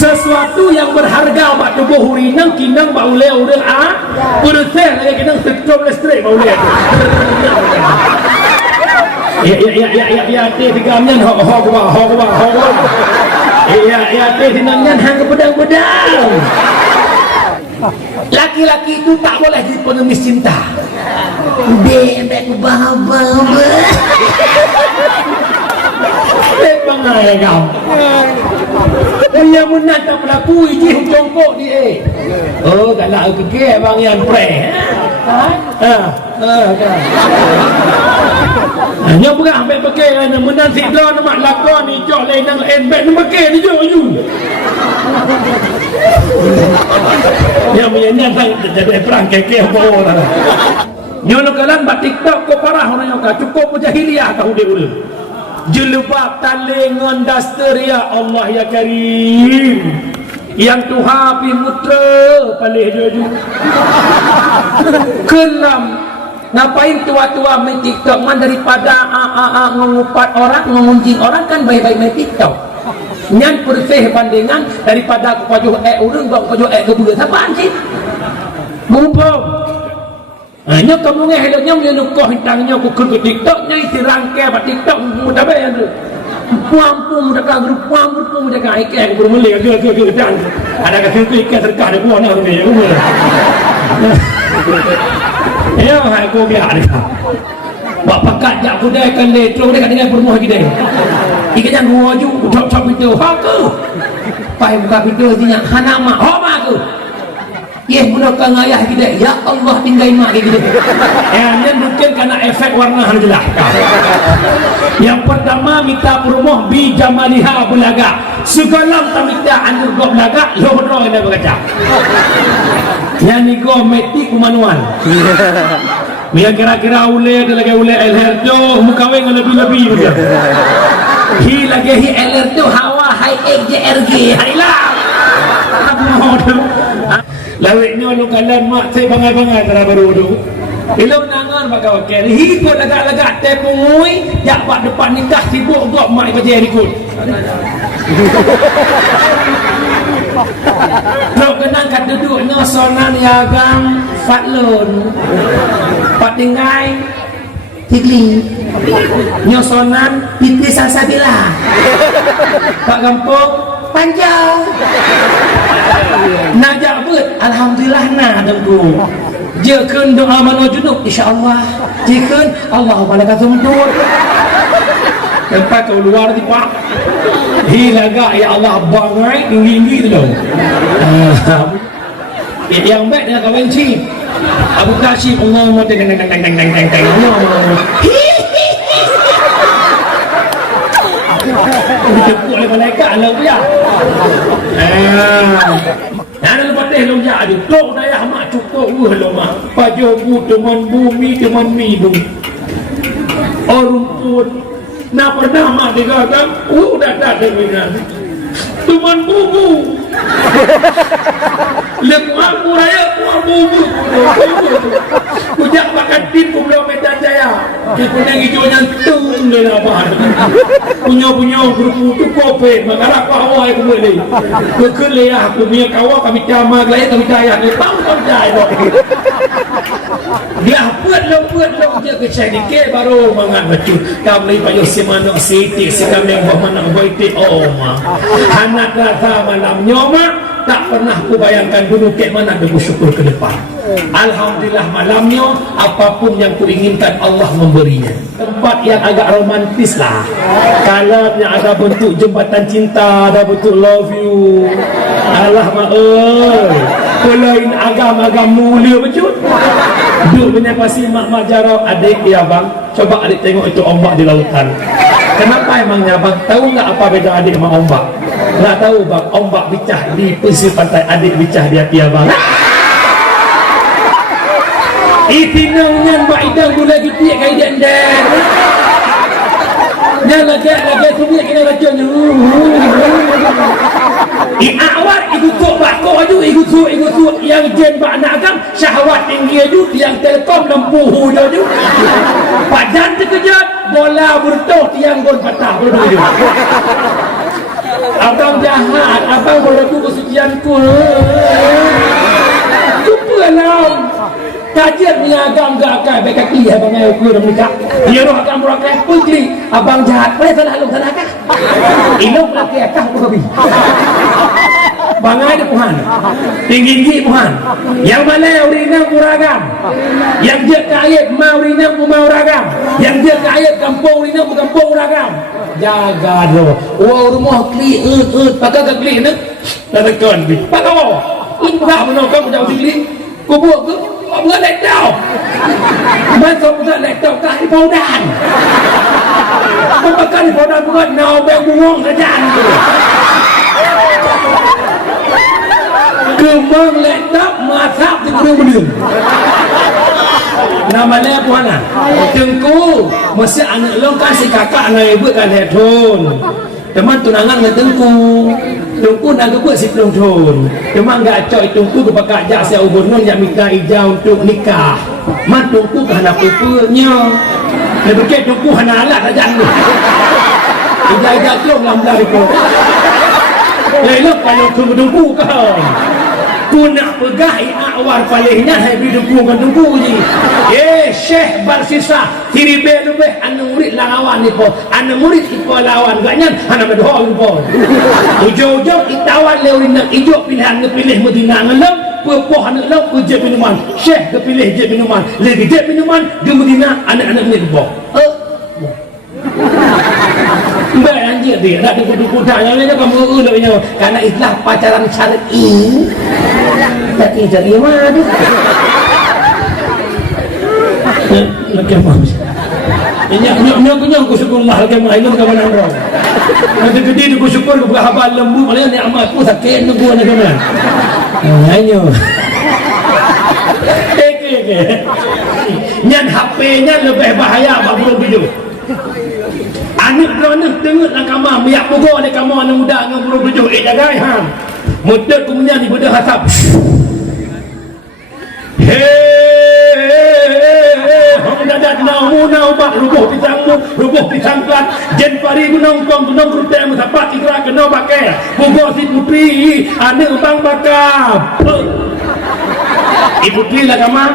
sesuatu yang berharga mak tubuh hurinang kinang bau leu dah bersih lagi kinang setrum listrik bau leu ya teh tigamnya ho ya teh tinangnya hang pedang-pedang. Laki-laki itu tak boleh jadi pengemis cinta. Bebek bau-bau. Bangai kau. Yang menatap pelaku iji jongkok dia. Oh, galak ke bang yang pre. Hanya bukan ambil pakai kan menang sidon mak lakon ni jok lain nang lain bet ni pakai ni jok you. Yang menyanyian jadi perang kekeh apa. Nyono kalan bak TikTok ko parah orang yang cukup mujahiliah kau dia urang. Jelebab talingon daster ya Allah ya Karim. Yang Tuhan pi mutra palih dia ju. Kelam ngapain tua-tua main TikTok man daripada mengupat orang, mengunjing orang kan baik-baik main TikTok. Nyan bersih bandingan daripada aku pajuh urang gak pajuh kebulan apaan sih? Mumpung hanya kamu ngehidupnya menyenukoh hintangnya aku ke TikToknya isi rangkai apa TikTok mudah bayar tu puang-puang mudah kagak puang-puang mudah kagak ikan aku bermeli ke dan ada kasih tu ikan terkah ada buah nak ni ya aku biar dia buat pakat jak aku dah ikan letro dia dengan bermuah kita ikan yang gua ju cop-cop itu ke pai buka pintu dia hanama homa ke. Ya gunakan ayah kita. Ya Allah tinggal mak kita. Ini mungkin karena efek warna jelas. Yang pertama minta perumoh bi jamaliha belaga. Segala tak minta anjur go belaga, lo benar ini berkaca. Yang ni go metik manual. Dia kira-kira ule dia lagi ule LR tu muka weng lebih-lebih dia. Hi lagi hi LR tu hawa high XJRG. Hailah. Apa mau tu? Lawiknya lu kalan mak saya bangai-bangai tera baru tu. Ilau nangan pakai wakil. Hikut lagak-lagak tepungui jak pak depan nikah sibuk gok mak kerja ikut. Kalau kenang kat duduknya sonan yagang fatlun. Pak tinggai Tigli nyosonan Fitri Salsabila. Pak Kampung panjang najak bet alhamdulillah nah dengku jekeun doa mano junub insyaallah jekeun Allahumma laka sumjud tempat keluar di pak hilaga ya Allah bangai tinggi-tinggi tu dong yang baik dengan kawan cik Abu Kashif Allahumma teng dijemput oleh malaikat lah tu ya. Yang lepas teh lonjak ada tok daya mak cukup lemah. Pajuh bu teman bumi teman mibu. Rumput. Nak pernah mak digagang. Dah dengan teman bubu. Lepas aku raya kuah bubu. Kujak makan tin pun belum medan jaya. Dia kuning hijau nyantung dia apa. Punya berupu tu kopi. Mengarap kawah aku boleh. Kekelih aku punya kawah kami camar lain kami cahaya. Dia tahu kami cahaya. Dia put je ke sedikit baru mangan baju. Kami payah si manok siti. Si kami yang bermanak baiti. Oh ma. Anak rasa malam nyoma. Tak pernah aku bayangkan dulu ke mana ada bersyukur ke depan. Alhamdulillah malamnya apapun yang kuinginkan Allah memberinya. Tempat yang agak romantis lah. Kalamnya ada bentuk jembatan cinta, ada bentuk love you. Alah mak kelain agam-agam mulia betul. Duduk punya pasti mak jarau adik ya bang. Coba adik tengok itu ombak di lautan. Kenapa emangnya bang? Tahu nggak apa beda adik sama ombak? Nggak tahu bang, ombak bicah di pesisir pantai, adik bicah di hati abang. Itinangnya mbak idang dulu lagi tiap kali dendeng. Dia lagi sebenarnya kena racun. Awak ikut tok bakok aja, ikut su yang jen bak nagam syahwat tinggi aja, yang telkom lempuh aja. Padan terkejut, bola bertuh tiang gol patah berdua. abang jahat, abang meragu kesucianku. Cubalah kajian niagam gak akan baik kaki abang aku dah menikah. Dia roh akan merakai putri. Abang jahat, boleh salah lu salah kah? Ilmu laki akah berhabis. Bangai di Tuhan, tinggi Tuhan. Yang mana urina kuragam, yang dia kaya mau urina mau ragam, yang dia kaya kampung urina kampung ragam. Jaga lo, rumah kli pakai kli ni, dah tekan bi. Pakai apa? Lemah mana kau jauh kli? Kau buat ke? Kau buat lek tau. Mana kau buat lek tau? Kau di paudan. Kau pakai di paudan buat nau berbuang saja. Kembang letak masak di bedung-bedung. Namanya apa nak? Tengku mesti anak long kasih kakak nak buat kan headphone. Teman tunangan dengan Tengku nak buat si pelong-pelong. Teman enggak cok Tengku ke pakak jak saya ubun yang minta ijau untuk nikah. Man Tengku ke hendak pupunya. Dia berkait Tengku hendak alat saja ni. Ijau-ijau tu lambat itu. Lalu kalau Tengku kau. Ku nak pegai awar palingnya hai bidungku ngedungku ji. Syekh Barsisa tiribe lebih anu murid lawan ni po. Anu murid ipo lawan ganyan ana medho po. Ujo-ujo itawan leurin nak ijo pilihan ngepilih Medina ngelem pepoh anak leu je minuman. Syekh kepilih je minuman. Lagi je minuman di Medina anak-anak ni po. Mbak anjir dia nak dukung-dukung tanya ni kamu ulangnya karena itulah pacaran syar'i. Tapi jadi mana tu? Nak apa? Ini aku syukur Allah ke mana ini ke mana orang. Nanti gede aku syukur ke berhabal lembu malah ni amat aku sakit nunggu nak ke mana. Ayo. Nyan HP-nya lebih bahaya bagi video. Anak beronak tengok lah kamar biar pukul ada kamar anak muda dengan burung tujuh jagai ha mudah kemudian di bedah hasap hong dadat nau bak rubuh pisang kelat jen pari gunung kerutih musapat ikra kena pakai pukul si putri anak bang bakap ibu putri lah kamar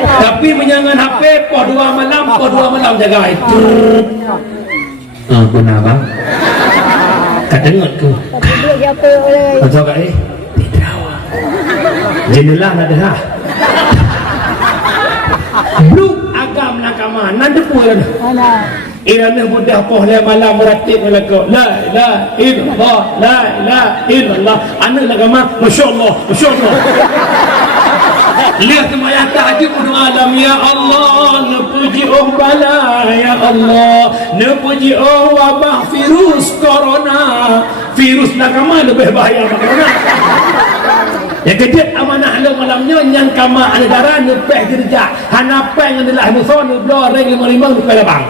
tapi menyangan HP po 2 malam jaga itu. Kenapa? Kata dengar tu. Macam kat ni? Tidak. Jendela nak dah. Blue agam nakama nanti pun. Irana mudah poh le malam meratib melaka. La ilaha illallah. Anak nakama masya-Allah. Lihat semayang tahajud berdoa alam ya Allah nepuji bala ya Allah nepuji wabah virus corona virus nakama lebih bahaya corona yang kejut amanah lo malamnya yang kama ada darah nepeh dirja hanapeng adalah muson blo reng 55 nepeh labang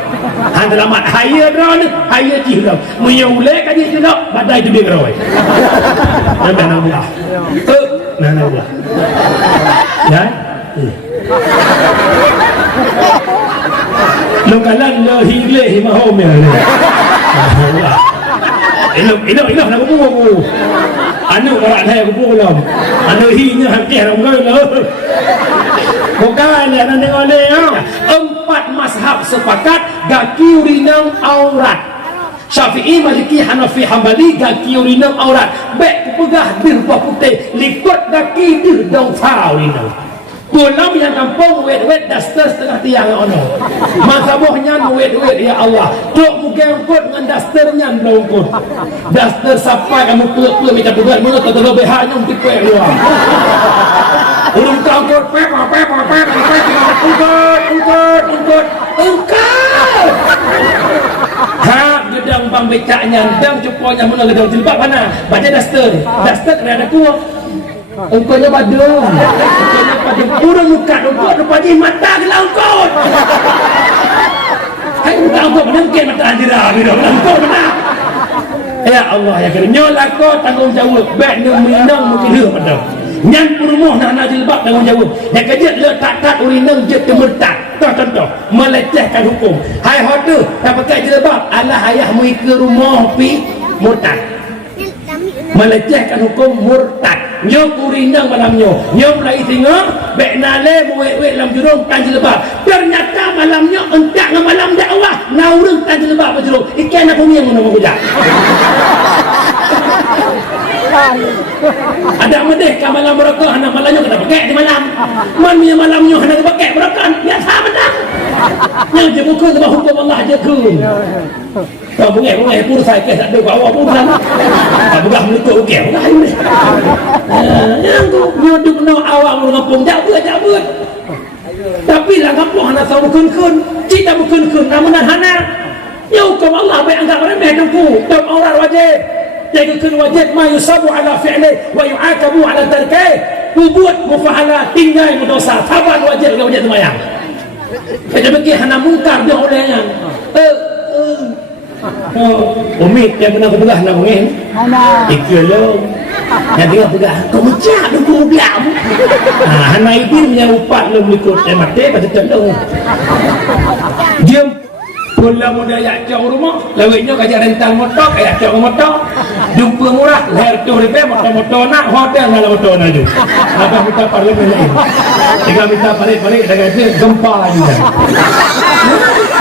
han selamat haya drone haya jiram menyulek aja jelok badai tu bigroi dan Allah nah ya lo kalan lo hileh mahom ya ilah nak kupu anu orang saya kupu belum anu hinya hakih orang lo bukan ya nanti oleh 4 mazhab sepakat kaki urinang aurat Syafi'i, Maliki, Hanafi, Hambali kaki urinang aurat baik kupegah dir putih likut kaki dir dong tau urinang pulau yang kampung wet daster setengah tiang ono mazhabnya wet ya Allah duk muka angkut dengan dasternya dongkut daster sampai kamu peluk minta pegat mulut atau lebihannya untuk pek luar urung angkut pek angkat gedang bang becaknya dan cuponya mula gedang jilbab mana baca daster kena ada kuah engkaunya badung urang muka engkau depan mata ke langkot hai muka engkau menangkit mata anjira engkau menang ya Allah ya kira nyolak kau tanggungjawab baik minum mungkin pada Yang rumah nak jilbab tanggung jawab. Yang kerja letak urinang je kemertak. Contoh melecehkan hukum. Hai hotel tak pakai jilbab, alah ayahmu ke rumah pi murtad. Melecehkan hukum murtad. Nyo urinang malamnya. Nyo mulai tengok bek nale muwek-wek lam jurung tan jilbab. Ternyata malamnya entak dengan malam dakwah. Naurung tan jilbab berjurung. Ikan aku yang mana kujak. Ada medeh ka malam mereka anak malamnya kena pakai di malam. Man punya malamnya hendak pakai mereka biasa betul. Yang je bukan sebab hukum Allah je ke. Kau bungai pun saya ke tak ada bawa pun kan. Tak bukan melukuk okey. Yang tu nyoduk no awak ngapung jabut. Tapi lah kampung anak tahu kun cita kun namun hana. Ya hukum Allah baik anggap remeh dengku. Tak orang wajib. Jadi kun wajib ma yusabu ala fi'li wa yu'aqabu ala tarkai. Buat mufahala tinggal berdosa. Taban wajib ke wajib semayang. Kita fikir hana mungkar dia olehnya. Umit yang pernah berbelah nak mungkin. Ikelo. Yang tengah pegang kau mencak dulu biam. Hana itu punya upat lu ikut mati pada tendung. Dia pula muda yak cong rumah, lawiknya kajak rental motor, kayak cong motor. Jumpa murah, lahir tu ribe motor nak hotel nak motor nak ju. Abang minta paling ni. Jika minta paling dengan dia gempa juga.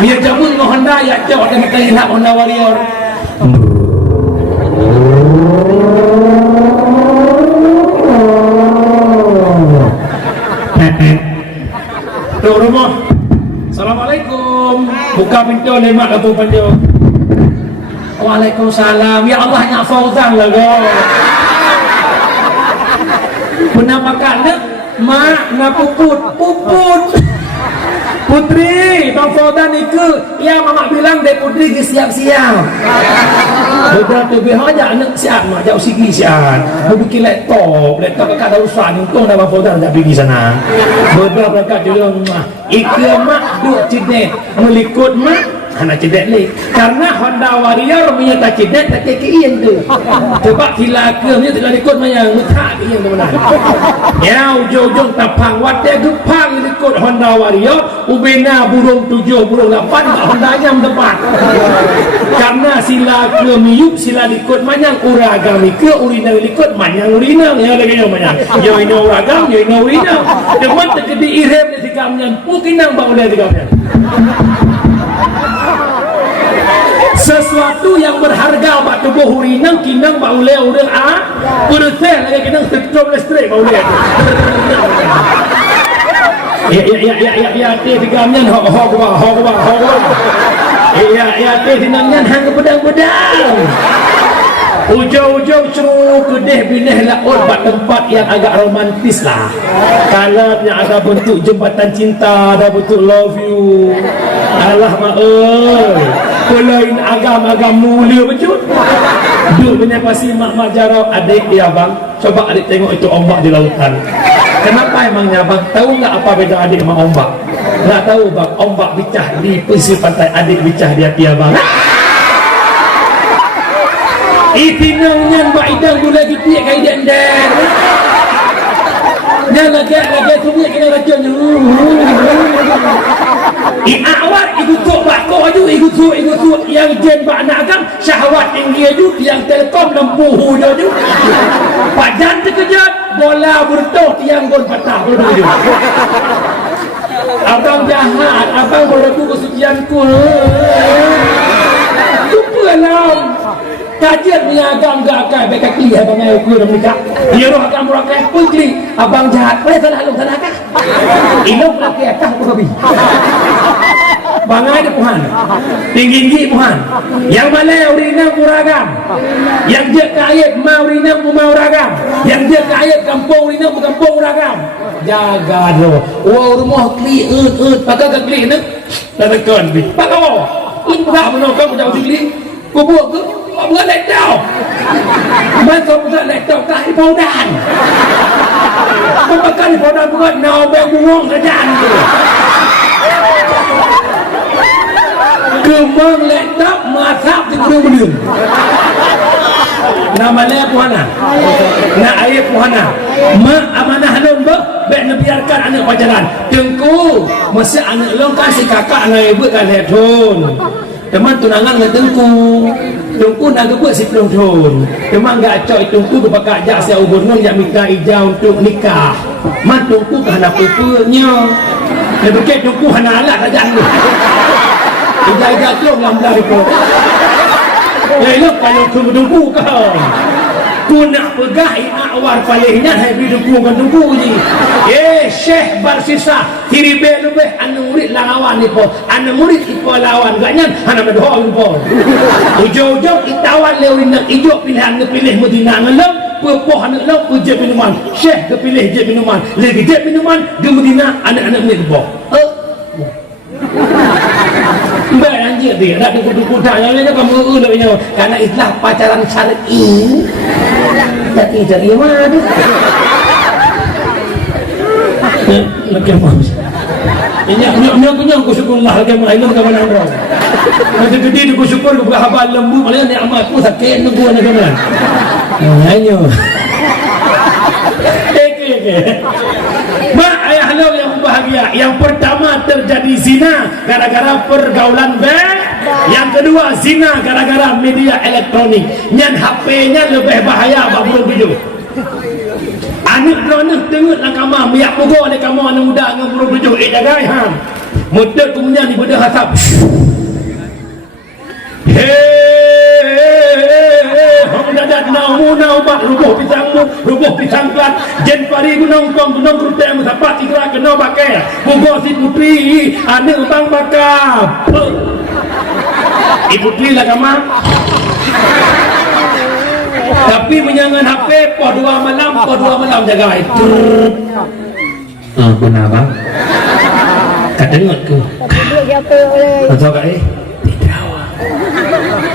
Dia cabut dengan Honda yak cong dan kita ilham Honda Warrior. Tu rumah. Assalamualaikum. Buka pintu lemak lampu panjang. Waalaikumsalam. Ya Allah nak Fauzan lah kau. Pernah makan tak? Mak nak puput. Putri, Bang Fauzan ni ke? Ya mamak bilang dia putri dia siap-siap. Betul tu biar aja anak siap mak jauh sigi siap. Mau bikin laptop kat urusan untung dah Bang Fauzan tak pergi sana. Betul berangkat di rumah. Ikut mak duk cedek melikut mak anak cedek ni. Karena Honda Warrior punya tak cedek tak kekian tu. Sebab silaka punya tak ikut mayang mutak kekian tu mana. Ya ujung-ujung tapang wadah gepang ikut Honda Warrior. Ubena burung 7 burung 8 Honda nya tepat. Karena silaka miyup sila ikut manyang uragam ke urina ikut manyang urina ya lagi yo manyang. Yo ino uragam yo ino urina. Dewan terjadi irem di tigamnya pukinang bang oleh tigamnya. Sesuatu yang berharga bak tubuh urinang kinang bak oleh urang bersel lagi kinang strom listrik bak oleh. Ya tigamnya ho. Ya tinangnya hang pedang-pedang. Ujung-ujung ceruk kedeh bineh laut buat tempat yang agak romantis lah. Kalau yang ada bentuk jembatan cinta, ada bentuk love you. Alah mak pelain agam-agam mulia betul. Duk punya pasti mak jarau adik dia bang. Coba adik tengok itu ombak di lautan. Kenapa emangnya bang? Tahu nggak apa beda adik sama ombak? Nggak tahu bang. Ombak bicah di pesisir pantai, adik bicah di hati abang. Itinangnya mbak idang tu lagi tiap kali dia ndar. Dia lagi semua kena racun. Awak ikut tok bakor tu ikut yang jen bak nakam syahwat tinggi tu yang telkom lempuh dia tu. Pak jan terkejut bola bertuh tiang gol patah bodoh tu. Abang jahat, abang meragu kesucianku. Cubalah. Kajian punya agam gak akan baik kaki abang aku dah menikah. Dia roh agam murakai putri. Abang jahat. Boleh tanah lu tanah kah? Ilmu laki akah aku lebih. Bangai dia Tuhan. Tinggi Tuhan. Yang mana urina muragam. Yang dia kait mau urina muragam. Yang dia kait kampung urina kampung muragam. Jaga lo. Wah rumah kli pakai kli ni. Tak tekan ni. Pak kau. Enggak menokau jauh sikli. Kau buat ke? Kau buat lekau. Mereka buat lekau kah di paudan. Kau pakai di paudan buat nau bengong saja. Kembang lekau matap di gedung-gedung. nama le puhana na ayat puhana ma amanah lon ba bek biarkan anak pacaran tengku masa anak long kasih kakak ngai buat kan headphone teman tunangan dengan tengku nak buat si pelong teman enggak coy tengku kepakat jak saya ubun yang minta ijau untuk nikah man tengku ke hendak pupunya dia berkait tengku hendak alat saja ijau tolong lamlah itu ya elok kalau tengku kau ku nak pegah awar palingnya hai bidukku kan tengku je Syekh Barsisa kiri lebih anu murid lawan ni po anu murid ipo lawan gaknya hana berdoa po ujung-ujung itawan lewin nak ijo pilihan pilih Madinah ngelam pepoh anak lau je minuman Syekh kepilih je minuman lagi je minuman ke Madinah anak-anak ni po mbak anjir dia nak dukung-dukung yang lain kamu ulangnya karena itulah pacaran syar'i tapi jadi mana lagi apa ini punya aku syukurlah lagi mana itu kawan orang nanti gede aku syukur aku berhabal lembu malah ni amat aku sakit nunggu nak kawan hanya mak ayah lo yang bahagia yang pertama terjadi zina gara-gara pergaulan yang kedua zina gara-gara media elektronik nyan HP-nya lebih bahaya babul video anak dronek tengok nak kamar miak pukul ada kamar anak muda dengan burung tujuh jagai ham muda kemudian di bedah hasap hong dadat nau bat rubuh pisang plat jen pari gunung keruteng musapat ikra kena pakai pukul si putri anak bang bakar ibu putri lah kamar tapi menyangan HP po 2 malam jaga itu benar bang tak dengar ke atau kat tidak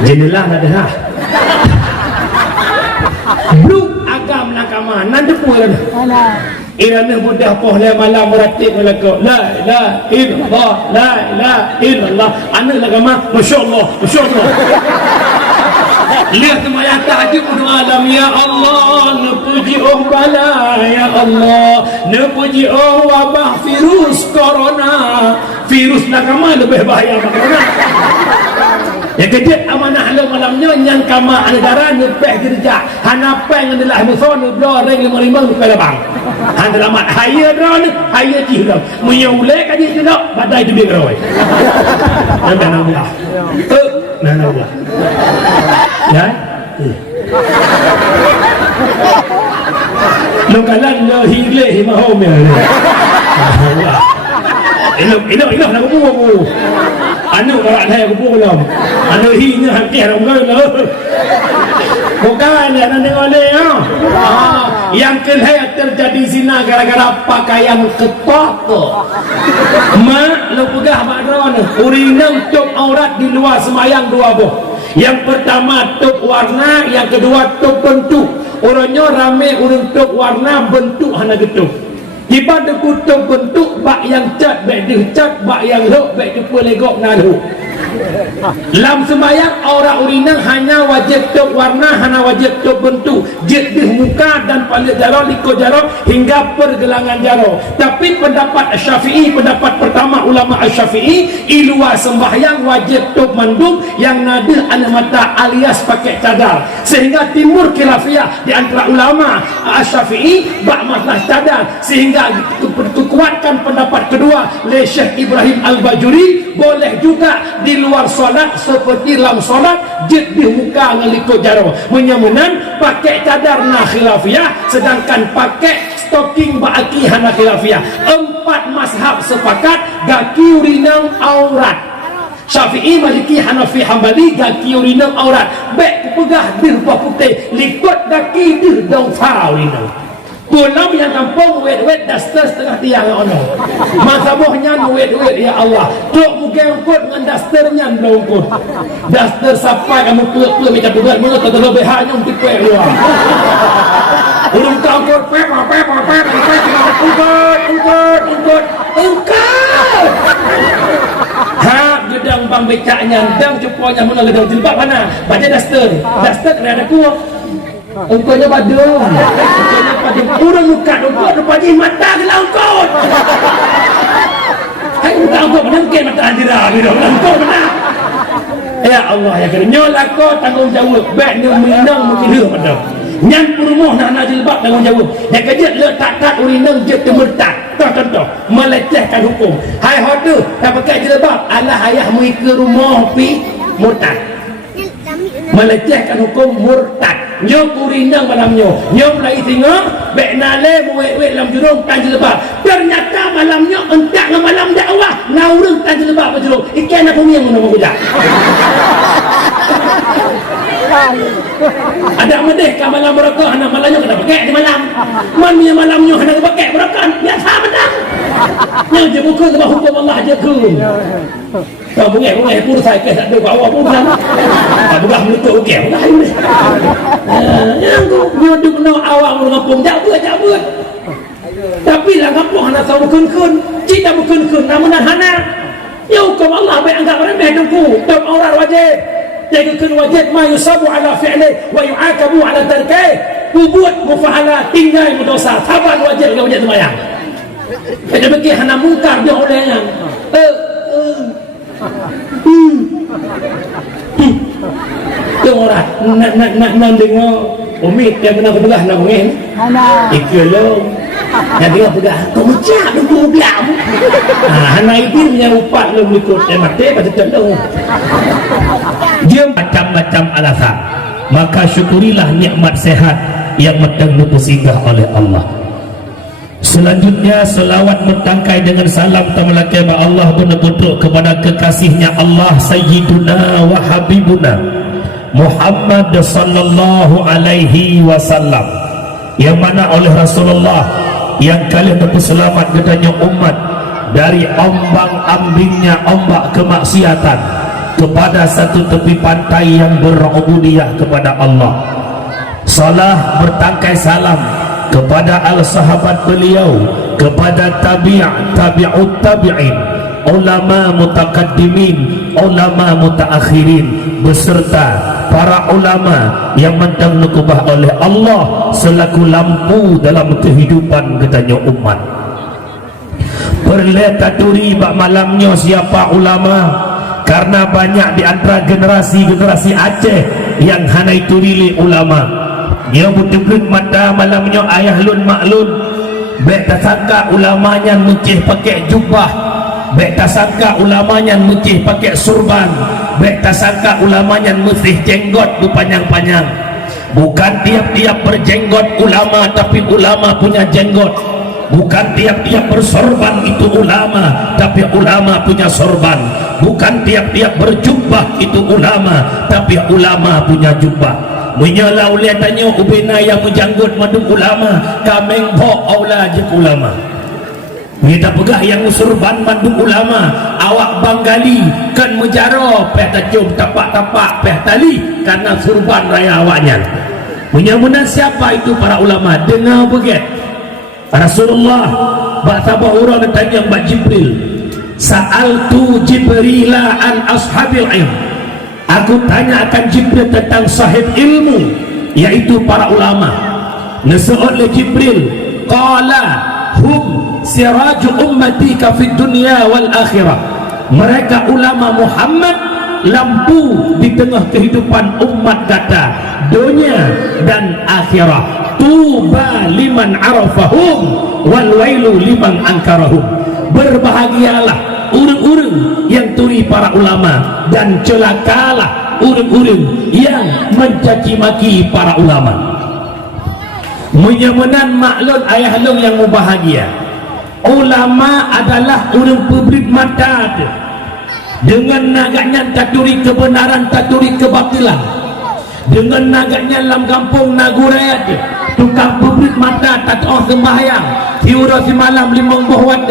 jendela nak dah blue agam nakama nan depu dah irana mudah poh le malam meratib melaka la ilaha illallah anak agama masyaallah lihat semayang tahajud alam ya Allah nepuji bala ya Allah nepuji wabah virus corona virus nakama lebih bahaya corona yang kejut amanah lo malamnya yang kama negara nepeh kerja hanapeng adalah muson blo reng 55 rupiah bang handalamat haya drone haya jihram menyulek aja tidak badai tu dia roy nanti nah ya lo kalan lo higle himahom ya ino nak kubu anu orang saya kubu belum anu hinya hati orang belum bukan ya nanti oleh yang kedua terjadi zina gara-gara pakaian ketat mak lo pegah bakron urinam tuk aurat di luar semayang 2 buah yang pertama tuk warna yang kedua tuk bentuk orangnya ramai urang tuk warna bentuk hana getuk tiba deku tuk bentuk bak yang cat bak cat bak yang lok bak jumpa legok nalu lam sembayang aura urinang hanya wajib tuk warna hanya wajib tuk bentuk jedih muka dan palit jaro liko jaro hingga pergelangan jaro tapi pendapat Syafi'i pendapat pertama ulama Syafi'i iluwa sembahyang wajib tuk mandum yang nadih anak mata alias pakai cadar sehingga timur khilafiyah di antara ulama Syafi'i bak masalah cadar sehingga kuatkan pendapat kedua oleh Syekh Ibrahim Al-Bajuri boleh juga di luar solat seperti dalam solat jid di muka ngeliko jaro menyamunan pakai cadar na khilafiyah sedangkan pakai stocking ba'aki hana khilafiyah 4 mazhab sepakat gaki urinang aurat Syafi'i, Maliki, Hanafi, Hambali gaki urinang aurat baik pegah dir putih likut gaki dir dong fa urinang pulau yang kampung wet daster setengah tiang ono masabohnya wet ya Allah truk mungkin angkut dengan dasternya angkut daster sampai kamu peluk minta buat mulut terlebih hanya untuk pek luar urung angkut pek angkut gedang bang becaknya gedang cupanya mana gedang jilbab mana baca daster ada kuah Rupanya badung. Orang muka dukut, rupanya mata ke langkot. Hai muka langkot menangkin mata hadira. Langkot menang. Ya Allah ya kena nyolak kau tanggung jawab. Baik dia menang mungkin dia pada. Yang perumah nak jilbab tanggung jawab. Dia kerja letak urinang je temertak. Contoh melecehkan hukum. Hai hodu tak pakai jilbab. Alah ayah mereka rumah pi murtad. Melecehkan hukum murtad. Nyo kurinang malamnya. Nyo mulai tengok. Baik nale muwek-wek dalam jurung tan jilbab. Ternyata malamnya entak dengan malam dakwah. Naurung tan jilbab berjurung. Ikan apa yang menunggu kujak. Ada merdeka malam berakah. Anak malamnya kena pakai di malam. Mana malamnya kena pakai berakah. Biasa menang. Yang dia buka sebab hukum Allah je ke. Kau bungai pun saya tak ada bawa pun sana. Bukan menutup okey. Yang tu duduk no awak mengapung jabut. Tapi lah ngapung anak tahu kun cita kun namun hana. Ya hukum Allah baik anggap remeh dengku. Tak orang wajib. Jadi kun wajib ma yusabu ala fi'li wa yu'akabu ala tarkih. Buat mufahala tinggal berdosa. Sabar wajib enggak wajib sembahyang. Dia bagi hana mungkar dia olehnya. Orang nak dengar umi dia pernah pegang nak ngin. Ikelo. Dia dengar pegang kau macam tu biam. Hana itu punya upat lu ikut dia mati pada contoh. Dia macam-macam alasan. Maka syukurilah nikmat sehat yang matang singgah oleh Allah. Selanjutnya selawat bertangkai dengan salam tamalakai Allah benar-benar kepada kekasihnya Allah Sayyiduna wa Habibuna Muhammad sallallahu alaihi wasallam, yang mana oleh Rasulullah yang kalian berselamat katanya umat dari ombang-ambingnya ombak kemaksiatan kepada satu tepi pantai yang berubudiyah kepada Allah. Salah bertangkai salam kepada al-sahabat beliau, kepada tabi'ut tabi'in, ulama mutakaddimin, ulama mutaakhirin, beserta para ulama yang mentang nukubah oleh Allah selaku lampu dalam kehidupan katanya umat. Perletaturi bak malamnya siapa ulama, karena banyak di antara generasi Aceh yang hanai turili ulama. Dia betul-betul mata malamnya ayah lun maklun. Baik tak sangka ulamanya mungkin pakai jubah. Baik tak sangka ulamanya mungkin pakai surban. Baik tak sangka ulamanya mesti jenggot tu panjang-panjang. Bukan tiap-tiap berjenggot ulama, tapi ulama punya jenggot. Bukan tiap-tiap bersorban itu ulama, tapi ulama punya sorban. Bukan tiap-tiap berjubah itu ulama, tapi ulama punya jubah. Menyala uliah tanya ubina yang menjanggut madu ulama, kameng bok aula je ulama. Kita pegah yang usurban madu ulama, awak banggali kan mejaro peh tajum tapak-tapak peh tali karena surban raya awaknya. Menyamuna siapa itu para ulama? Dengar begitu Rasulullah bahasa bahura tanya Mbak Jibril, sa'altu Jibrila an ashabil ilm. Aku tanya akan Jibril tentang sahib ilmu, yaitu para ulama. Nasihat oleh Jibril, qala hum siraju ummatika fid dunya wal akhirah. Mereka ulama Muhammad, lampu di tengah kehidupan umat kata dunia dan akhirat. Tuba liman arafahum wal wailu liman ankarahum. Berbahagialah urang-urang yang turi para ulama, dan celakalah urang-urang yang mencaci maki para ulama. Menyamanan maklun ayah long yang berbahagia. Ulama adalah orang pebrit mata dengan naganya taturi kebenaran, taturi kebatilan. Dengan naganya dalam kampung Nagurayat, tukang pebrit mata tak tahu sembahyang hiura si malam limang buah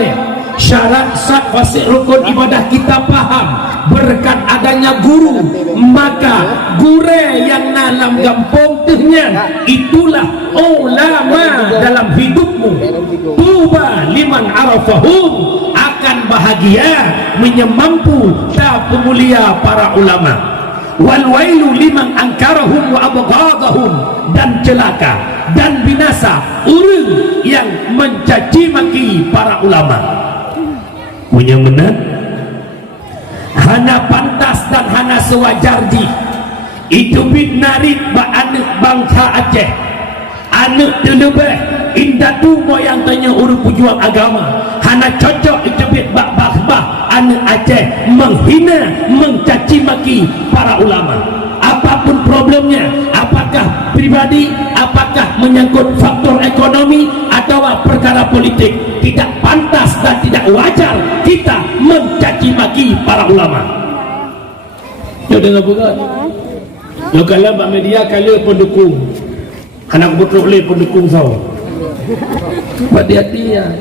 syarat sah fasih rukun ibadah kita paham. Berkat adanya guru, maka gure yang dalam kampung tuhnya itulah ulama dalam hidupmu. Tuba liman arafahum, akan bahagia menyemampu tak pemulia para ulama. wal wailu liman angkarahum wa abghadahum, dan celaka dan binasa orang yang mencaci maki para ulama. Punya benar hana pantas dan hana sewajardi itu bidnarit ba anak bangsa Aceh, anak terlebih indatu moyang tanya urus pejuang agama, hana cocok itu bid bah anak Aceh menghina mencaci maki para ulama. Apapun problemnya, apakah pribadi, apakah menyangkut faktor ekonomi atau perkara politik, tidak pantas dan tidak wajar kita mencaci maki para ulama. Ya dengar bukan? Lo kalau mbak media kalau pendukung, anak betul boleh pendukung saya. Hati-hati ya.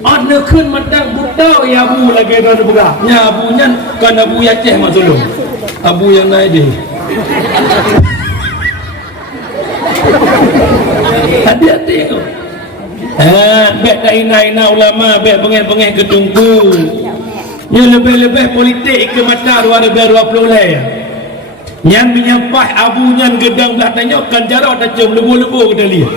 Ada kun matang butau ya abu lagi ada buka. Ya abunya kan abu Aceh mak tolong. Abu yang naik dia. Hati-hati tu. Bet dah ina ulama, bet pengeh-pengeh ketunggu. Nya lebih-lebih politik ke mata 2020 lah. Nyan menyampah abunya gedang belah tanya kan jarak dah cium lebu-lebu kita lihat.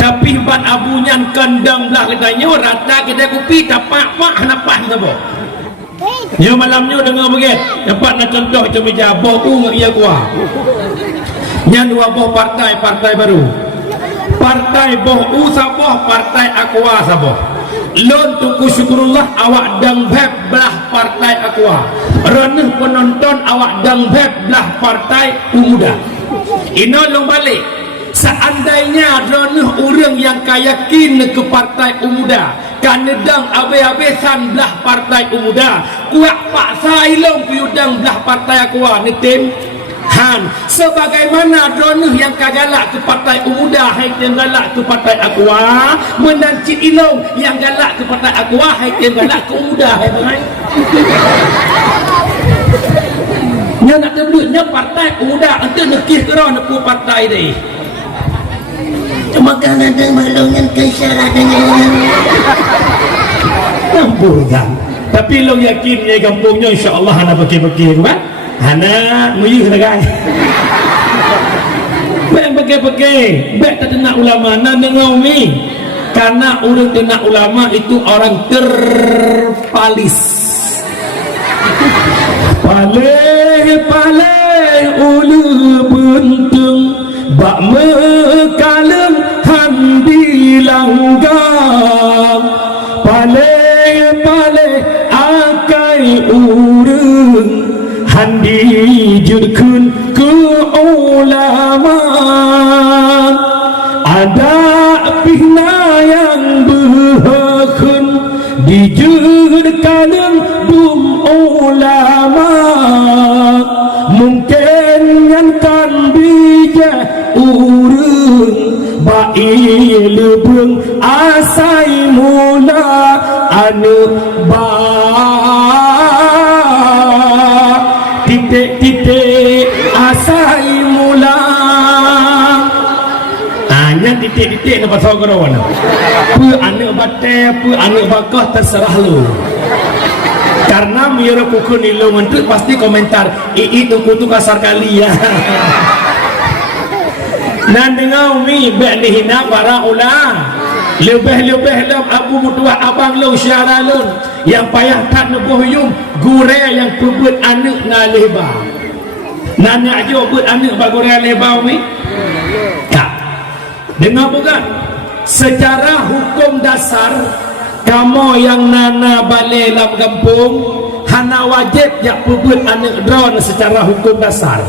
Tapi ban abunya kandang belah katanya rata kita kopi tapak mak napah sabo. Ya malamnya dengar begitu dapat nak contoh macam meja bohu ngak ia kuah. Nyan dua boh partai baru. Partai bohu saboh, partai akwa saboh. Lon tuku syukurullah awak dang beb belah partai akwa. Reneh penonton awak dang beb belah partai pemuda. Ino long balik. Seandainya reneh orang yang kayakin ke partai pemuda, kanedang abe-abesan belah partai pemuda, kuak paksa ilong piudang belah partai akwa netim han. Sebagaimana droneh yang kagalak ke partai pemuda, hai yang galak ke partai akwa, menanci ilong yang galak ke partai akwa, hai yang galak ke pemuda, hai bang. Nya nak tebutnya partai pemuda ente nekih kero nak partai deh. Cuma kan ada malungan kesalahan dengan kampung. Tapi lo yakin ya kampungnya insya-Allah hana pakai-pakai kan? Hana muyuh dah. Bek pakai-pakai, bek tak kena ulama nan dengar ni. Karena orang kena ulama itu orang terpalis. Paleh ulu buntung bak mekalem handi langgang. Paleh akai urang handi jurkun ke ulama. Ada pihna yang berhakun dijurkan dum ulama. Mungkin yang kan bijak urang baik lebeng asai mula anu ba titik-titik asai mula hanya titik-titik nak pasal kerawan apa anak batai apa anak bakah terserah lu. Karena mira kuku nilung itu pasti komentar ii tuku tu kasar kali ya. Nan dengar umi bek dihina para ulama. Lebih-lebih lam abu mutua abang lu syara lu yang payah tak nebuh yung gure yang pebut anak ngalih ba. Nanya aja pebut anak ba gure ngalih ba umi? Tak. Dengar bukan? Secara hukum dasar kamu yang nana balik dalam kampung hana wajib yang pebut anak drone secara hukum dasar.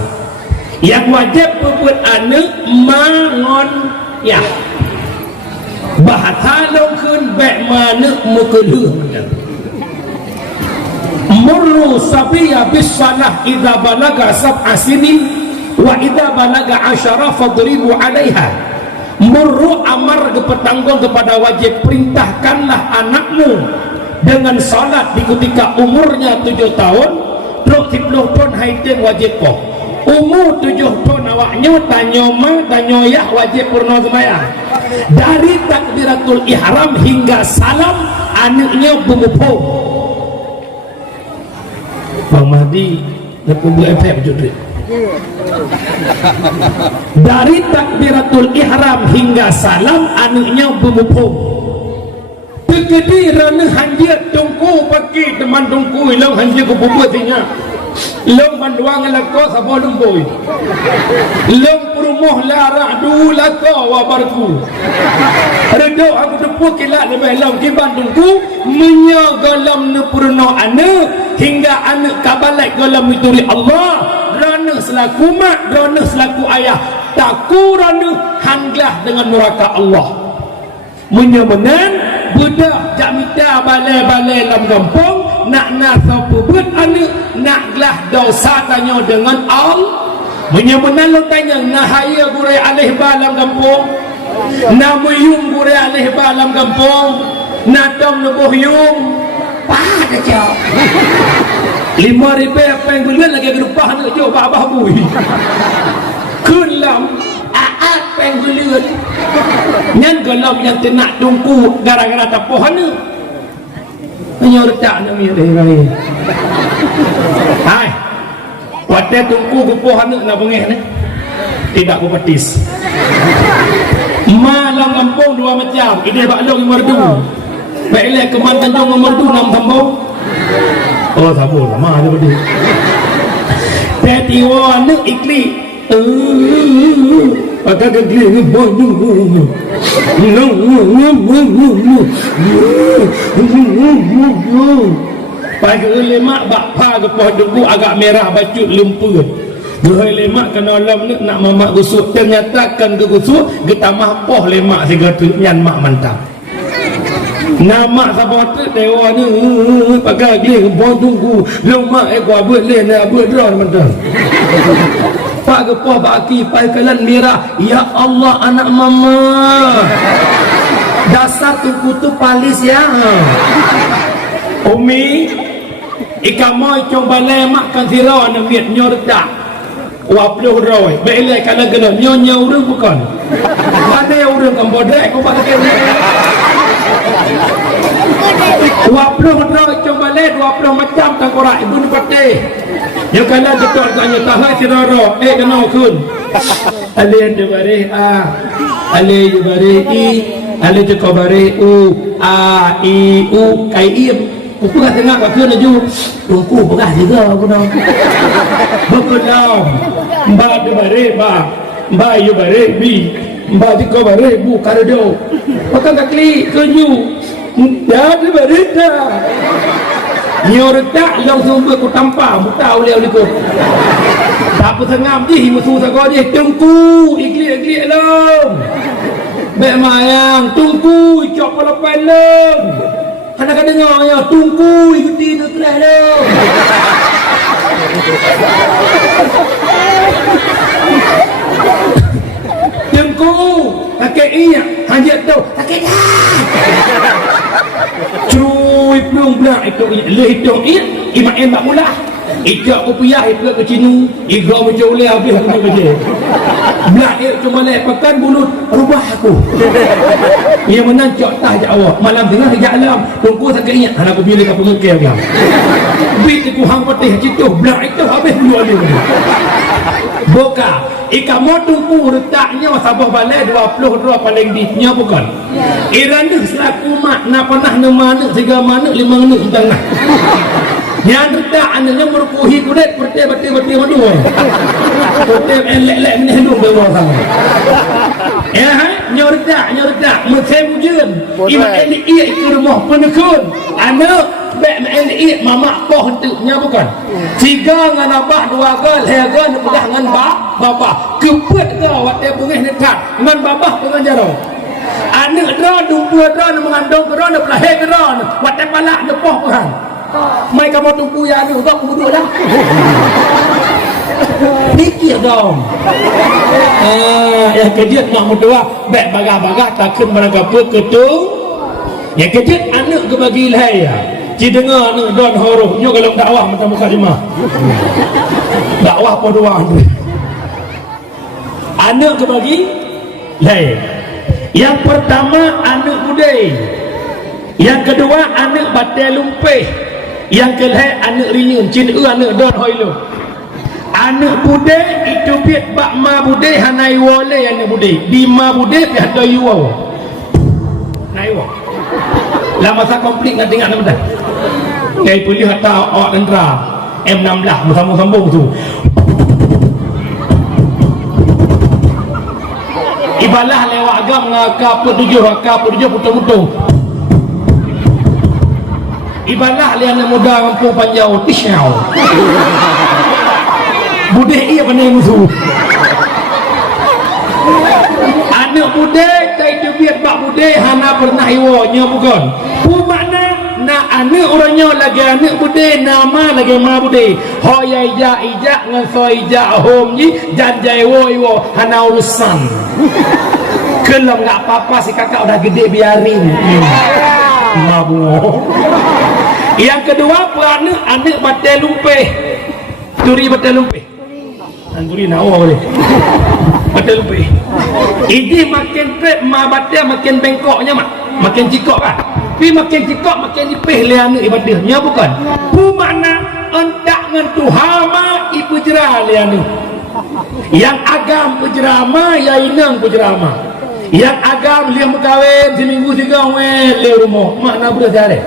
Yang wajib pebut anak mangon ya. Bahasa longkun bek mana mukuluh. Murru sabiya bis salah idza balaga sab'a sinin wa idza balaga 10 fadribu 'alaiha. Murru amar kepetanggung kepada wajib, perintahkanlah anakmu dengan salat di ketika umurnya 7 tahun, 30 tahun haidin wajib kok. Umur 7 tahun awaknya tanya ma tanya ya wajib purna sembahyang. Dari takbiratul ihram hingga salam anaknya bumupung. Bang Mahdi lepas buat efek berjudul dari takbiratul ihram hingga salam anaknya bermupung terkedi rana hanjat tungku pakai teman tungku ilang hanjat ke bubutinya long banduang lako sabo lumboi long perumah larak du lako wabarku redo aku tepuk kilat lebih long kiban tungku menyagalam nepurno anak hingga anak kabalai galam mituri Allah rana selaku mak rana selaku ayah taku rana hanglah dengan neraka Allah menyemenan budak jamita balai-balai dalam kampung nak nasa pebut anak naklah dosa tanya dengan Allah menyemenan lo tanya nahaya gurai alih balam kampung namuyum gurai alih balam kampung natam lebuh yung pada jauh 5,000 apa yang gulian lagi gerupah nak jauh babah bui kun lam aat penggulian nyan gelam yang tenak tungku gara-gara tapohan ni hanya retak nak mirip hai wadah tungku kupohan ni nak bengih ni tidak kupetis malam kampung dua macam ide baklong merdu baiklah keman tanjung merdu nam sambung oh sambung lama ada benda tetiwa ni ikli Pakai kegeli ni bodoh. Pakai lemak bakpa ke pohon debu agak merah bacut lumpur. Gehai lemak kena alam ni nak mamak gusuk. Ternyata kan ke gusuk getambah poh lemak sehingga tu nyan mak mantap. Nama siapa tu dewa ni pakai kegeli bodoh. Lemak ekor buat lena buat drone mantap. Pak gepoh baki paikalan merah ya Allah anak mama dasar tuku tu palis ya Umi ikamoy coba lemak kan siro na miet nyorda wapluh roy belai kalau kena nyonya urang bukan ada urang kambodek kau pakai wapluh roy coba le 20 macam tangkorak ibu ni patih yang kena dekat tanya tahai sirara kena kun alih jabari alih jabari alih jabari a i u kai im aku kat tengah kat kun aju tungku beras juga aku nak bekelam mbak jabari mbak jabari bi mbak jabari bu kardo pakai kaki kunyu ya jabari dah nyorda langsung aku tampar buta oleh kau tak petengam je musuh sago je tungku igli alam bek mayang tungku cok pelapan lam kadang dengar ya tungku ikuti tu kelas lam tungku kakek iya hajat tu kakek dah cuy belum belah itu hitung imak emak mula itu aku piyah itu ke cinu igra macam oleh habis aku kerja belah cuma lepakan bulut rubah aku yang menancak tah je awak malam tengah sejak alam tunggu tak ingat anak aku pilih ke pengekir dia bit aku hang patih situ belah itu habis bulu ada boka ikamu tunggu retaknya sabah balai 22 paling ditnya bukan iranda selaku mak nak pernah mana tiga mana 5 minit tengah yang retak anaknya merupuhi kulit berti madua kulit elek-elek ni hidung bawah sama ya nyordak macam ujian imak elik ke rumah penekun anak bek elik mamak poh hentuknya bukan 3 dengan abah 2 gal hega nak pedah dengan bapa kepet ke waktu bungih nekat dengan babah pengajaran anak drone 2 drone mengandung drone pelahir drone waktu palak depoh Tuhan mai kamu tunggu ya ni kau berdua dah dikit dong yang kejut nak berdua bek bagah-bagah takut mereka ketung yang kejut anak ke bagi ilhaya ci dengar anak don horoh nyo kalau dakwah macam muka lima dakwah podoang anak ke bagi ilhaya yang pertama anak budai yang kedua anak batai lumpeh yang kelihatan anak rinyun cin anak don hoilo anak bude itu piat bak ma bude hanai wole anak bude di ma bude piat do yuwa naiwa lah masa komplit ngan tengah nama dah kai pulih hatta awak dendra M16 bersambung-sambung tu ibalah lewat agam ngaka petujuh putung-putung ibalah liana muda kampung Panjau Tisyau budek ia pandai musuh anak budek tak itu biar bak budek hana pernah iwanya bukan makna na anak orangnya lagi anak budek nama lagi ma budek hoya ija ngan so ija hom ji janjai wo hana urusan kalau nggak apa-apa si kakak udah gede biarin mabuk. Yang kedua anak batai lumpeh turi batai lumpeh turi nak boleh batai lumpeh ini makin pek ma batai makin bengkoknya makin cikok kan tapi makin cikok makin nipeh le anak ibadahnya bukan bu makna endak ngan tuhama ibu jerah le anak yang agam pejerama ya inang pejerama yang agam liang berkahwin seminggu 3 wel le rumah makna budak sehari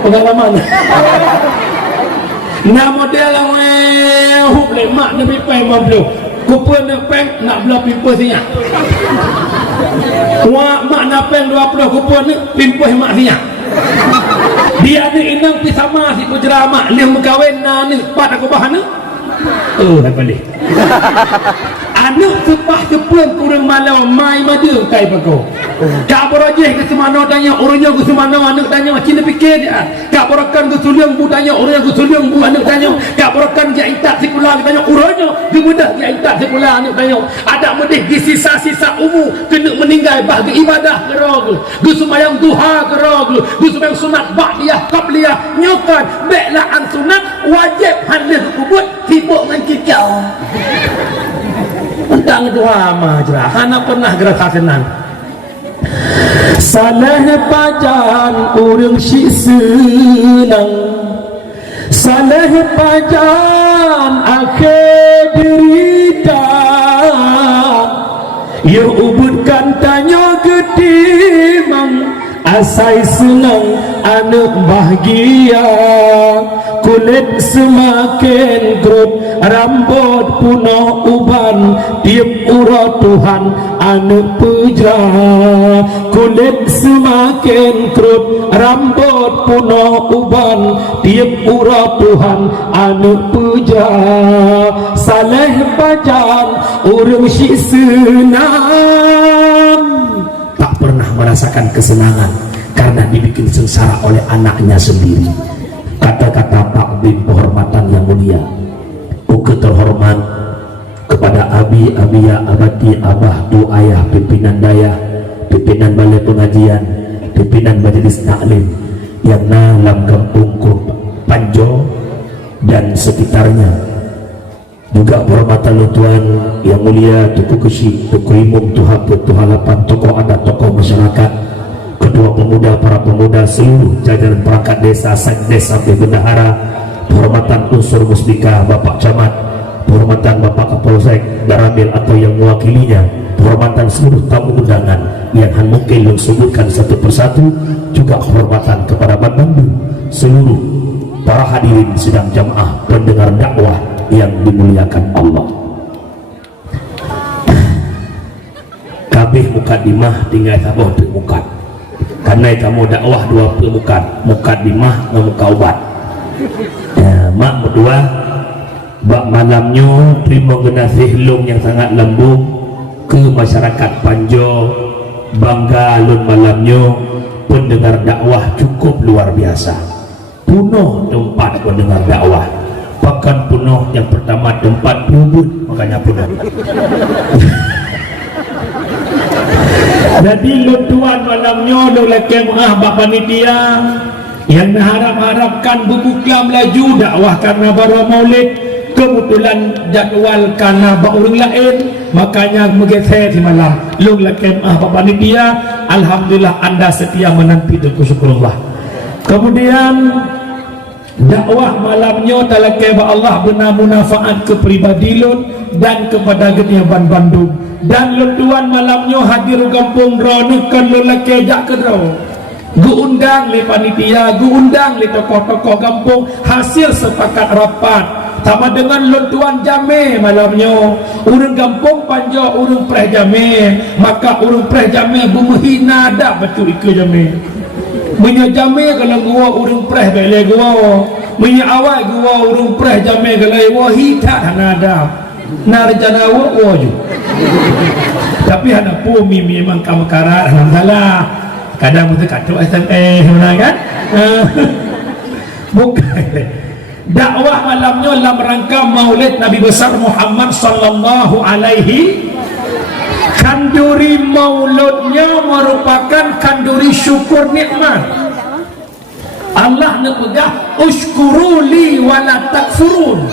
pengalaman nak model hup le mak nabi pai mampu kupon nak peng nak belah pimpah sinyak mak nak peng 20 kupon pimpah mak sinyak dia ni inang pi sama si pejerama liang berkahwin na ni pat aku bahan dah balik anak sepah sepun kurang malau mai madu kai pako kak borojeh ke semana tanya orangnya ke semana anak tanya macam fikir dia kak borokan ke suliang bu tanya orangnya ke suliang bu anak tanya kak borokan dia itak sekolah tanya orangnya ke mudah dia itak sekolah anak tanya ada medih di sisa-sisa umur kena meninggal bah ke ibadah ke rogl ke sembahyang duha ke rogl ke sembahyang sunat ba'diyah qabliyah nyokan beklah an sunat wajib hadis kubut sibuk dengan kikau tentang doa majrah hana pernah gerak hasenan salah pajan urang si senang salah pajan akhir derita ya ubudkan tanya gedimang asai senang anak bahagia kulit semakin grup rambut puno uban tiap urat Tuhan anak puja kulit semakin grup rambut puno uban tiap urat Tuhan anak puja salah pajan urang si senang tak pernah merasakan kesenangan karena dibikin sengsara oleh anaknya sendiri. Kata-kata takbir penghormatan yang mulia uke terhormat kepada abi, abia, abati, abah, tu ayah, pimpinan daya, pimpinan balai pengajian, pimpinan majelis taklim yang dalam kampung Panjo dan sekitarnya, juga penghormatan Tuan yang mulia Tuku Kesi, Tuku Imum, Tuhaput, Tuhalapan, tokoh adat, tokoh masyarakat, ketua pemuda, para pemuda, seluruh jajaran perangkat desa, sekdes sampai bendahara, penghormatan unsur musbika, Bapak Camat, penghormatan Bapak Kapolsek, Daramil atau yang mewakilinya, penghormatan seluruh tamu undangan yang mungkin sebutkan satu persatu, juga penghormatan kepada Bandu, seluruh para hadirin sidang jamaah pendengar dakwah yang dimuliakan Allah. Kabeh mukadimah tinggal saboh tu mukad. Karena kamu dakwah dua pemukat, mukadimah dan mukaubat. Ya, mak berdua bak malamnya terima genasih long yang sangat lembut ke masyarakat Panjo, bangga lun malamnya pendengar dakwah cukup luar biasa. Penuh tempat pendengar dakwah. Bahkan penuh yang pertama tempat pubut, makanya penuh. Jadi lutuan malamnya lelaki mengah bak panitia yang harap-harapkan bubuka melaju dakwah karena baru maulid, kebetulan jadwal karena bak orang lain, makanya menggeser di malam. Lu lelaki mengah bak panitia, alhamdulillah anda setia menanti dan syukurullah. Kemudian dakwah malamnya talakai ba Allah benar munafaat ke pribadi lun dan kepada geniaban Bandung dan lutuan malamnya hadir kampung ronukan lelaki jak ke draw guundang le panitia guundang le tokoh-tokoh kampung hasil sepakat rapat sama dengan lutuan jame malamnya urang kampung panjang urang preh jame maka urang preh jame bumehina dak betul ke jame punya jame kalau gua urang preh gale gua punya awal gua urang preh jame gale gua hita nada narjana wa ju tapi ada pumi memang kamkara alhamdulillah kadang mesti kacau SMS mana kan bukan dakwah malamnya dalam rangka maulid Nabi besar Muhammad sallallahu alaihi. Kanduri mauludnya merupakan kanduri syukur nikmat. Allah nepegah uskuru li wala takfurun.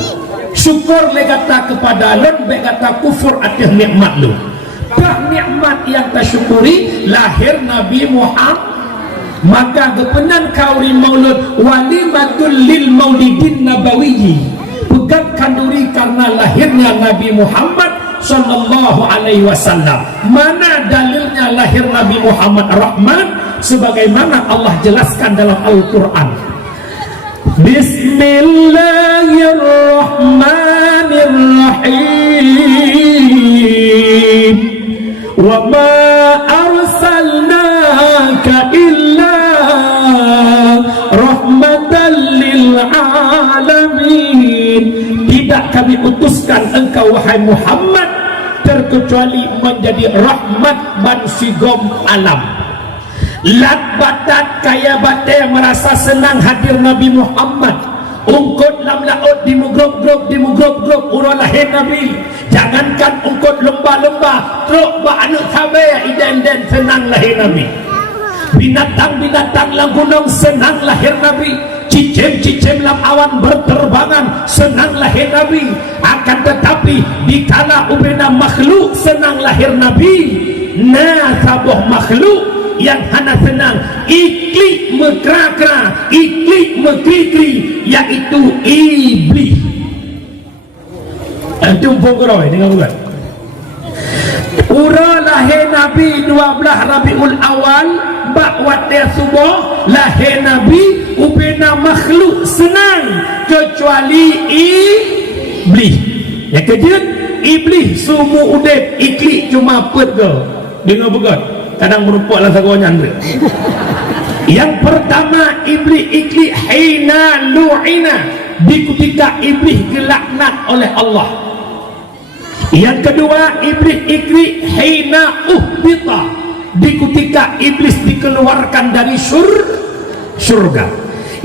Syukur le kata kepada lun, be kata kufur atas nikmat lu. Bah nikmat yang tersyukuri lahir Nabi Muhammad. Maka kepenan kauri maulud walimatul lil maulidin nabawiyyi. Bukan kanduri karena lahirnya Nabi Muhammad sallallahu alaihi wasallam. Mana dalilnya lahir Nabi Muhammad Rahman sebagaimana Allah jelaskan dalam Al-Qur'an. Bismillahirrahmanirrahim. Wa ma arsalnaka illa rahmatan lil alamin. Tidak kami utuskan engkau wahai Muhammad terkecuali menjadi rahmat bansigom alam. Lat batat kaya batai merasa senang hadir Nabi Muhammad. Ungkut lam laut dimugrop-grop urang lahir Nabi. Jangankan ungkut lembah-lembah truk ba anu tabe iden-iden senang lahir Nabi. Binatang-binatang lang gunung senang lahir Nabi. Cicim-cicim lam awan berterbangan senang lahir Nabi. Akan tetapi dikala ubena makhluk senang lahir Nabi, nah sabuh makhluk yang hana senang iklik mekra-kra, iklik mekri-kri, yaitu iblis. Antum punggeroy dengan bukan ura lahir Nabi 12 Rabiul Awal bakwate subuh lahir Nabi ubena makhluk senang kecuali iblis. Ya kejut iblis sumu udep iklik cuma perga dengan begat kadang merupuk lah sagonya andre. Yang pertama iblis iklik hina lu'ina di ketika iblis dilaknat oleh Allah. Yang kedua iblis iklik hina uhbita di ketika iblis dikeluarkan dari surga.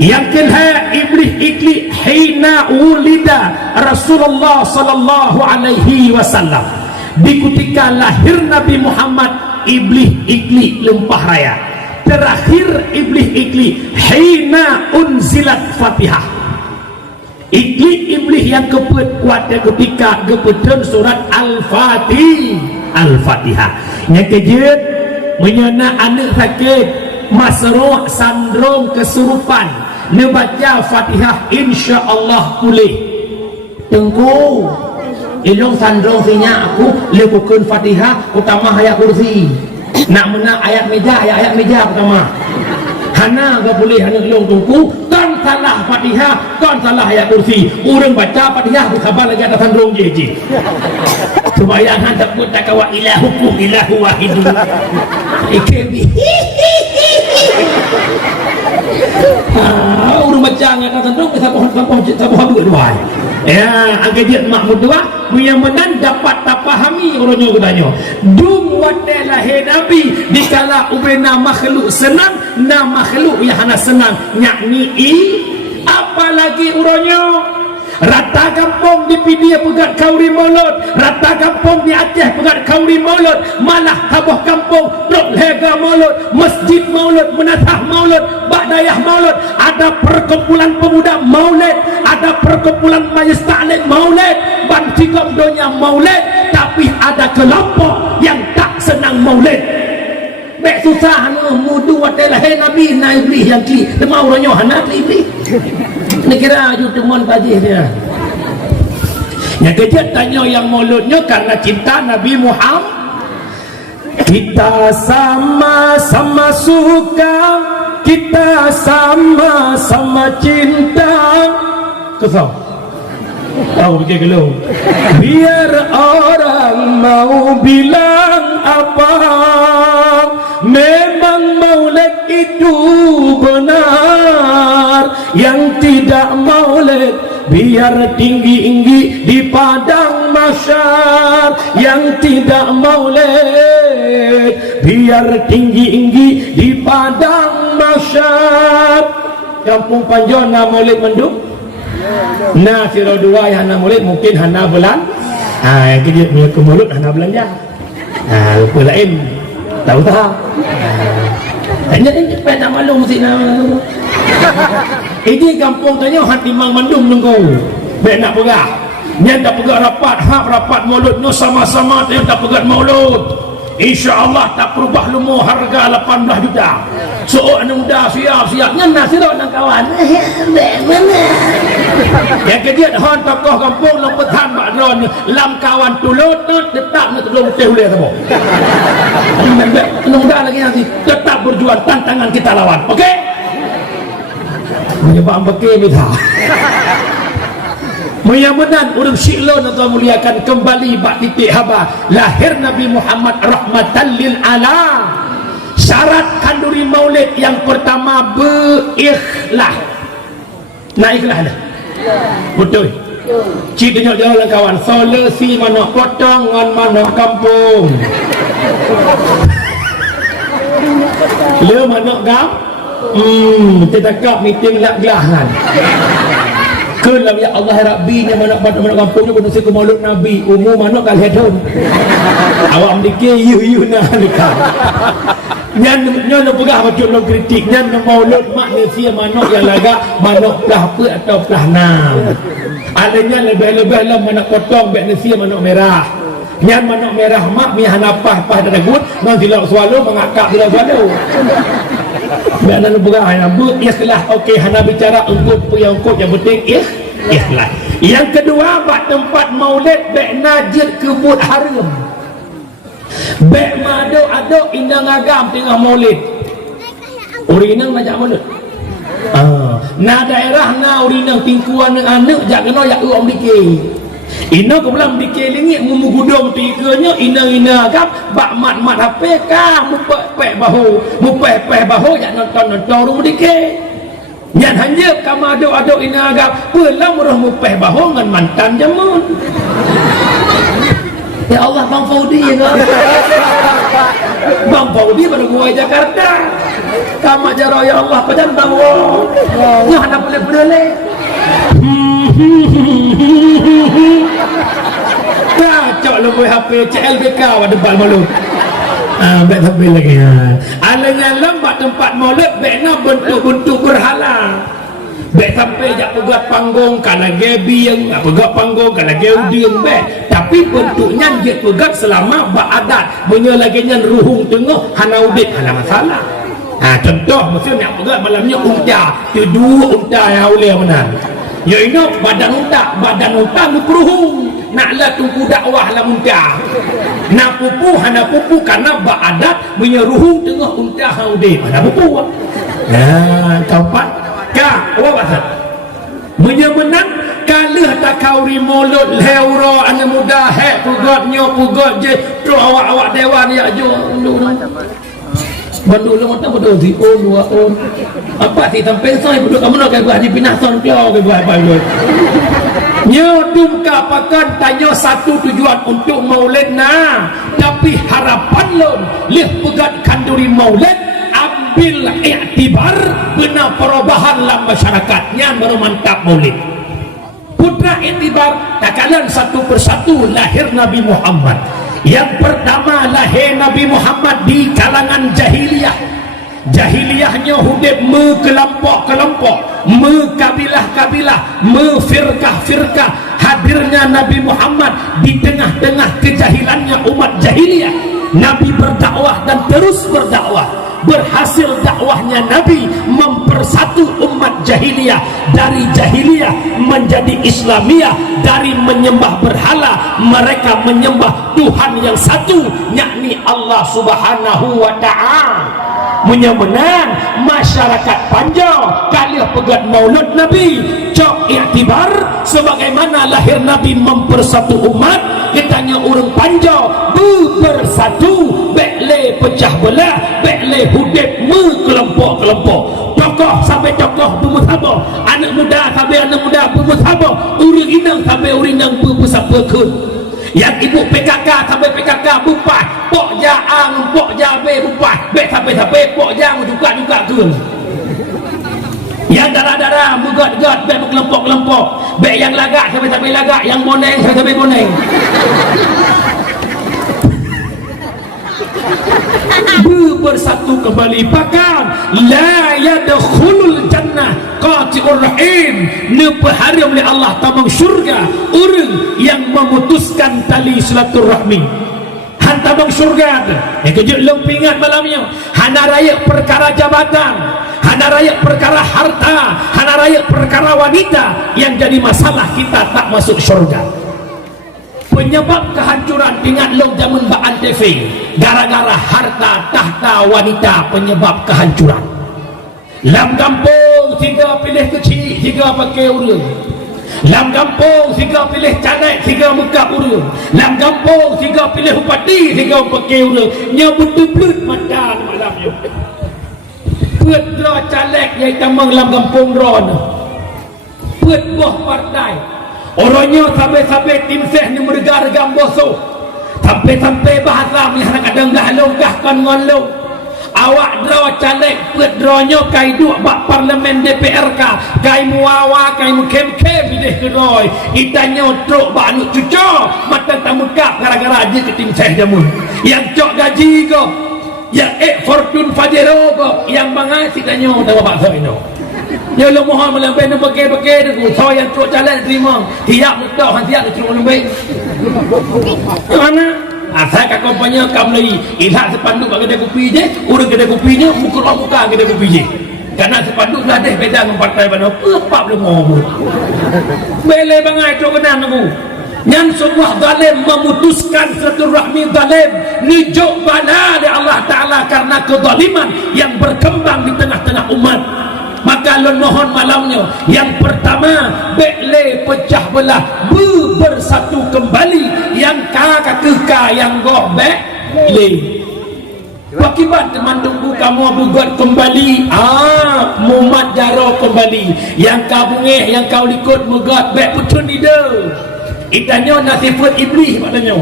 Yang kedua iblis iklik hina wulida Rasulullah sallallahu alaihi wasallam di ketika lahir Nabi Muhammad iblis iklik lempah raya. Terakhir iblis iklik hina unzilat Fatihah. Iklik iblis yang kuat ketika kepetan surat Al-Fatihah. Yang kejut menyana anak sakit masruh sandrom kesurupan nebaca Fatihah insyaallah pulih. Tengku ilong sandrom sinya aku lakukan Fatihah utama ayat kursi. Nak menang ayat meja pertama. Hana gak boleh hana ilong tungku kan salah Fatihah, kan salah ayat kursi. Urang baca Fatihah bersabar lagi ada sandrom je. Supaya han takut tak kawa ilahukum ilahu wahidun. Ikebi. Urang baca ngata sandrom sapoh dua. Ya, agak dia makmud dua punya menan dapat tak pahami orangnya katanya. Dum wate lahir Nabi dikala ubena makhluk senang, na makhluk yang hana senang yakni apalagi orangnya rata kampung di Pidia pegat kauri maulud, rata kampung di Aceh pegat kauri maulud, malah tabuh kampung truk lega maulud, masjid maulud, menatah maulud, ba'dayah maulud, ada perkumpulan pemuda maulid, ada perkumpulan majlis taklim maulid, bantigam dunia maulid, tapi ada kelompok yang tak senang maulid. bek susah mudu watelah nabi na iblis yang kli mau ronyo hana iblis ni kira aju temon tajih dia yang kejat tanya yang mauludnya karena cinta Nabi Muhammad. Kita sama-sama suka, kita sama-sama cinta. Kesal tahu bikin gelau biar orang mau bilang apa, memang maulid itu benar. Yang tidak maulid biar tinggi-tinggi di padang mahsyar. Yang tidak maulid biar tinggi-tinggi di padang mahsyar. Kampung Panjona maulid mendung. Nah, siro dua yang hana maulid mungkin hana bulan. Yang kejut punya ke mulut hana belanja. Lupa lain tahu tak? Hanya ini cepat nak maklum mesti nak. Ini kampung tanya hati mang mandum nunggu. Baik nak pegak. Yang tak pegak rapat, hak rapat maulud no sama-sama yang tak pegak maulud. InsyaAllah tak perubah lumu harga 18 juta. Soal muda siap-siap ngena sirot nak kawan. Mana? Yang kejut hon tokoh kampung lompetan bakron lam kawan tulut tetap nak tolong tehuleh semua. Muda lagi nanti tetap berjuang tantangan kita lawan. Okey? Menyebab bekir kita menyambutan urang syilon atau muliakan kembali bak titik haba lahir Nabi Muhammad rahmatan lil alam. Syarat kanduri maulid yang pertama berikhlas. Nak ikhlas dah betul cik tengok jauh kawan solusi mana potong ngan mana kampung le mana gam terdekat meeting lak gelah kan kelam ya Allah Rabbi nya mana kampung ni benar ke maulud Nabi umur mana kal hedon awak mendikir you nah dekat nyan pegah macam lo kritik nyan maulud manusia mana yang lagak mana pelah apa atau pelah nam adanya lebih-lebih lah mana potong manusia mana merah nyan mana merah mak mi hanapah pah dagut non silap swallow mengakak silap swallow biar lu pegah yang ikhlas. Okey hana bicara engkut yang penting ikhlas. Yang kedua bak tempat maulid bek najid kebut haram. Bek mado-ado indang agam tengah maulid. Urinang macam maulid. Na daerah na urinang tingkuan ng anak jak kena yak uang dikir. Ina ke belah dikelilingi memugudong tiganya ina agam bak mat HP kah mupek bahu jak nonton rumah dikir. Nyan hanya kama aduk ina agam pelah murah mupeh bahu ngan mantan jamun. Ya Allah Bang Faudi ya. Bang Faudi pada gua Jakarta. Kama jaro ya Allah padan bang wo. Wah nak boleh. Kacau lu buat HP CLBK pada depan malu. Baik sampai lagi. Alanya lambat tempat maulid baiknya bentuk-bentuk berhala. Baik sampai jak pegat panggung kalau gebieng, pegat panggung kalau geuding baik. Tapi bentuknya dia pegat selama beradat. Menyelaginya ruhung tengah hana udit hana masalah. Contoh maksudnya nak pegat malamnya unta, dua unta yang boleh benar. Ya ini badan unta lu keruhung naklah tunggu dakwah lah unta nak pupu hana pupu karena beradat menyeruhung tengah unta haudih mana pupu keempat awak pasal menyemenang kalih tak kauri mulut lewro anak muda pugot je tu awak dewan ya jo bandu lu mata betul si on apa si sampai saya betul kamu nak buat di pinah son pio ke buat apa buat nyodum kapakan tanya satu tujuan untuk maulid tapi harapan lo lih pegat kanduri maulid ambil iktibar benar perubahan dalam masyarakatnya baru mantap maulid putra iktibar takalan satu persatu lahir Nabi Muhammad. Yang pertama lahir Nabi Muhammad di kalangan jahiliyah. Jahiliyahnya hudib kelompok-kelompok, kabilah-kabilah, firkah-firkah. Hadirnya Nabi Muhammad di tengah-tengah kejahilannya umat jahiliyah. Nabi berdakwah dan terus berdakwah. Berhasil dakwahnya Nabi mempersatu umat jahiliyah dari jahiliyah menjadi Islamiyah, dari menyembah berhala mereka menyembah Tuhan yang satu, yakni Allah Subhanahu wa Ta'ala. Menang masyarakat Panjang kalian pegat maulud Nabi cok iktibar sebagaimana lahir Nabi mempersatu umat. Kitanya orang Panjang bersatu, bekle pecah belah, bekle hudib kelompok-kelompok, tokoh sampai tokoh bermusabah, anak muda sampai anak muda bermusabah, orang inang sampai orang inang bermusabah. Yang ibu PKK sampai PKK bupah, pok jaang, pok jabe bupah, bek sampai pok jang juga ke. Yang darah-darah bugat-gat, bek berkelompok-kelompok, bek yang lagak sampai lagak, yang boneng sampai boneng. Bersatu kembali, pakam la yadkhulul jannah qati'ur rahim, nepaharim oleh Allah tamang syurga orang yang memutuskan tali silaturahmi. Hantamang syurga yang kejut lempingat malamnya, hana raya perkara jabatan, hana raya perkara harta, hana raya perkara wanita yang jadi masalah kita tak masuk syurga. Penyebab kehancuran ingat lo zaman Ba'an TV gara-gara harta, tahta, wanita penyebab kehancuran. Lam kampung tiga pilih kecil, tiga pakai urut. Lam kampung tiga pilih caleg, tiga muka urut. Lam kampung tiga pilih bupati, tiga pakai urut. Nya betul-betul makan malamnya. Pet draw caleg yang tamang lam kampung ron. Pet buah partai. Orangnya sampai-sampai tim seh ni merga-regam bosok, sampai-sampai bahasa ni kadang gah-longgahkan ngon-long. Awak draw caleg pet drawnya kai duk bak parlimen DPRK, kai muawa, kai mukem-kem bidih kedoi. Itanya truk bak anu cuco, mata tak muka gara-gara aja ke tim seh jamun. Yang cok gaji ko, yang fortune fajero ko, yang bangai sitanya dah bak soino. Ya Allah mohon melambai nak pakai-pakai tu saya yang truk jalan terima tiap mudah tiap truk melambai mana asal kat kompanya kam lagi ilhak sepanduk kat kedai kopi je urang kedai kopinya muka kedai kopi je kerana sepanduk dah ada beza dengan partai mana apa belum mau bele bangai truk kenan aku yang sebuah zalim memutuskan silaturahmi zalim nijuk bala dari Allah Ta'ala karena kezaliman yang berkembang di tengah-tengah umat. Maka lon mohon malamnya yang pertama bekle pecah belah bersatu kembali yang kakak keka yang goh bekle akibat teman tunggu kamu buat kembali mumat jaro kembali yang kabungeh yang kau likut megat bek putun ide itanya nasifat iblis maknanya.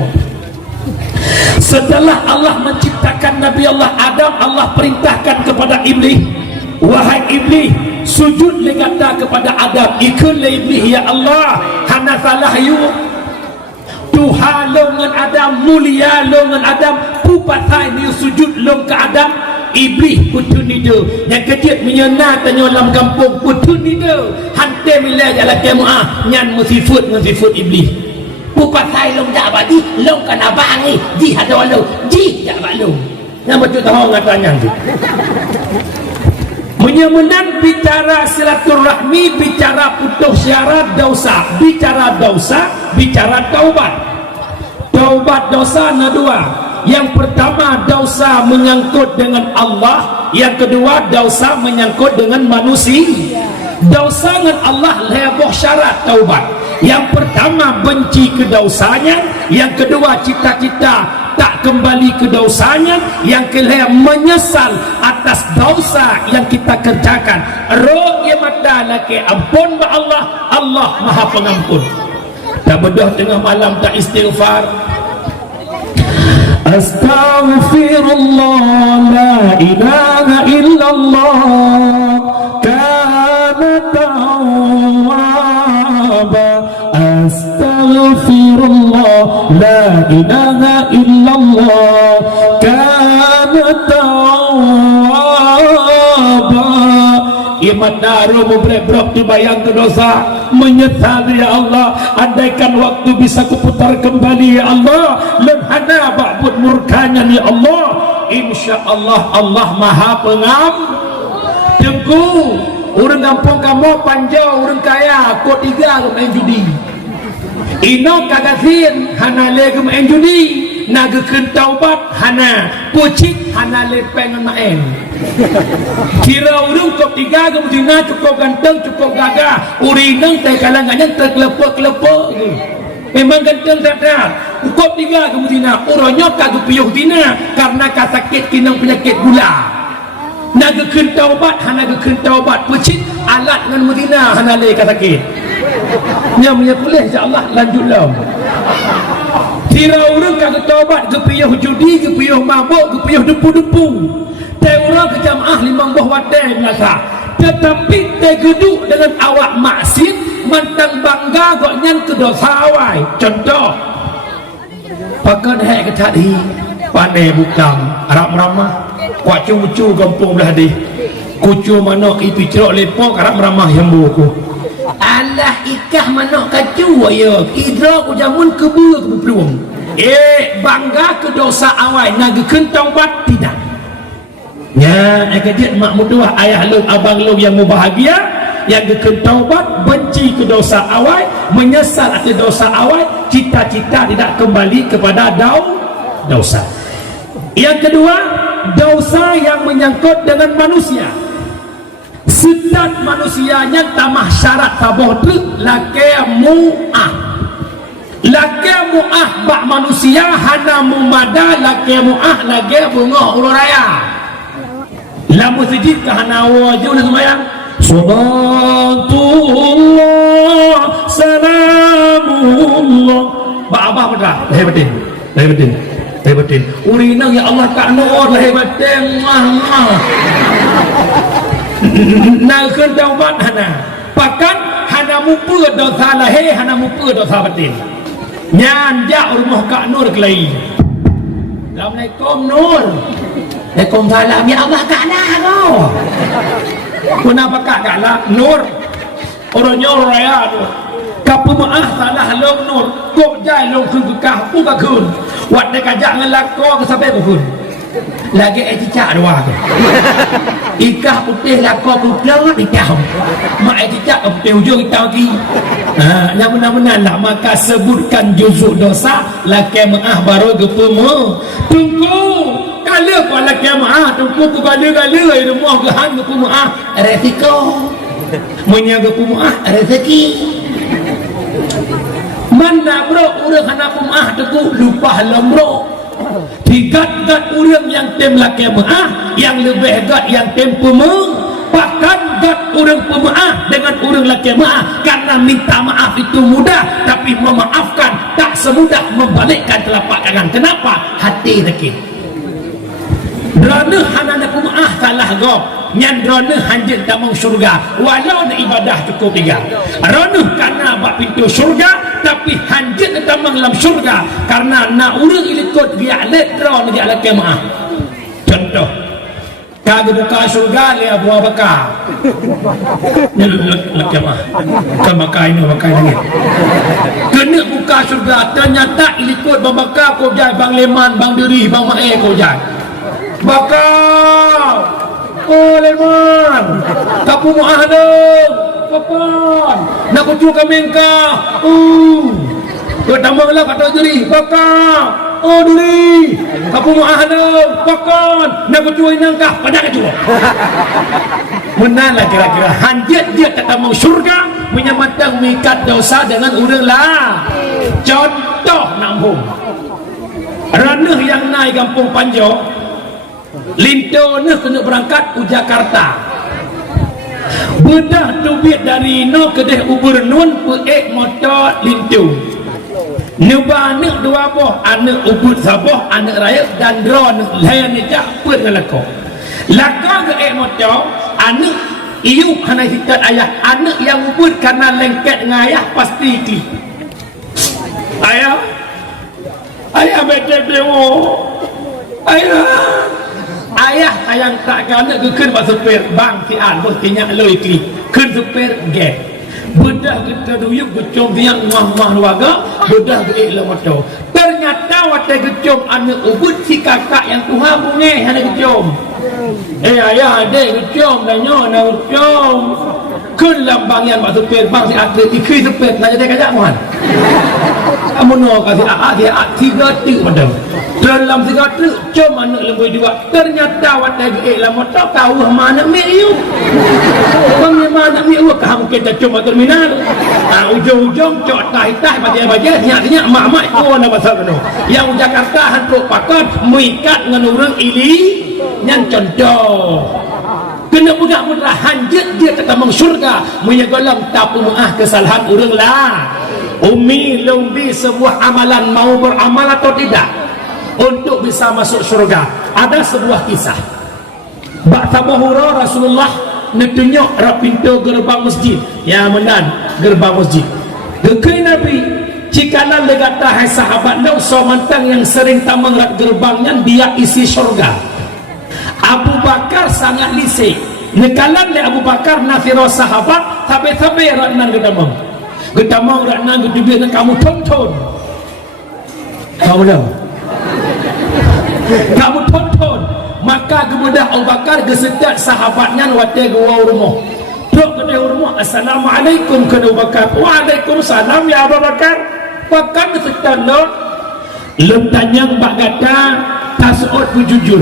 Setelah Allah menciptakan Nabi Allah Adam, Allah perintahkan kepada iblis, wahai iblis, sujud legata kepada Adam. Ikut iblis, ya Allah, hana salah you Tuhan longan Adam, mulia longan Adam, pupatai ni sujud long ke Adam. Iblis putun ide yang kecil menyena tanya dalam kampung putun ide hantar milai jalan kemuah nyan musifut iblis. Pupatai long tak bagi long kan abang ni di ada long di tak balong yang betul tahu ngatanya tu. Menyemenang bicara silaturahmi, bicara putus syarat dosa, bicara dosa, bicara taubat. Taubat dosa ada dua. Yang pertama dosa menyangkut dengan Allah, yang kedua dosa menyangkut dengan manusia. Dosa dengan Allah lebih syarat taubat. Yang pertama benci ke dosanya, yang kedua cita-cita tak kembali ke dosanya, yang kelima menyesal atas dosa yang kita kerjakan. Roh yang mata laki ampun ba Allah, Allah Maha Pengampun. Tak bedah tengah malam tak istighfar. Astaghfirullah la ilaha illallah kana tawwaba. Astaghfirullah la ilaha illallah kana tawwaba. Iman daru bebrek dibayang ke dosa, menyesal ya Allah, andaikan waktu bisa kuputar kembali ya Allah, len hana ba'bud murkanya ni Allah, insya-Allah Allah Maha Tengku orang kampung kamu panjau orang kaya kod 3 main judi. Ino kagasin hana lege main judi, naga taubat hana pucik hana lepeng main. Kira orang kod 3 kemudian cukup ganteng cukup gagah, urinang teh kalangannya terkelepok-kelepok. Memang ganteng sadar. Kod 3 kemudian orangnya kagak piyuh dina karena kasakit kinang penyakit gula. Naga taubat hana naga taubat pucik alat dengan Medina hana le kasakit. Nya punya kuliah insya-Allah lanjutlah. Kira orang kagak taubat kepiyuh judi, kepiyuh mabuk, kepiyuh depu-depu. Teh orang ke jamaah limang buah wadai biasa. Tetapi teh geduk dengan awak maksiat mantang bangga kok nyan ke dosa awai. Contoh pakan hek ke tadi pandai bukam Arab meramah kuat cucu kampung belah di kucu manok itu cerok lepok Arab meramah yang buku alah ikah manok kacu ya idra ku jamun kebu peluang bangga ke dosa awai naga kentang bat tidak nya dia mak mudah ayah lu abang lu yang bahagia yang ketaubat benci ke dosa awal, menyesal atas dosa awal, cita-cita tidak kembali kepada dosa. Yang kedua, dosa yang menyangkut dengan manusia. Setiap manusianya tamah syarat taboh lake mu'ah. Lake mu'ah bak manusia hana mumada lake mu'ah lake bunga ururaya. Lamu sejid ke hana wajib dan semayang. Salatullah salamullah Abah betul hebatin hebatin urinang ya Allah kak nur hebatin nak taubat hana pakan hana mupu dosa lahir hana mupu dosa batin nyanja rumah kak nur kelai. Assalamualaikum Nur. Waalaikumsalam ya Allah kak nah kenapa kak lah Nur orangnya raya Nur kapu maah salah long Nur kok jai long kun kekah pun kakun wat nak ajak ngelako ke sampai kakun lagi cicak dua ke ikah putih lako putih ikah mak cicak putih ujung ikah lagi yang benar-benar lah maka sebutkan juzuk dosa laki maah baru gepemu tunggu kala pala kiamah tunggu ku kala-kala rumah gahan ku maah resiko menyaga ku maah rezeki mana bro urang hana ku maah teku lupa lemro tigat-gat urang yang tem laki maah yang lebih gat yang tem pemu bahkan gat urang pemaaf dengan urang laki maah karena minta maaf itu mudah tapi memaafkan tak semudah membalikkan telapak tangan. Kenapa? Hati sakit. Drone hana nak maaf salah gop nyan drone hanjit tamang surga walau nak ibadah cukup 3 drone karena bak pintu surga tapi hanjit tamang dalam surga karena nak urang ilikut dia let drone dia laki maaf. Contoh kagak buka surga le Abu Bakar laki maaf kan makai ini makai ini kena buka surga ternyata ilikut Bang Bakar kau jai Bang Leman Bang Diri Bang Mae kau jai Bakar oh Leman kapu mu'ah dong Bakar nak kucu kami engkau kau tambah lah kata Diri Bakar oh Diri kapu mu'ah dong Bakar nak kucu inangkah pada kecuali menang lah kira-kira hanjit dia kata mau surga menyamatkan mengikat dosa dengan urang lah. Contoh nambung ranah yang naik kampung Panjo linto ni kena berangkat ke Jakarta bedah duit dari no kedeh ubur nun peek motor linto nuba anak 2 boh anak ubur saboh anak raya dan drone layan ni jak put ngelako lako ke motor anak iu kena hitat ayah anak yang ubur karena lengket dengan ayah pasti ikli ayah betul dewo ayah sayang tak kena kekun pak supir bang si an bos tinyak lo ikli kun supir get bedah kita duyuk gecom yang mah-mah warga bedah geik lemoto ternyata wate gecom anak ubud si kakak yang Tuhan bunyi ada gecom ayah ada gecom danyo na gecom kun lambang yang waktu perbang si atlet ikui sepet nak jadi kajak muan kamu no kasih dia tiga tu padam dalam tiga tu cuma anak lembu dua ternyata wate geik lemoto tahu mana miu bang mana miu kamu kita cuma terminal ujung-ujung cok tai-tai bajet-bajet nyak-nyak mak-mak ko na pasal no yang Jakarta hantuk pakat mikat dengan orang ili nyan contoh kena mudah-mudah hanjut dia kata meng syurga menyegolam tak pemaah kesalahan orang lah umi lumbi sebuah amalan mau beramal atau tidak untuk bisa masuk syurga ada sebuah kisah ba'ta buhura Rasulullah netunjuk pintu gerbang masjid ya menan gerbang masjid dekai Nabi cikalan legata hai sahabat nau somantang yang sering tamang rat gerbangnya dia isi syurga Abu Bakar sangat lisik nekalan le Abu Bakar nafiro sahabat tabe-tabe ratnan gedamang ratnan gedubir kamu tonton kamu tonton maka kemudian Abu Bakar gesedat sahabatnya wate gua rumah dok ke rumah assalamualaikum ke Abu Bakar waalaikumsalam ya Abu Bakar Bakar gesedat lo lentanyang bak gata tasud jujur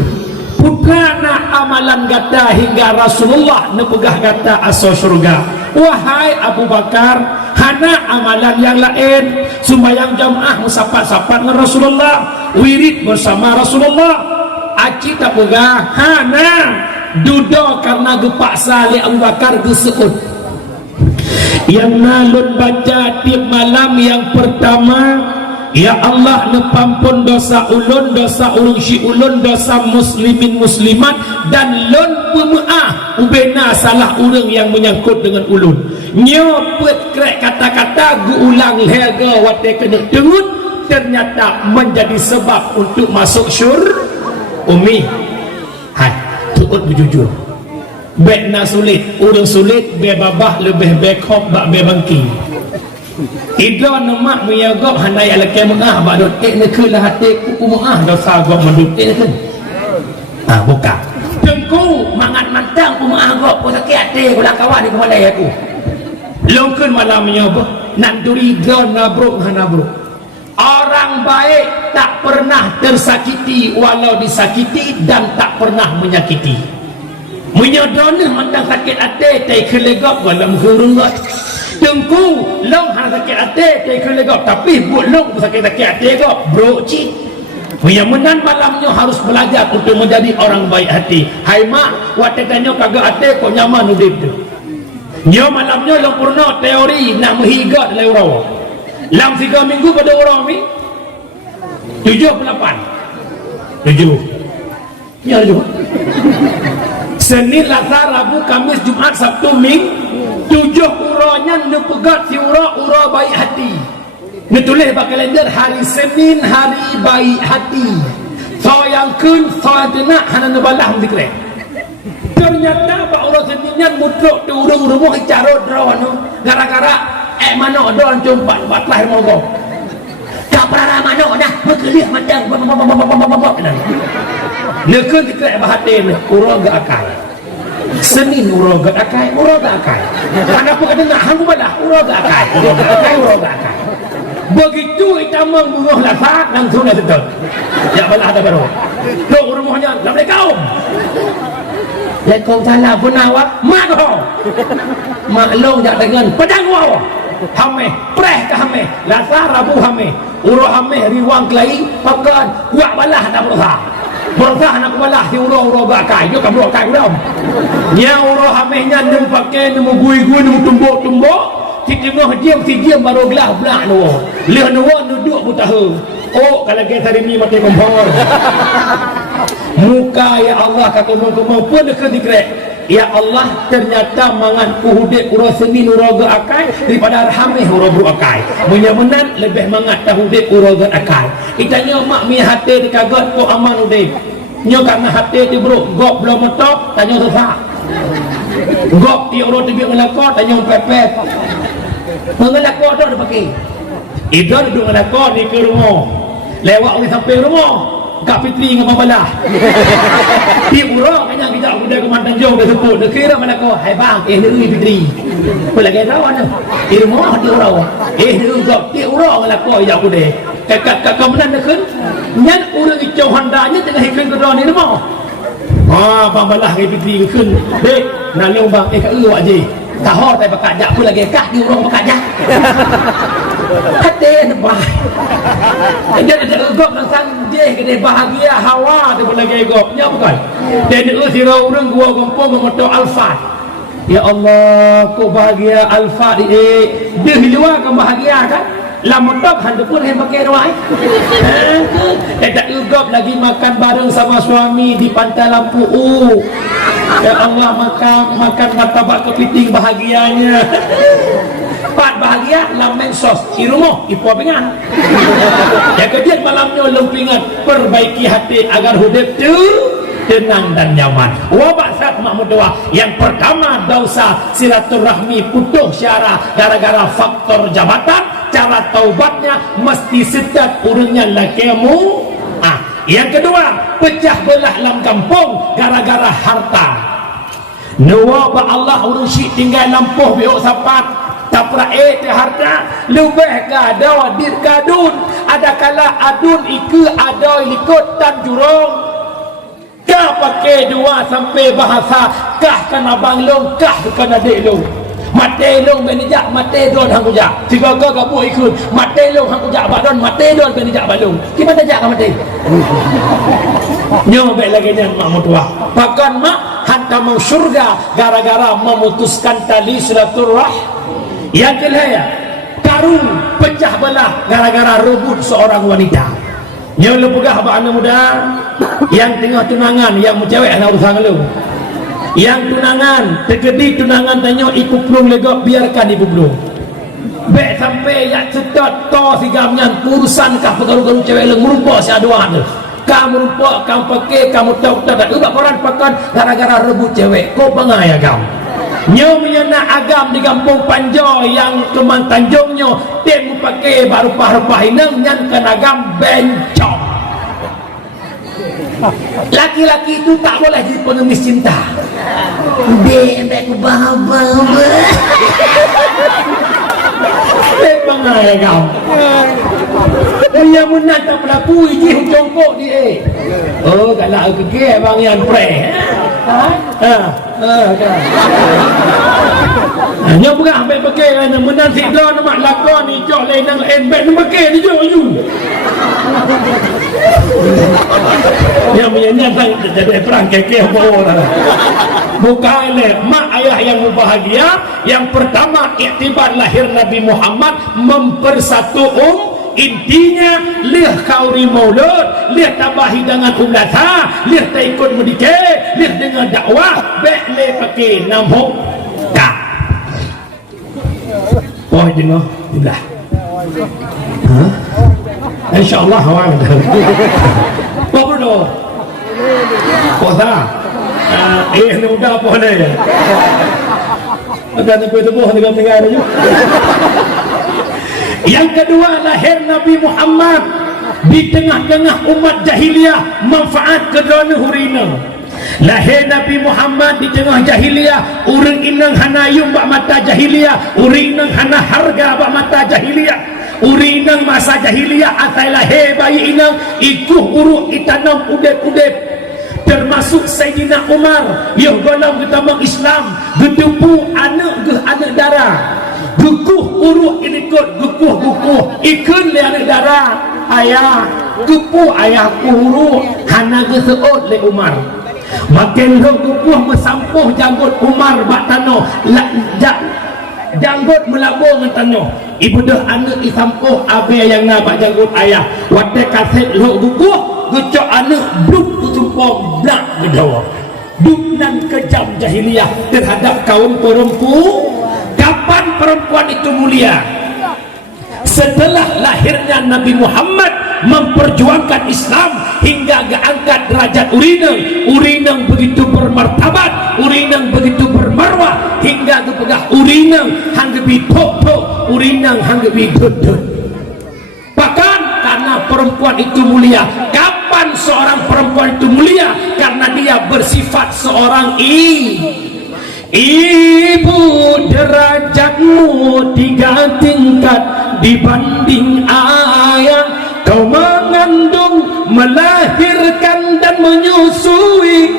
putrana amalan gata hingga Rasulullah nepegah gata asal surga wahai Abu Bakar hana amalan yang lain sembahyang jamaah musapat-sapat dengan Rasulullah wirid bersama Rasulullah aci tak pegah hana dudo karena gepak salih Abu Bakar geseut yang nalun baca tiap malam yang pertama ya Allah nepampun dosa ulun si ulun dosa muslimin muslimat dan lun pemaah ubena salah urang yang menyangkut dengan ulun nyopet krek kata-kata gu ulang lega wate kena dengut ternyata menjadi sebab untuk masuk umi hai tuut berjujur bek na sulit urang sulit be babah lebih bekok bak be bangki idon mak meyagok hanai alake mengah bak dot nekelah hati ku mengah dosa gok mendut nekeun buka tengku mangat mantang ku mengah gok ku sakit hati ulang kawan di kepala aku longkeun malam nyoba nan duri don nabruk hanabruk orang baik tak pernah tersakiti walau disakiti dan tak pernah menyakiti menyodonah mandang sakit hati tai kelegok walau mengurungot tengku long hang sakit hati tai kelegok tapi buat long sakit hati kok bro cik yang menan malamnya harus belajar untuk menjadi orang baik hati hai mak watetannya kagak hati kok nyaman udip tu nyo malamnya long purna teori nak menghigat le orang lam 3 minggu pada orang ni 7 ya 7 Senin, Selasa, Rabu, Kamis, Jumat, Sabtu, Minggu 7 uranya nepegat si ura baik hati netulis bak kalender hari Senin hari baik hati so yang kun so jenak hana nebalah dikre ternyata bak ura Seninnya mutluk tu urung rumah carut rawan gara-gara mana don jumpa batlah mogok tak pernah mana dah berkelih mandang nekeun dikre bahatin ura gak akal Senin ura gak akal kenapa kata nak hang balah ura gak akal begitu itamang buruh lasak langsung dah sedot ya balah ada baru tu rumahnya Assalamualaikum Waalaikumsalam pun awak mak kau maklum jak dengan pedang kau hameh preh ke hameh Selasa Rabu hameh urah hameh riwang kelai pakan kuat balah tak berusaha nak balah si urah bakai jo kan bakai udah nya urah hamehnya nem pakai nem gui-gui nem tumbuk-tumbuk si diam baru belah nu leh nu duduk butahe oh kalau kita hari ni mati kompor muka ya Allah kata mau pun dekat dikrek ya Allah ternyata mangan uhudek urah Senin urah akai daripada hameh urah bro akai menyamenan lebih mangat tahudek urah akai itanya mak mi hati dikagot ko aman udek nyo karena hati ti bro gok belum metop tanya susah gok ti urah ti biak melakot tanya pepet mengelakon dah dia pakai itu duduk mengelakon ni ke rumah lewat orang sampai rumah Kak Fitri dengan Babalah di urang kan yang kita udah ke Tanjung dah sebut dia kira melakon hai bang ni Fitri apa lagi rawan di rumah di urang ni kau di urang melakon ya aku deh kakak kemudian dia kan nyan orang itu Honda-nya tengah ikut ke dalam ni rumah Babalah ke Fitri kan dek nak lubang kat awak je tahu tak pakai jak pun lagi kak di urang pakai jak hati nebah dia ada egop langsung dia kena bahagia hawa dia pun lagi egopnya bukan dia ada orang gua gompong memotok Alfat ya Allah kau bahagia Alfat dia luar kan bahagia kan lama tok hantu pun yang pakai ruai dia tak egop lagi makan bareng sama suami di pantai Lampu ya Allah makan martabak kepiting bahagianya Pat bahagia lameng sos di rumah ipu pingan yang kemudian malamnya lempingan perbaiki hati agar hidup tu tenang dan nyaman wabak saat Mahmud doa yang pertama dosa silaturahmi putus syarah gara-gara faktor jabatan cara taubatnya mesti sedap urungnya lakimu yang kedua pecah belah dalam kampung gara-gara harta nuwabak Allah urung syik tinggal lampuh biok sapat tapra te harta lebih kada dir kadun ada kala adun iku ada likut tan jurong kah pakai dua sampai bahasa kah kan abang long kah kan adik long mate long benijak mate don hang kujak tiga kau gabu ikut mate long hang kujak badon mate don benijak balung gimana jak kan mate nyobek lagi nya mak mutua pakan mak hantar mau surga gara-gara memutuskan tali silaturahmi yang kelaya karung pecah belah gara-gara rebut seorang wanita yang lepegah anak muda yang tengah tunangan yang cewek nak urusan lu yang tunangan terkedi tunangan tanya ikut pelung legok biarkan ibu pelung baik sampai yang cetot to sigamnya urusan kah pegaru-garu cewek lu merupa si aduan tu kamu merupa kamu pakai kamu tahu tak ubah koran pakan gara-gara rebut cewek kau pengaya kamu nyonya nak agam di kampung Panjau yang Keman Tanjungnya dia pakai baru-baru inang nyan kan agam bencong laki-laki itu tak boleh jadi pengemis cinta dia ku bawa pengaya kau dia menatap pelaku iji jongkok dia galak kege bang yang pre hanya berah ambil pakai kan menang sikla nama lakon ni jok lain nang lain baik ni pakai ni jok you yang menyanyang jadi perang kekeh bawa bukan oleh mak ayah yang berbahagia yang pertama iktibar lahir Nabi Muhammad mempersatu intinya lihat kauri maulud lihat tambah hidangan umlata lihat tak ikut merdeka lihat dengan dakwah baik le pakai namhok tak oh dengar belah insyaallah awak apa bro puasa ni udah apa ni ada tebuh dengan negara juga. Yang kedua lahir Nabi Muhammad di tengah-tengah umat jahiliyah manfaat kedona hurina lahir Nabi Muhammad di tengah jahiliyah urang inang hanayum bak mata jahiliyah urinang hana harga bak mata jahiliyah urinang masa jahiliyah atai lahir bayi inang ikuh uruk itanam udep-udep termasuk Sayyidina Umar yang golong utama Islam gedupu anak darah gukuh uruk ini kot gukuh ikun le anak darah ayah gukuh ayahku uruk hana geseot le Umar makin gukuh mesampuh janggut Umar bak tano janggut melabur dengan tano ibu dah anak isampuh abe yang nak janggut ayah wate kaset lo gukuh gucok anak bluk tutumpong blak gedawa duknan kejam jahiliyah terhadap kaum perempuan. Kapan perempuan itu mulia? Setelah lahirnya Nabi Muhammad memperjuangkan Islam hingga keangkat derajat urinang begitu bermartabat, urinang begitu bermartabat marwah hingga ke pegah urinang hangga bi tok urinang hangga bi dut. Bahkan karena perempuan itu mulia. Kapan seorang perempuan itu mulia? Karena dia bersifat seorang ibu. Derajatmu 3 tingkat dibanding ayah. Kau mengandung, melahirkan dan menyusui.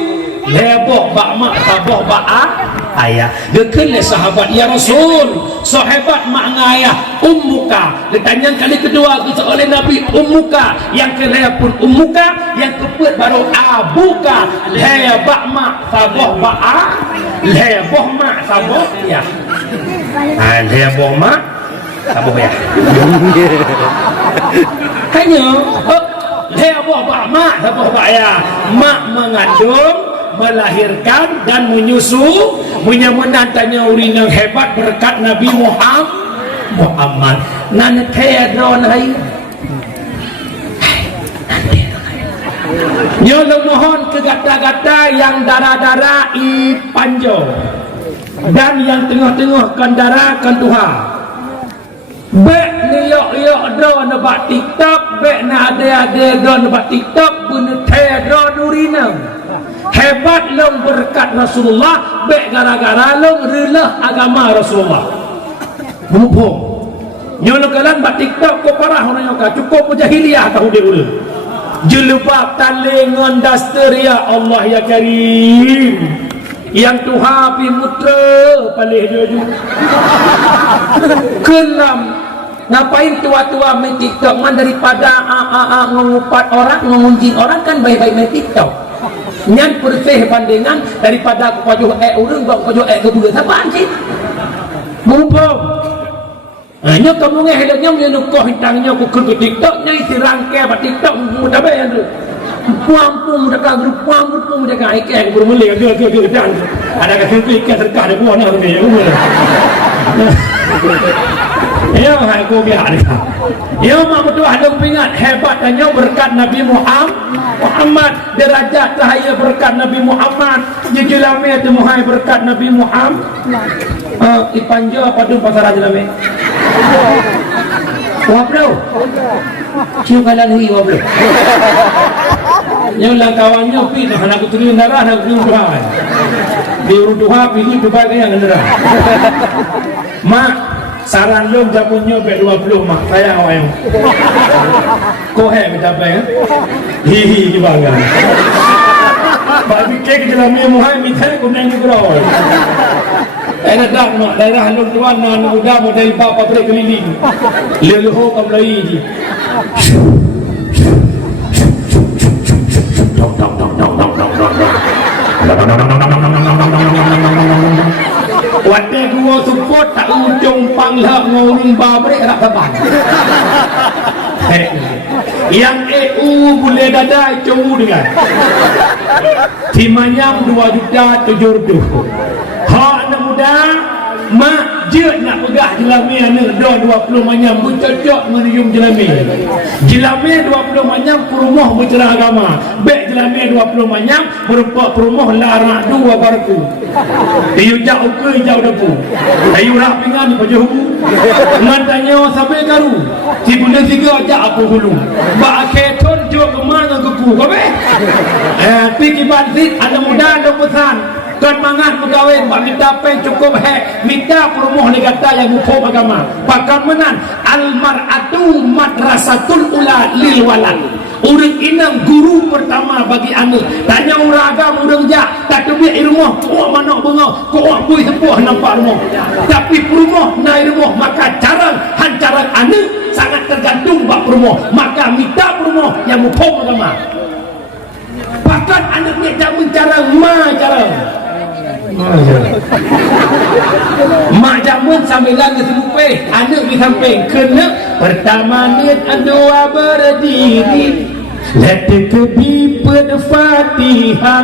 Lebok bak mak, tabok bak ayah. Gekenlah sahabat, ya Rasul, sahabat mak ngayah ummuka. Ditanya kali kedua oleh Nabi, ummuka. Yang kelima pun ummuka. Yang keempat baru abuka. Lebak mak, tabok bak lebok mak, tabok ya. Lebok mak, tabok ya. Hanya lebok bak mak, tabok bak ya. Mak mengandung, melahirkan dan menyusu, menantanya urin yang hebat berkat Nabi Muhammad. Nan kedron hai. Yo mohon ke gata-gata yang darah-darah i panjo dan yang tengah-tengah kan darah kan Tuhan. Bek ni yok do nebak TikTok, bek na ada do nebak TikTok bune kedron urinang. Hebat long berkat Rasulullah, bek gara-gara long relah agama Rasulullah. Mumpung nyolokalan bak TikTok ko parah orang yoka cukup jahiliyah kau dia udah. Jelebab talengon daster ya Allah ya Karim. Yang Tuhan pi mutra palih dia juga. Kelam ngapain tua-tua main TikTok man daripada mengupat orang, mengunjing orang kan baik-baik main TikTok. Nyan bersih bandingan daripada aku pajuh urang buat pajuh kebulan apaan sih? Mumpung hanya kamu ngehedanya menyenukoh hitangnya aku ke TikToknya isi rangkai apa TikTok mudah bayar tu puang-puang mudah kagru puang-puang mudah kagru ikan bermulai ke dan ada kesentuh ikan terkah ada buah nak ni ya aku biar ya mak betul ada pingat hebatnya berkat Nabi Muhammad derajat cahaya berkat Nabi Muhammad jejelame tu muhai berkat Nabi Muhammad ipanjo apa tu pasar jejelame wabro cium kalan hui wabro yang langkawannya pi nak aku turun darah nak turun Tuhan di Tuhan pergi Dubai yang darah mak saran lu jamunya be 20 mak sayang awak yang kau hek minta apa ya hihi di bangga bagi kek dalam ni muhai minta aku naik mikro dak nak daerah lu tuan nan udah model bapa berkeliling leluhur kau lagi ji Wate gua support tak ujung panglah ngurung babrik rak teban. Yang EU boleh dada cowu dengan. Timanyam 2 juta 700. Ha anak muda mak je nak pegah jelami anak do 20 manyam bercocok menuyum jelami. Jelami 20 manyam perumah bercerah agama. Bek jelami 20 manyam berupa perumah larak dua barku. Ayu jauh ke jauh depu. Ayu rak pingan pajuh hu. Ngantanya sampai garu. Si bulan 3 ajak apa hulu. Ba keton jo ke mana ke ku kobe. Pergi bansit ada muda ada pesan. Kan mangan pegawai mak minta pen cukup minta perumuh ni kata yang hukum agama pakan menan almar'atu madrasatul ula lil walad urang inang guru pertama bagi anak tanya urang agama urang jak tak tebik rumah kau mana bunga kau bui sepuh nampak rumah tapi perumuh naik rumah maka cara hancaran anak sangat tergantung bak perumuh maka minta perumuh yang hukum agama bahkan anaknya tak mencara cara mak jamun sambilan keselupe anak di samping kena pertama niat doa berdiri letak kebi Fatihah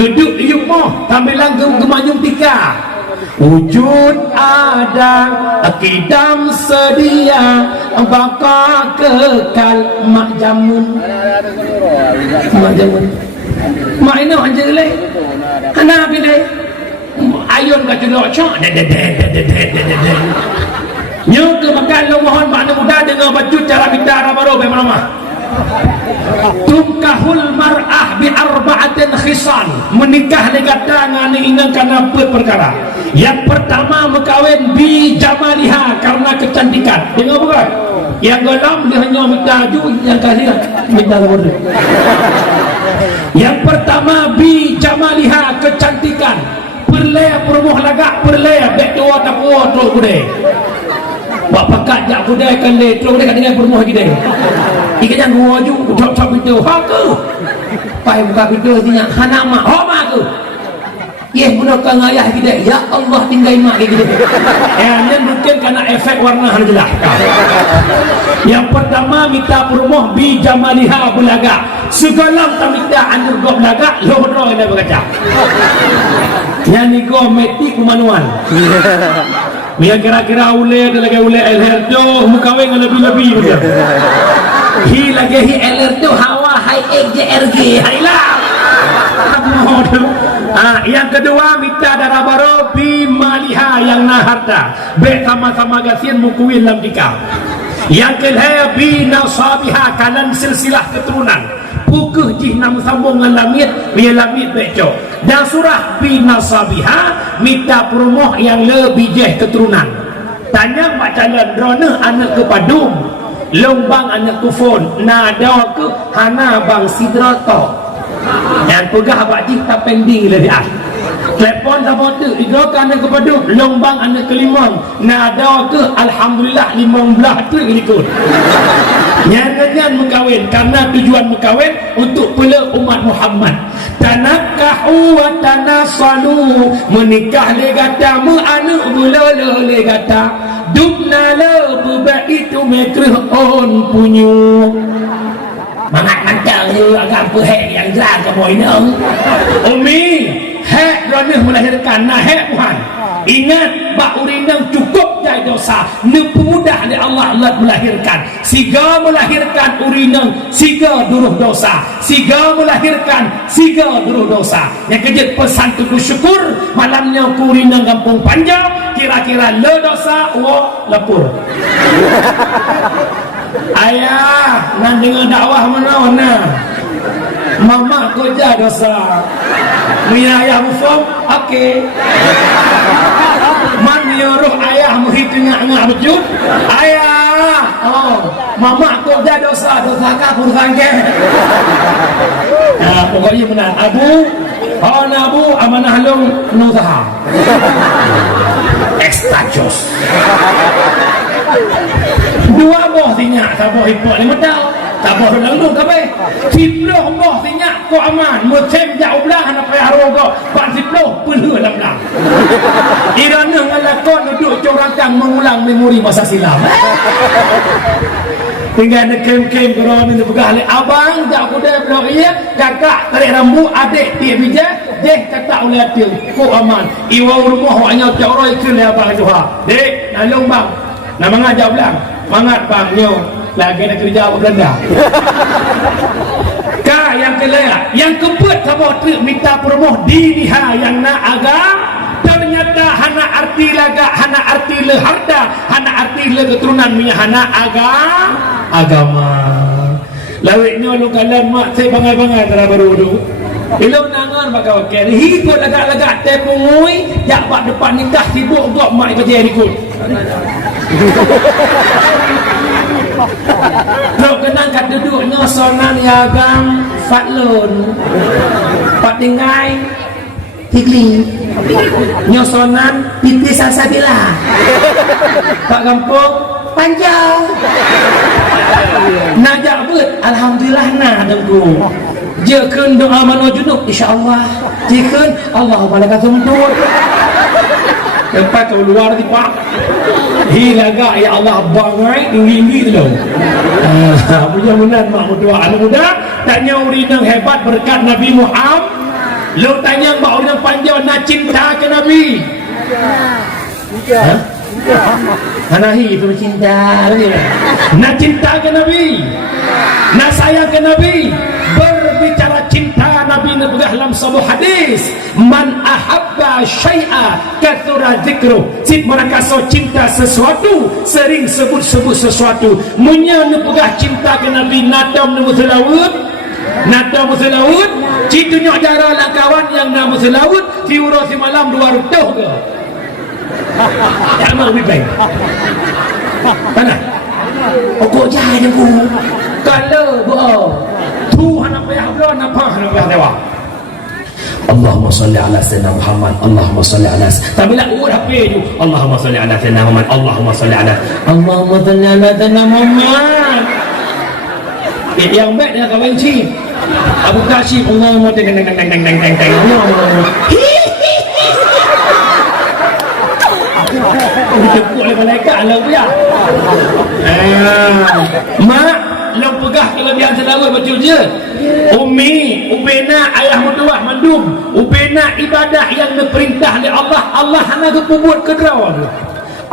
geduk di rumah sambilan gemanyum tika wujud ada akidam sedia bakal kekal mak jamun mak ini anjir le anak pilih ayun kat julok cok nyo ke makan lo mohon makna muda dengan baju cara bidara baru bagaimana tungkahul mar'ah bi arba'atin khisal menikah negata ngani ingat karena perkara yang pertama mekawin bi jamaliha karena kecantikan dengar bukan yang gelam dia hanya minta ju yang kasih minta bodoh yang pertama bi jamaliha kecantikan perleh permoh lagak perleh bek tua tak kuat tu kude bak pakat jak kude kan le tu kude kan dengan permoh gede ikan yang gua ju cop itu ha ke pai buka video dia hana mak ho mak ke ye gunakan ayah kita ya Allah tinggal mak gitu ini mungkin karena efek warna jelas yang pertama minta permoh bi jamaliha belaga segala minta anur go belaga lo benar kena berkaca yang ni go meti kumanuan biar kira-kira ule ada lagi ule elher tu muka weng lebih-lebih betul hi lagi hi elher tu hawa hai XJRG hai lah yang kedua minta darah baru bi maliha yang na harta be sama-sama gasin mukuin lam dikau yang kedua bi nasabiha kanan silsilah keturunan pukuh jih nam sambung dengan lamit biar lamit beco dan surah bi nasabiha minta perumoh yang lebih jeh keturunan tanya mak calon drone anak ke padum lombang anak ke phone nada ke hana bang sidrato dan pegah abak jih tak pending lebih telepon sama tu digerakkan anak kepada lombang anak kelima nada ke alhamdulillah 15 tu ikut nyanyian mengkawin karena tujuan mengkawin untuk pula umat Muhammad tanakahu wa tanasalu menikah legata meanu bulala legata dubna la bubaitu mekrih on punyu mangat mantang je agak perhek yang jelas ke boy nang umi hek kerana melahirkan nah hek Tuhan ingat bak urinang cukup jai dosa nepemudah oleh Allah melahirkan siga melahirkan urinang siga duruh dosa siga melahirkan siga duruh dosa yang kejut pesan tu syukur malamnya urinang kampung panjang kira-kira le dosa wa lepur ayah nak dengar dakwah mana mama kerja dosa minyak ayah mufam okey man nyuruh ayah menghitungnya bejut ayah mama kerja dosa kapur sangke pokoknya benar abu amanah long nusaha ekstajos dua boh tinyak tak boh hipok ni medal tak boh lalu kabeh 10 boh tinyak ko aman mutem jauh belah nak payah rogo 40 peluh dalam belah irana ngalakon duduk corangkang mengulang memori masa silam tinggal ada kem-kem korang ni pegah le abang jak kuda blok iya kakak tarik rambut adik tiap bija deh kata oleh dia ko aman iwa rumah hanya coroi ke le abang tu ha dek nalung bang nak mengajak belang mangat bang nyo lagi nak kerja apa Belanda ka yang kelaya yang keempat sama trik minta permoh diniha yang nak agam ternyata hana arti laga hana arti le harta hana arti le keturunan minyak hana agama lawik ni lu kalan mak saya bangai-bangai tera baru tu ilau nangan bakal wakil hikut lagak-lagak tepungui jak bak depan nikah sibuk untuk mak kerja ikut Bro kenang kat duduknya sonan yagang fatlun pak tinggai tikling nyosonan pipi salsabila pak kampung panjang najak bet alhamdulillah nah dengku jekeun doa mano junub insyaallah jekeun Allah malaikat sumtur tempat ke luar di pak hilaga ya Allah bangai tinggi-tinggi tu punya menan mak berdoa anak muda tanya urinang hebat berkat Nabi Muhammad lo tanya mak urinang panjang nak cinta ke Nabi Anahi itu cinta nak cinta ke Nabi nak sayang ke Nabi berbicara cinta Nabi nepegah dalam sebuah hadis, man ahabba syai'a kathura dzikru. Cip merakaso cinta sesuatu, sering sebut-sebut sesuatu. Munya nepegah cinta ke Nabi nadam nemu selawut, nadam selawut, citunya jara lah kawan yang nama selawut, si urus si malam 2 rutuh ke. Amal lebih baik. Mana? Kok jahe aku. Kalau bohong. Tuhan apa yang belum apa yang dewa. Allahumma salli ala sayyidina Muhammad. Allahumma salli ala. Tapi nak urut apa tu? Allahumma salli ala sayyidina Muhammad. Allahumma salli ala. Allahumma salli ala sayyidina Muhammad. Yang baik dia kau benci. Abu Kashif Allahumma teng teng teng teng teng teng teng. Dijemput oleh malaikat lah tu ya. Mak, lo pegah kelebihan selawat betul je. Umi, Ubena, ayah mertua mandum. Ubena ibadah yang diperintah oleh Allah. Allah hanya kepubut kedraw.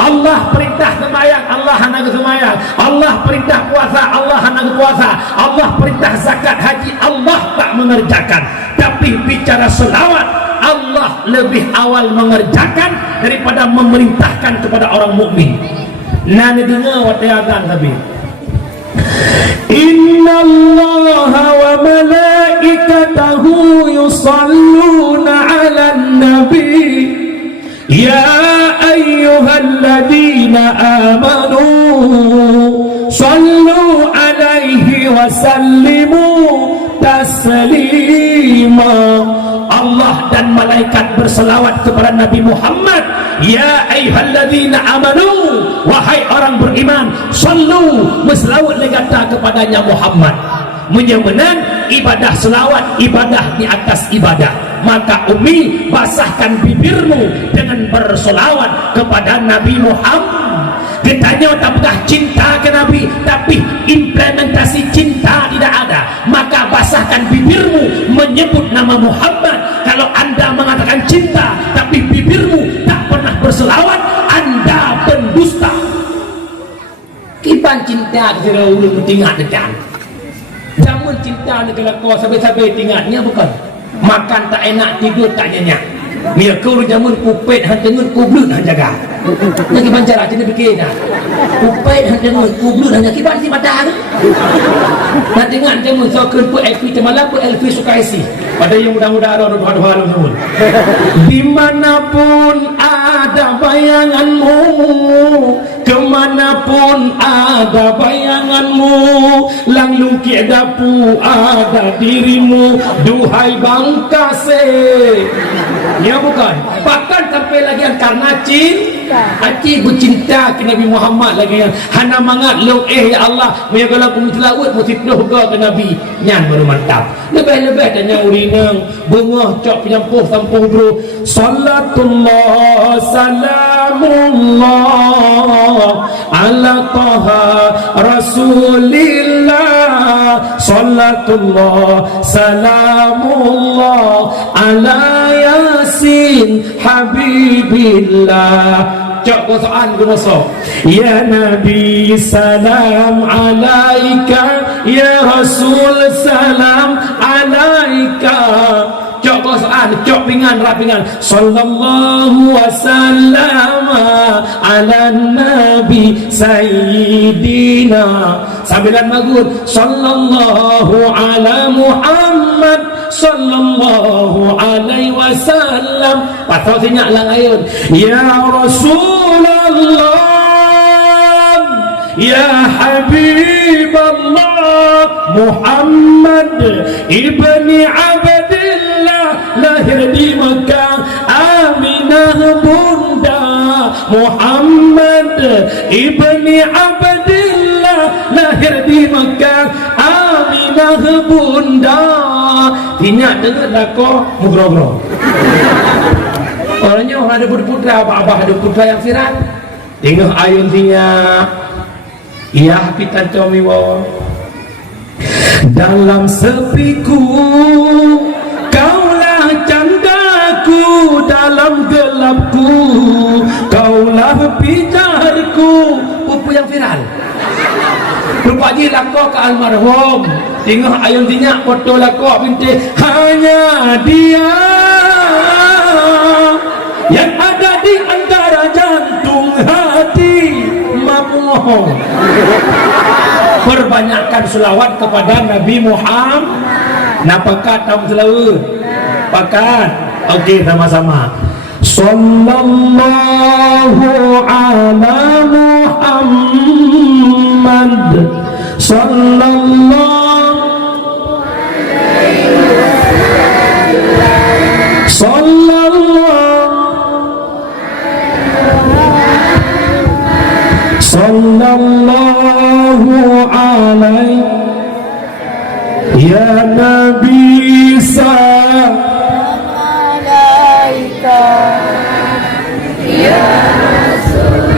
Allah perintah sembahyang, Allah hanya sembahyang. Allah perintah puasa, Allah hanya puasa. Allah perintah zakat haji, Allah tak mengerjakan. Tapi bicara selawat, Allah lebih awal mengerjakan daripada memerintahkan kepada orang mukmin. Nani dengar waktu azan tapi. Inna Allaha wa malaikatahu yusalluna 'alan nabi. Ya ayyuhalladzina amanu sallu 'alaihi wa sallimu taslima. Allah dan malaikat berselawat kepada Nabi Muhammad. Ya ayyuhalladzina amanu, wahai orang beriman, sallu, berselawat legata kepadanya Muhammad. Menyemenang ibadah selawat, ibadah di atas ibadah. Maka Umi, basahkan bibirmu dengan berselawat kepada Nabi Muhammad. Ditanya apakah cinta ke Nabi, tapi implementasi cinta tidak ada. Maka basahkan bibirmu menyebut nama Muhammad. Kalau anda mengatakan cinta tapi bibirmu tak pernah berselawat, anda pendusta. Kipan cinta kira ulun tinggal dekat. Jamun cinta negara kau sampai-sampai tinggalnya bukan. Makan tak enak, tidur tak nyenyak. Mia kau jamun kupet han tengut kublut han jaga. Lagi pancara jadi fikir dah. Kupet han tengut kublut han jaga kiban si mata tu. Nak tengok jamun so keun pu LP temalam pu LP suka isi. Pada yang mudah-mudah ada doa-doa jamun. Dimanapun ada bayanganmu, kemanapun ada bayanganmu, langlung dapu ada dirimu, duhai bangkase. Ya bukan, bahkan sampai lagi yang karena cinta bercinta ke Nabi Muhammad lagi yang hana mangat lo ya Allah punya kalau pun selawat mesti penuh ke Nabi nyan baru mantap. Lebih-lebih tanya urinang bengah cok penyampuh sampuh bro. Salatullah salamullah ala taha rasulillah. Salatullah salamullah ala yasin habibillah. Cok kosokan guna so. Ya Nabi salam alaika, ya Rasul salam alaika. Cok kosokan, cok pingan rapingan. Sallallahu wasallam ala nabi sayyidina. Sambilan magur sallallahu ala Muhammad sallallahu alaihi wasallam. Patut sinyak lang ayun. Ya Rasulullah, ya Habiballah, Muhammad ibni Abdillah, lahir di Mekah, Aminah bunda. Muhammad ibni Abdillah, lahir di Mekah, Aminah bunda. Tinyak dengar dah kau mugro-gro. Orangnya orang ada berputra, abah ada putra yang sirat. Tengok ayun tinyak. Ya kita comiwo. Dalam sepiku kaulah candaku, dalam gelapku kaulah pijarku. Pupu yang viral. Lupa je lakor ke almarhum. Tengok ayam tinyak foto lakor binti. Hanya dia yang ada di antara jantung hati mamuh. Perbanyakkan selawat kepada Nabi Muhammad. Napakat tahun selalu pakat. Okey, sama-sama. Sallallahu ala Muhammad. Sallallahu alaihi ya Nabi malaika ya Rasul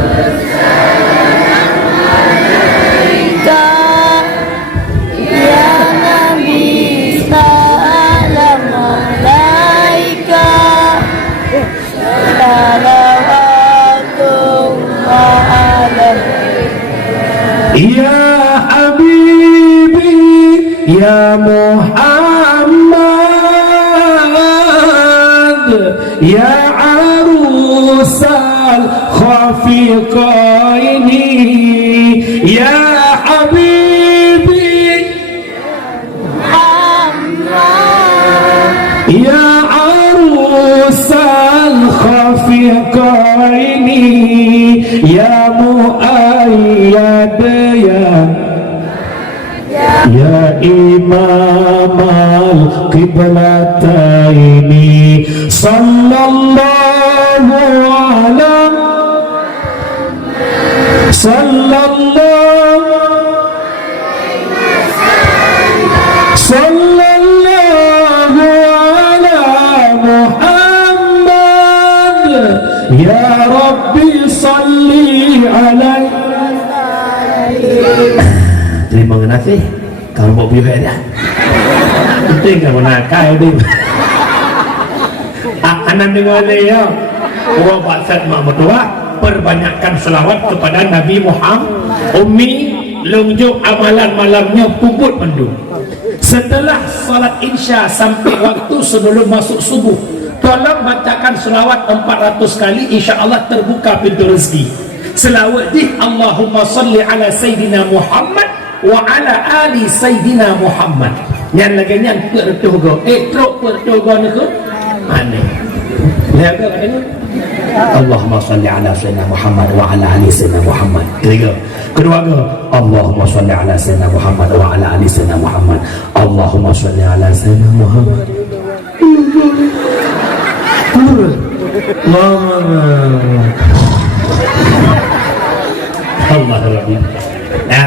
malaika ya Nabi salam malaika salawatullah alaihi ya Habibi ya Muhammad ya arusal khafiqaini ya Habibi Muhammad ya arusal khafiqaini ya muayyad ya imam al-qiblataini sallallahu ala Muhammad ya Rabbi salli alaihi. Terima kasih. Kalau mau biar dia, penting kalau nak kaya dia. Anak dengar dia, orang bangsat mak mertua perbanyakkan selawat kepada Nabi Muhammad. Umi lunjuk amalan malamnya puput mendung. Setelah salat isya sampai waktu sebelum masuk subuh, tolong bacakan selawat 400 kali. InsyaAllah terbuka pintu rezeki. Selawat di Allahumma salli ala Sayyidina Muhammad wa ala ali Sayyidina Muhammad. Yang lagi yang pertogo truk pertogo ni ke mana lihat ke katanya Allahumma salli ala Sayyidina Muhammad wa ala ali Sayyidina Muhammad. Ketiga. Kedua ke Allahumma salli ala Sayyidina Muhammad wa ala ali Sayyidina Muhammad. Allahumma salli ala Sayyidina Muhammad. Allah Rabbi.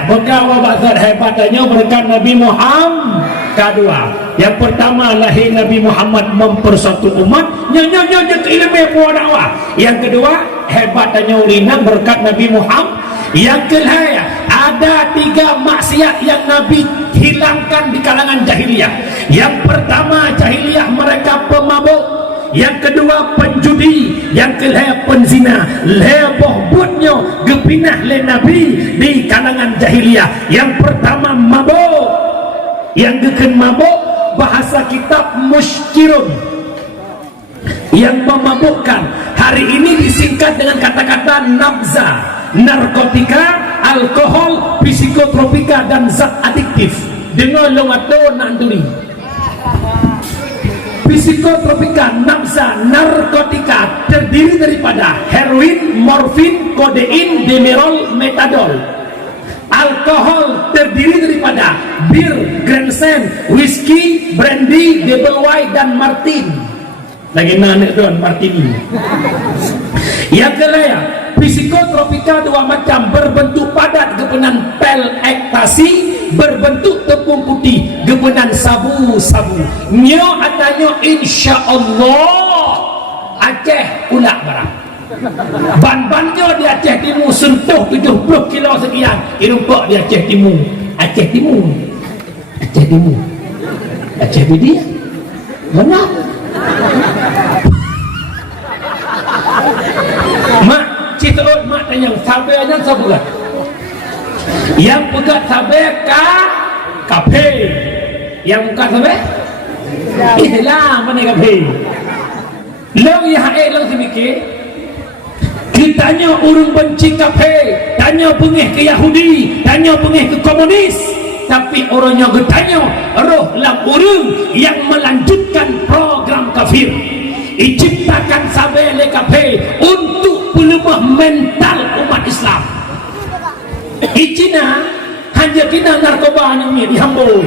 Pegawai bangsat hebatnya berkat Nabi Muhammad. Kedua, yang pertama lahir Nabi Muhammad mempersatu umat, nyonya keilmu puan dakwah. Yang kedua, hebatnya urina berkat Nabi Muhammad. Yang ketiga, ada 3 maksiat yang Nabi hilangkan di kalangan jahiliyah. Yang pertama, jahiliyah mereka pemabuk. Yang kedua penjudi, yang ketiga penzina. Leboh butnya gepinah le Nabi di kalangan jahiliyah. Yang pertama mabuk, yang geken mabuk bahasa kitab muskirun, yang memabukkan. Hari ini disingkat dengan kata-kata nabza, narkotika, alkohol, psikotropika dan zat adiktif. Dengan longato nanduri. Psikotropika, nafsa, narkotika terdiri daripada heroin, morfin, kodein, demerol, metadol. Alkohol terdiri daripada bir, Grandstand, whisky, brandy, double white dan martin. Lagi nanek don martini. Yang kelaya, psikotropika 2 macam, berbentuk padat gepenan pel ekstasi, berbentuk tepung putih gepenan sabu-sabu. Nyo adanya insyaallah Aceh ulak barang. Ban-bannya di Aceh Timur sentuh 70 kilo sekian. Irupok di Aceh Timur. Aceh Timur. Aceh Timur. Aceh Bidi. Mana? Mak, cerita mak tanya sabarnya sabulah. Yang pegat sabar kafe. Yang pegat sabar Islam mana kafe. Long yang long semikir. Kitanya orang benci kafe, tanya pengeh ke Yahudi, tanya pengeh ke komunis, tapi orangnya bertanya roh lam orang yang melanjutkan program kafir. Diciptakan sabar le kafe untuk pelemah mental umat Islam. Di Cina hanya kena narkoba ni dihambur,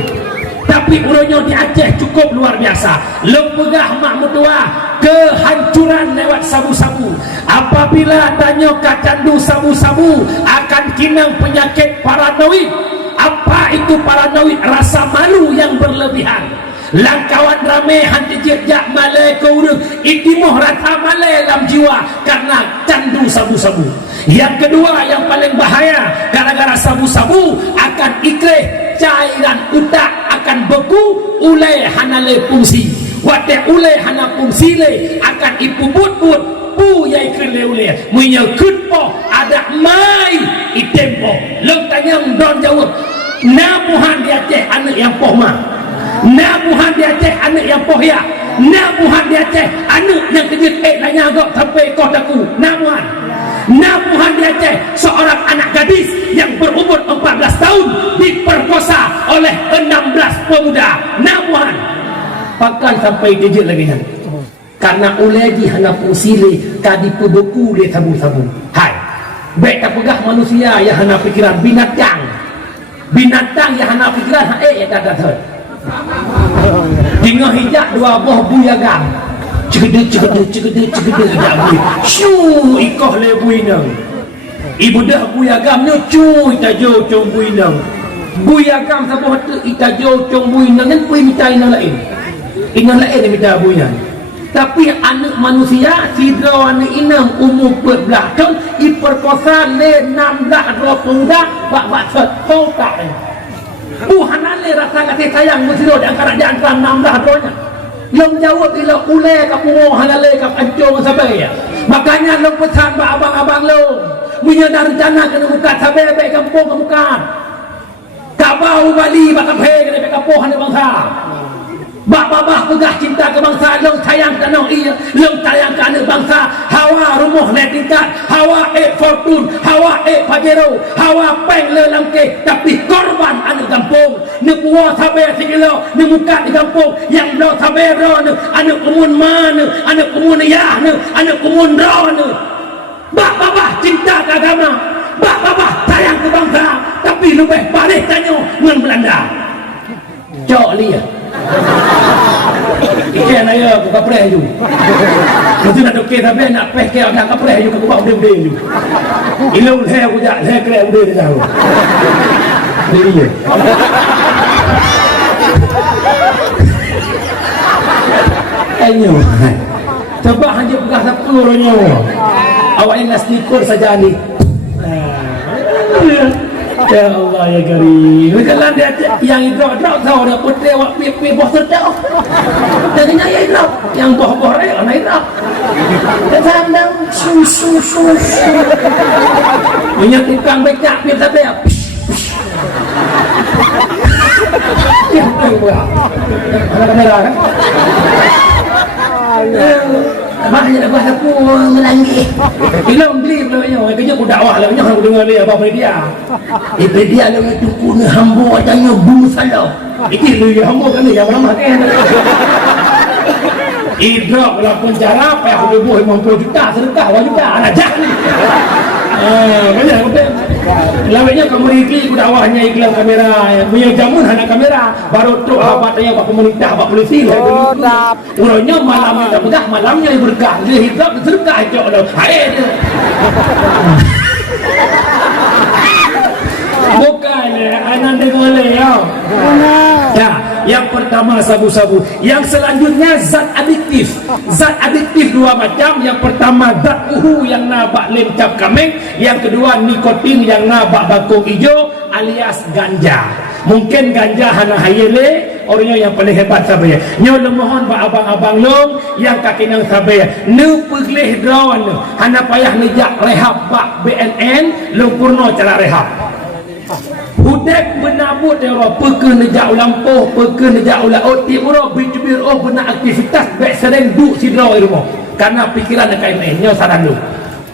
tapi orangnya di Aceh cukup luar biasa. Lempegah mak mutua kehancuran lewat sabu-sabu. Apabila tanya kacandu sabu-sabu akan kinang penyakit paranoid. Apa itu paranoid? Rasa malu yang berlebihan. Langkawan ramai hanti jejak malai ke urang itimuh rasa malai dalam jiwa karena candu sabu-sabu. Yang kedua yang paling bahaya, gara-gara sabu-sabu akan ikreh cairan utak akan beku ulai hanale fungsi. Wate ulai hana fungsi le akan ipubut-but pu yai kele ulai munya kutpo ada mai itempo. Long tanyang don jawab namuhan dia ceh anak yang pohma, namuhan dia ceh anak yang pohya, namuhan dia ceh anak yang kejut nanya agak sampai kotaku namuhan. Namuhan dia ceh seorang anak gadis yang berumur 14 tahun diperkosa oleh 16 pemuda. Namuhan pakan sampai jejak lagi kan. Karena oleh di hana fungsi le kadi pubuku le sabu-sabu. Hai. Baik tak pegah manusia yang hana pikiran binatang. Binatang yang hana pikiran ya kata. Dengan hijak dua buah buyagam. Cegedek hijak bui. Syuh ikoh le buinang. Ibu dah buyagamnya cuy tajo cong buinang. Buyagam sabuh tu itajo cong buinang kan bui mitai nang lain. Inang lain yang minta buinan. Tapi anak manusia sidra anak inang umur 14 tahun diperkosa le 16 pemuda bak setok. Buhanan le rasa kasih sayang musiro di antara 16 tahunnya. Long jawab bila ule kamu halale kap ancong sabai. Makanya long pesan ba abang-abang long. Punya rencana kena buka sabai baik kampung buka. Kabau Bali bakal he kena kampung hana bangsa. Bak-babah pegah cinta ke bangsa, long sayang ke anak iya, long sayang ke anak bangsa. Hawa rumah naik tingkat, hawa fortune, hawa pajero, hawa peng le langke, tapi korban anak kampung. Ni buah sabar segala, ni muka di kampung, yang lo sabar ni, anak kumun mana, anak kumun ya ni, anak kumun ro ni. Bak-babah cinta ke agama, bak-babah sayang ke bangsa, tapi lebih balik tanya dengan Belanda. Cok lihat. Ikan ayah aku kapreh je. Mesti nak dokter sampai nak peh ke agak kapreh je aku buat udah je. Ilau saya aku jak saya kira udah dia tahu. Ini je. Ayo. Coba hanya pegang satu orangnya. Awak yang slikur saja ni. Ya Allah ya Karim. Kalau dia yang drop tahu dah putih awak pipi bos sedap. Dengan ayah drop yang boh-boh raya naik drop. Tandang susu. Minyak tukang becak pipi dia. Ada kamera kan? Maknanya lepas aku melanggi. Bila beli belakangnya, kerja aku dakwah lah, aku dengar dia apa dia. Dia lah itu kuna hamba tanya bulu salah. Itu dia hamba kan dia lama kan. Idrak dalam penjara, apa aku lebuh 50 juta sedekah wajib dah anak ni. Banyak betul. Lawanya komuniti aku dakwahnya iklan kamera, punya jamun hanya kamera, baru tu apa tanya pak komunitas, pak polisi. Urangnya malam kita pegang, malamnya berkah. Dia hidup sedekah jauh dah. Hai dia. Bukan anak dengar ya. Ya, yang pertama sabu-sabu. Yang selanjutnya zat adiktif. Zat adiktif dua macam. Yang pertama zat uhu yang nabak lencap kameng. Yang kedua nikotin yang nabak bakung hijau alias ganja. Mungkin ganja hana hayele orangnya yang paling hebat sabar. Nyo lemohon ba abang-abang long yang kaki nang sabar. Nu pegleh drawan hana payah nejak rehab bak BNN long purno cara rehab. Hudek menabut dia orang pergi nejak lampuh, pergi nejak laut, dia orang bijubir benar aktivitas baik sering duk sidra rumah karena pikiran nak main-mainnya saran dulu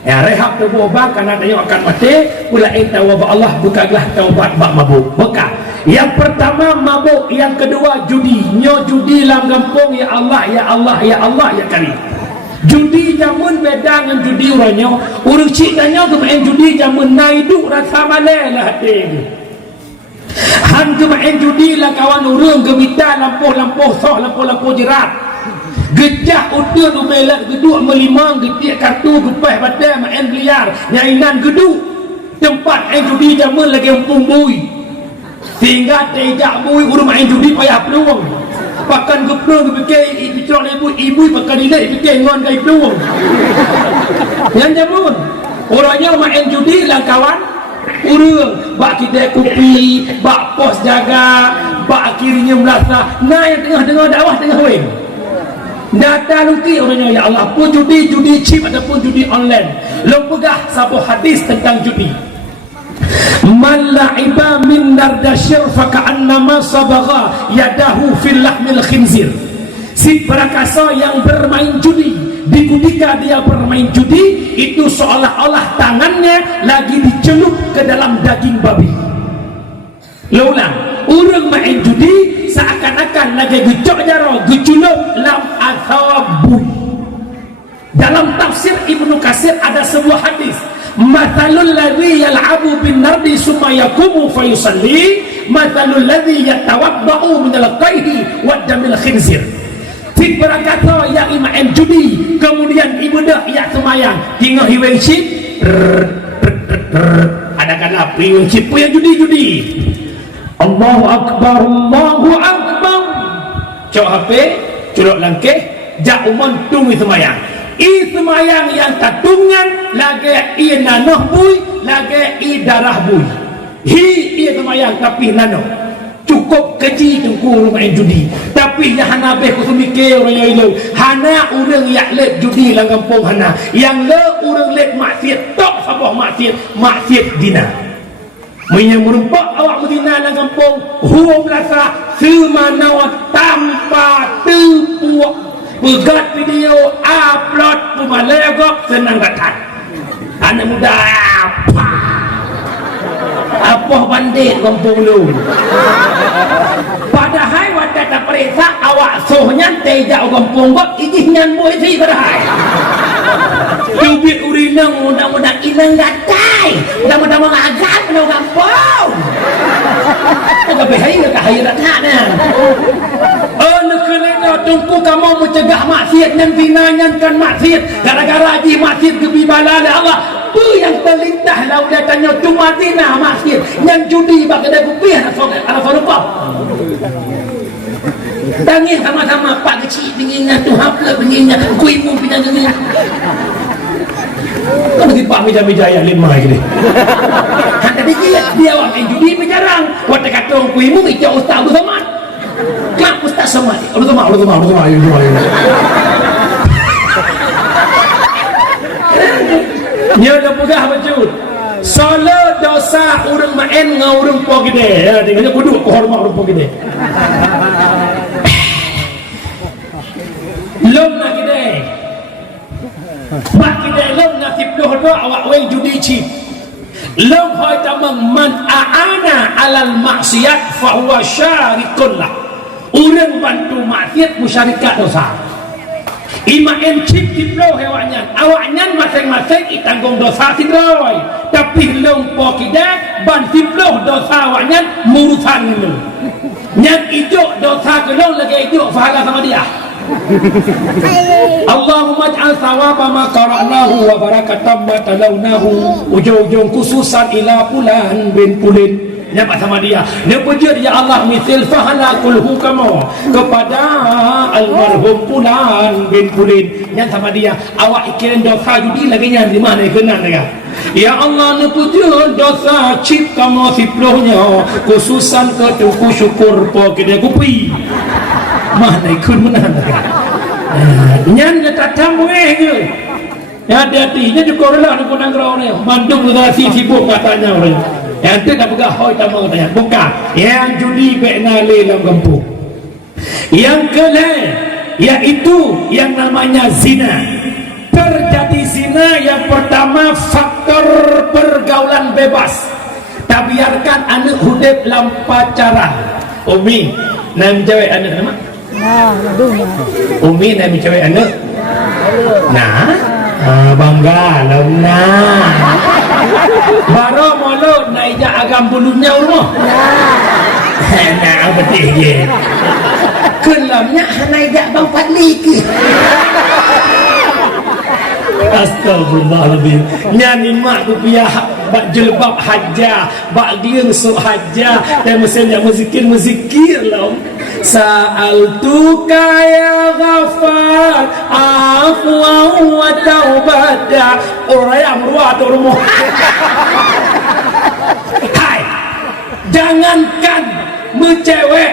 ya rehat tubuh bang karena dia akan mati pula tawab Allah bukalah taubat bak mabuk bekah. Yang pertama mabuk, yang kedua judi. Nyo judi dalam kampung, ya Allah ya Allah ya Allah ya Karim. Judi jamun beda dengan judi orangnya. Orang cik tanya ke main judi jamun naiduk rasa malai lah hati. Han ke main judi lah kawan orang gemita lampuh-lampuh soh lampuh-lampuh jerat. Gejah udah numelat geduk melimang getiak kartu gepai badan main biliar nyainan geduk tempat main judi jamun lagi empung bui sehingga tejak bui urut main judi payah peluang pakan geplung kepikir bicara ibu pakan nilai fikir ngon kai peluang yang jamun orangnya main judi lah kawan urang bak kita kopi bak pos jaga bak akhirnya merasa nah yang tengah-tengah dakwah tengah weng data luki orangnya ya Allah pun judi chip ataupun judi online lo pegah satu hadis tentang judi man la'iba min nardasyir faka'annama sabagha yadahu fil lahmil khinzir. Si perakasa yang bermain judi di ketika dia bermain judi itu seolah-olah tangannya lagi dicelup ke dalam daging babi. Lo ulang, orang main judi seakan-akan lagi gecok jaro geculup lam athawabu. Dalam tafsir Ibnu Katsir ada sebuah hadis, mathalul ladzi yal'abu bin nardi summa yaqumu fayusalli mathalul ladzi yatawadda'u min al-qayhi wa damil khinzir. Tik berkata yang main judi kemudian ibadah ia semayang tinggal hiweng chip ada kala hiweng chip yang judi Allahu Akbar Allahu Akbar cok HP curok langkeh jak umon tunggu semayang semayang yang tatungan lagi nanah bui lagi darah bui semayang tapi nano cukup keji tengku main judi tapi yang hana beh ku mikir orang yang ilu hana orang yang lep judi dalam kampung hana yang le orang lep maksiat tok sabah maksiat dina menyang merempak awak medina dalam kampung huum rasa semana tanpa terpuak pegat video upload pumalegok senang kata anak muda apa bandit kampung lu padahal wadah tak periksa awak sohnya tejak kampung kok ijihnya boy sih padahal Tubik urinang mudah-mudahan inang gatai mudah-mudahan agak penuh kampung agak behaya ke khairat hana nekelena tungku kamu mencegah maksiat yang dinanyankan maksiat gara-gara di maksiat kebibalan Allah yang terlintah lah udah tanya cuma tina maksiat yang judi bak kedai kopi ala farukah tangis sama-sama pak kecil pinginnya tu hapla pinginnya kuimu pinginnya kan bagi pak meja-meja yang lima gini tadi dia orang yang judi menjarang waktu kata kuimu itu ustaz Abdul Somad kelak ustaz Somad Abdul Somad dia dah pegah baju solo dosa orang main dengan orang po gede ya tinggalnya kudu hormat orang po gede lom nak gede mak gede lom nasib doa awak wei judi cip lom hai tamang man aana alal maksiat fahuwa syarikun lah orang bantu maksiat musyarikat dosa imaen cip diplo hewanya awaknya masing-masing itanggung dosa sidroi tapi lom po kide ban diplo dosa awaknya murusan lu yang ijo dosa kelong lagi ijo pahala sama dia Allahumma ij'al thawaba ma qara'nahu wa barakatan ma talawnahu ujung-ujung khususan ila fulan bin pulin nyapa sama dia dia puji ya Allah misil fahala kulhu kamu kepada almarhum fulan bin pulin yang sama dia awak ikirin dosa judi lagi yang di mana kenal dia ya Allah ni puji dosa cip kamu siplohnya khususan ke tuku syukur po kede kupi mana ikut menang nyan datang ke ya hati-hatinya juga orang nak kunang kerana mandung dah sibuk katanya orang Yang tu dah pegang hoi tamu tanya. Bukan. Yang judi beknale dalam kampung. Yang kelain yaitu yang namanya zina. Terjadi zina yang pertama faktor pergaulan bebas. Tak biarkan anak hidup dalam pacaran. Umi, nama cewek anak nama? Umi nama cewek anak? Nah, bangga lah nah. Baru mulut naik agam bulunya rumah. Nah, betul je. Kelamnya naik bang Fadli ke? Astagfirullahaladzim. Nyanyi mak tu pihak bak jelbab hajah, bak geling sok hajah, dan mesinnya muzikir lah. Sa'altuka ya ghafar afwa wa taubata. Orang yang meruah tu rumah. Hai, jangankan mencewek,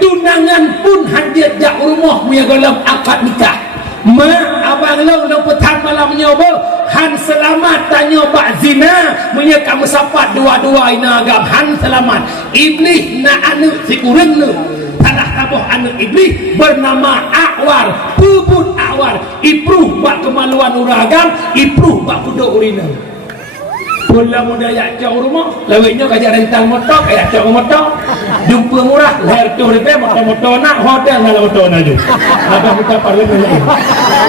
tunangan pun hadir jak rumah punya dalam akad nikah. Mak abang lo petang malam nyoba han selamat tanya bak zina punya kamu sapat dua-dua ina agam han selamat iblis na anu si kurang lu salah tabuh anak iblis bernama Awar puput Awar ipruh bak kemaluan uragam ipruh bak kuduk urina pula muda yak jauh rumah lawiknya kajak rentang motor kayak jauh motor jumpa murah leher tu dia motor nak hotel nak motor nak ju abang minta paling lain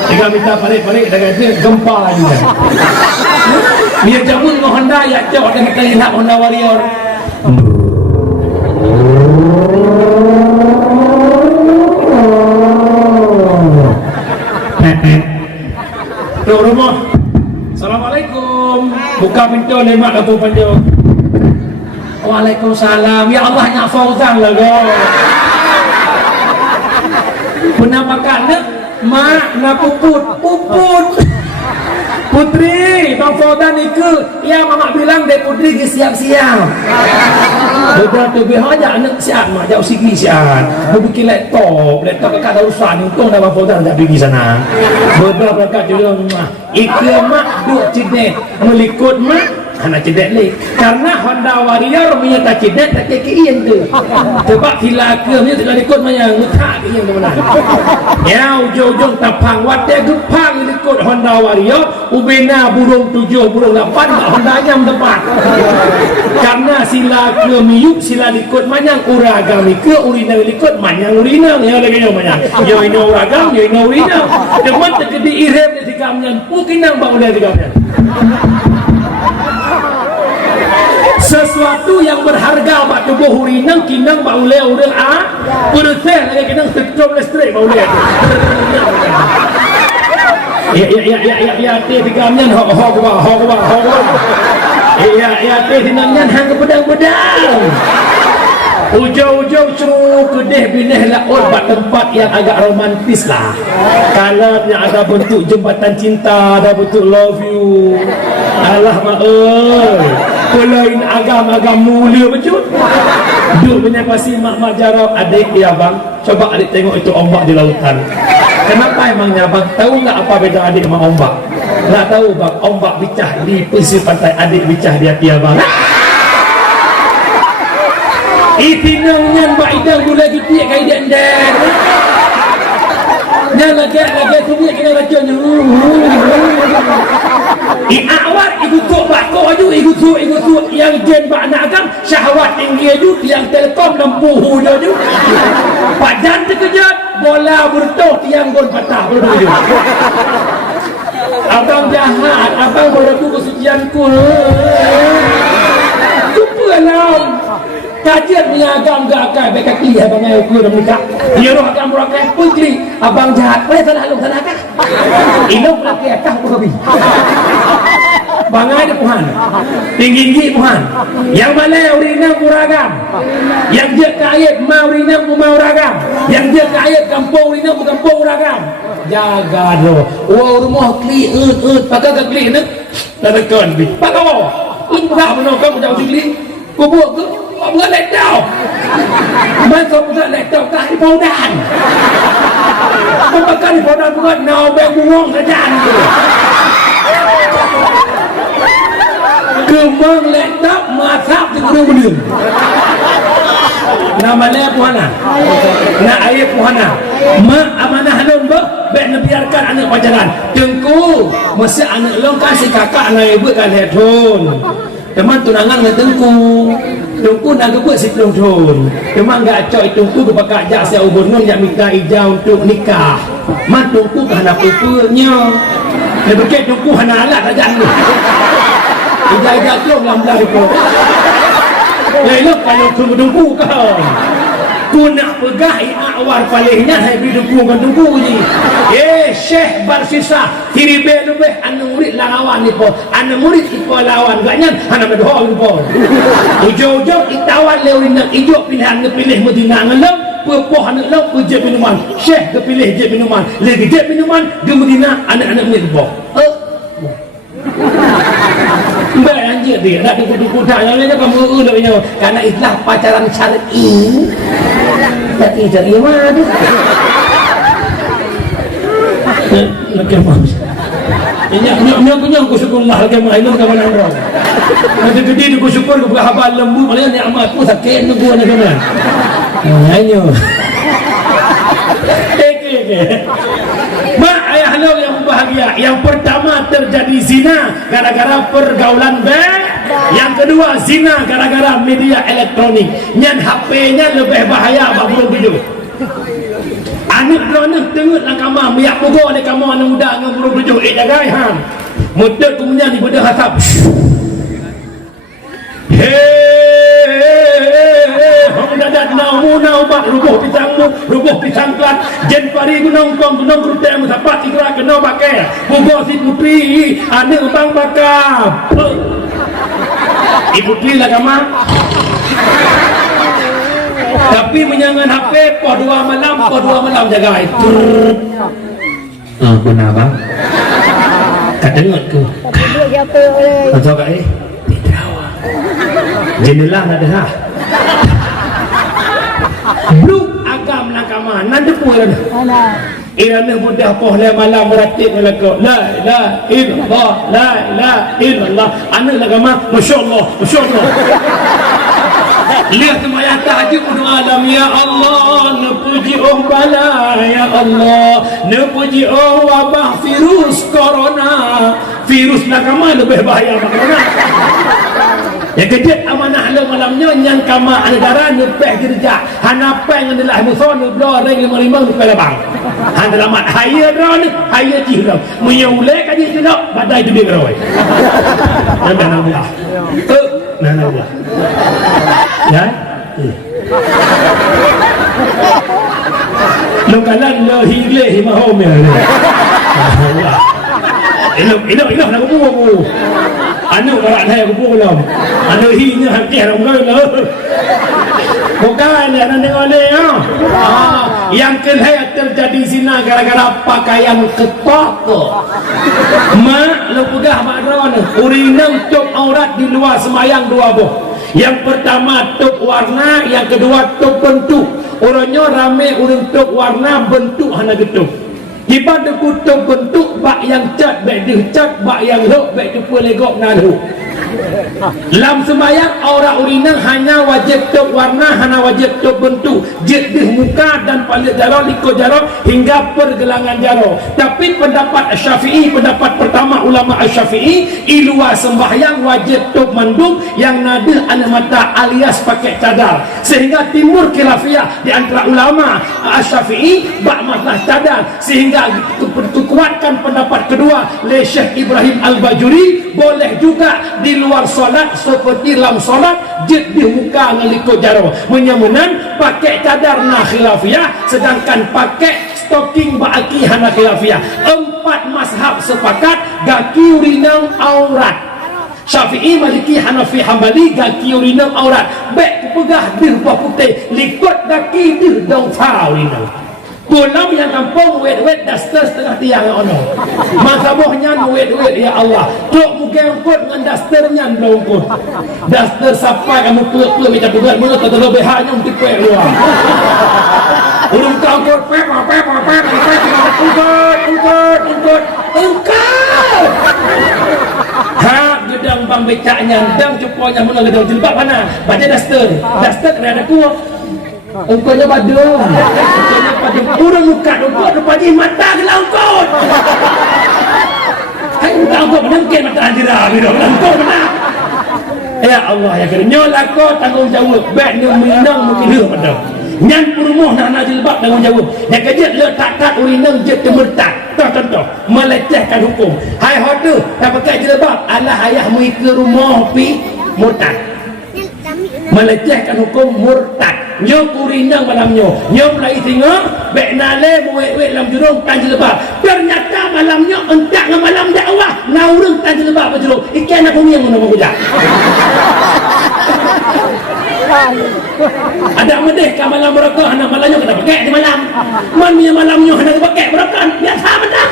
jika minta paling dengan dia gempa juga dia jamun dengan Honda yak jauh dengan kali nak Honda Warrior tu rumah. Assalamualaikum. Buka pintu lemak dapur panjang. Waalaikumsalam. Ya Allah nak Fauzan lah kau. Penampakan nak mak nak puput putri Bang Fauzan ikut. Ya mama bilang dek putri ke siap-siap. Betul tu biar aja anak siap mak jauh sigi siap. Mau bikin laptop kakak dah usah ni untung dah Bang Fauzan dah pergi sana. Betul kakak juga ikut mak duk cedek melikut mak anak cedek leh karena Honda Warrior punya tak cedek tak kekian tu sebab hilaka punya tak ikut mana ngutak kekian tu mana ya ujung-ujung tapang wadah gepang ikut Honda Warrior ubena burung 7 burung 8 tak Honda nyam tepat karena sila ke miyuk sila ikut manyang uragam ke urina ikut manyang urina ya lagi yang manyang yo ini uragam yo ini urina demen terkedi irem di tigamnya pukinang bang udah tigamnya sesuatu yang berharga bak tubuh urinang kinang bak uleh urang persen lagi kinang strom listrik bak uleh ya teh tigamnya ho ya teh tinangnya hang ke pedang-pedang ujung-ujung cuma kedeh bineh laut bak tempat yang agak romantis lah kalau yang ada bentuk jembatan cinta ada bentuk love you alah mak pelain agam-agam mulia betul duk menyapasi mak-mak jarab adik ya bang coba adik tengok itu ombak di lautan kenapa emangnya bang tahu tak apa beda adik sama ombak tak tahu bang ombak pecah di pesisir pantai adik pecah di hati abang itinangnya mbak idang gula gitu ya kayak dan dia lagi semua kena bacanya Awar ikut bako aju ikut yang jen bak nakam syahwat tinggi aju yang telkom lempuh aju padan terkejut bola bertuh tiang gon patah bertuju abang jahat abang berlaku kesucianku lupa alam kajian niagam gak akan baik kaki abang aku dah menikah dia roh akan berakai putri abang jahat boleh salah lu salah kah ilmu laki akah berhabis bangai dia Tuhan tinggi Tuhan yang mana urina uragam yang dia kait mau urina mau uragam yang dia kait kampung urina kampung uragam jaga doh rumah kli pakai kli ni dah tekan pakai apa enggak benar kamu jauh sikli kubur tu bukan letau masuk bukan letau kah di paudan bukan di paudan bukan nau beng buang saja kembang letak masak di gunung-gunung nama dia puhana nak ayat puhana mak amanah lon baik biarkan anak pacaran tengku mesti anak lon kasih kakak anak ibu kan headphone teman tunangan dengan tengku nak buat si tengku teman enggak cok tengku kepada jak saya hubungan yang minta ijazah untuk nikah mak tengku kerana pupunya dia berkait tengku hana alat saja ni ijazah tu lambat itu elok kalau tengku kau ku nak pegah awal palingnya hai bidukung kan tunggu je Syekh Barsisa tiribe lebih anu murid lawan ni po anu murid ipo lawan gaknya ana berdoa ni po ujung-ujung itawan lewin nak ijo pilihan pilih Madinah ngelam pepoh anak lau je minuman Syekh kepilih je minuman lagi je minuman di Madinah anak-anak murid po mbak anjir dia nak dukuk-dukuk dah yang lainnya kamu ulangnya karena itulah pacaran syar'i tapi dari mana lagi mas ini punya aku syukurlah lagi mas itu kamu nanggung nanti gede aku syukur aku berhabar lembu malah ni amat aku sakit nunggu anak kamu ayo mak ayah lo yang bahagia yang pertama terjadi zina gara-gara pergaulan yang kedua zina gara-gara media elektronik nyan HP-nya lebih bahaya babu video anak anak tengok lah kamu miak pukul ni kamu anak muda dengan burung tujuh jagai ham mudah kemudian di bedah hasap dadat nau bak rubuh pisangmu rubuh pisang kelat jen pari gunung kong gunung keruteng sapat ikra kena pakai bugo si putri ane bang bakap ibu putri lah kama tapi menyangan HP po 2 malam jaga itu kenapa kadengot ku atau kak jendela ada ha blue agam nakama nanda puan irana mudah pohle malam meratib melaka la illallah la illallah anak agama masyaallah lihat semuanya tahajud doa alam ya Allah nepuji bala ya Allah nepuji wabah virus corona virus nakama lebih bahaya corona yang kejut amanah lo malamnya yang kama negara nepeh kerja hanapeng adalah muson blo reng 55 nepeh labang han selamat haya dron haya jiram menyulek aja tidak badai tu dia roy dan Allah Allah ya lo kalan lo higle himahom ya Allah nak buku anu orang saya kupu belum anu hinya hati orang belum bukan yang tengok ni yang kelihatan terjadi zina gara-gara pakaian ketok mak lu pegah makron urinang tuk aurat di luar semayang 2 buah yang pertama tuk warna yang kedua tuk bentuk orangnya ramai urang tuk warna bentuk hana getuk tiba dekutuk bentuk bak yang cat baik dia cat bak yang lok baik dia polegok nalu lam sembayang aura urinang hanya wajib tok warna hanya wajib tok bentuk jedih muka dan palit jaro liko jaro hingga pergelangan jaro tapi pendapat Syafi'i pendapat pertama ulama Syafi'i iluwa sembahyang wajib tok mandum yang nadil anak mata alias pakai cadar sehingga timur khilafiyah di antara ulama Syafi'i bak masalah cadar sehingga kuatkan pendapat kedua oleh Syekh Ibrahim Al-Bajuri boleh juga di luar solat seperti dalam solat jedih muka ngeliko jaro menyamunan pakai cadar na khilafiyah sedangkan pakai stocking ba'aki hana khilafiyah 4 mazhab sepakat gaki urinang aurat Syafi'i, Maliki, Hanafi, Hambali gaki urinang aurat baik pegah dirupah putih likut gaki dirdong urinang pulau yang kampung wet daster setengah tiang ono masabohnya wet ya Allah tok muka angkut dengan dasternya belum daster sampai kamu peluk minta pegat mulut atau lebih hanya untuk kuat luar urung angkut pep engkau ha gedang bang becaknya dan cepatnya menang daun jilbab mana baca duster ada kuah engkaunya badung udah muka depan ini mata gelangkot hai muka engkau menangkan mata anjira engkau menang ya Allah ya kira nyolah kau tanggung jawab baik ni minang mungkin dia pada nyan perumuh nak jilbab tanggung jawab yang kerja letak urinang je temertak contoh melecehkan hukum hai hotu tak pakai jilbab alah ayahmu ke rumah pi murtad melecehkan hukum murtad nyo kurinang malamnya nyo mulai tengok baik nale muwek-wek dalam jurung tan jilbab ternyata malamnya entak dengan malam dakwah naurung tan jilbab berjurung ikan aku yang mana mengujar ada medeh ke malam berakah anak malamnya kena pakai di malam mana malamnya anak pakai berakah biasa menang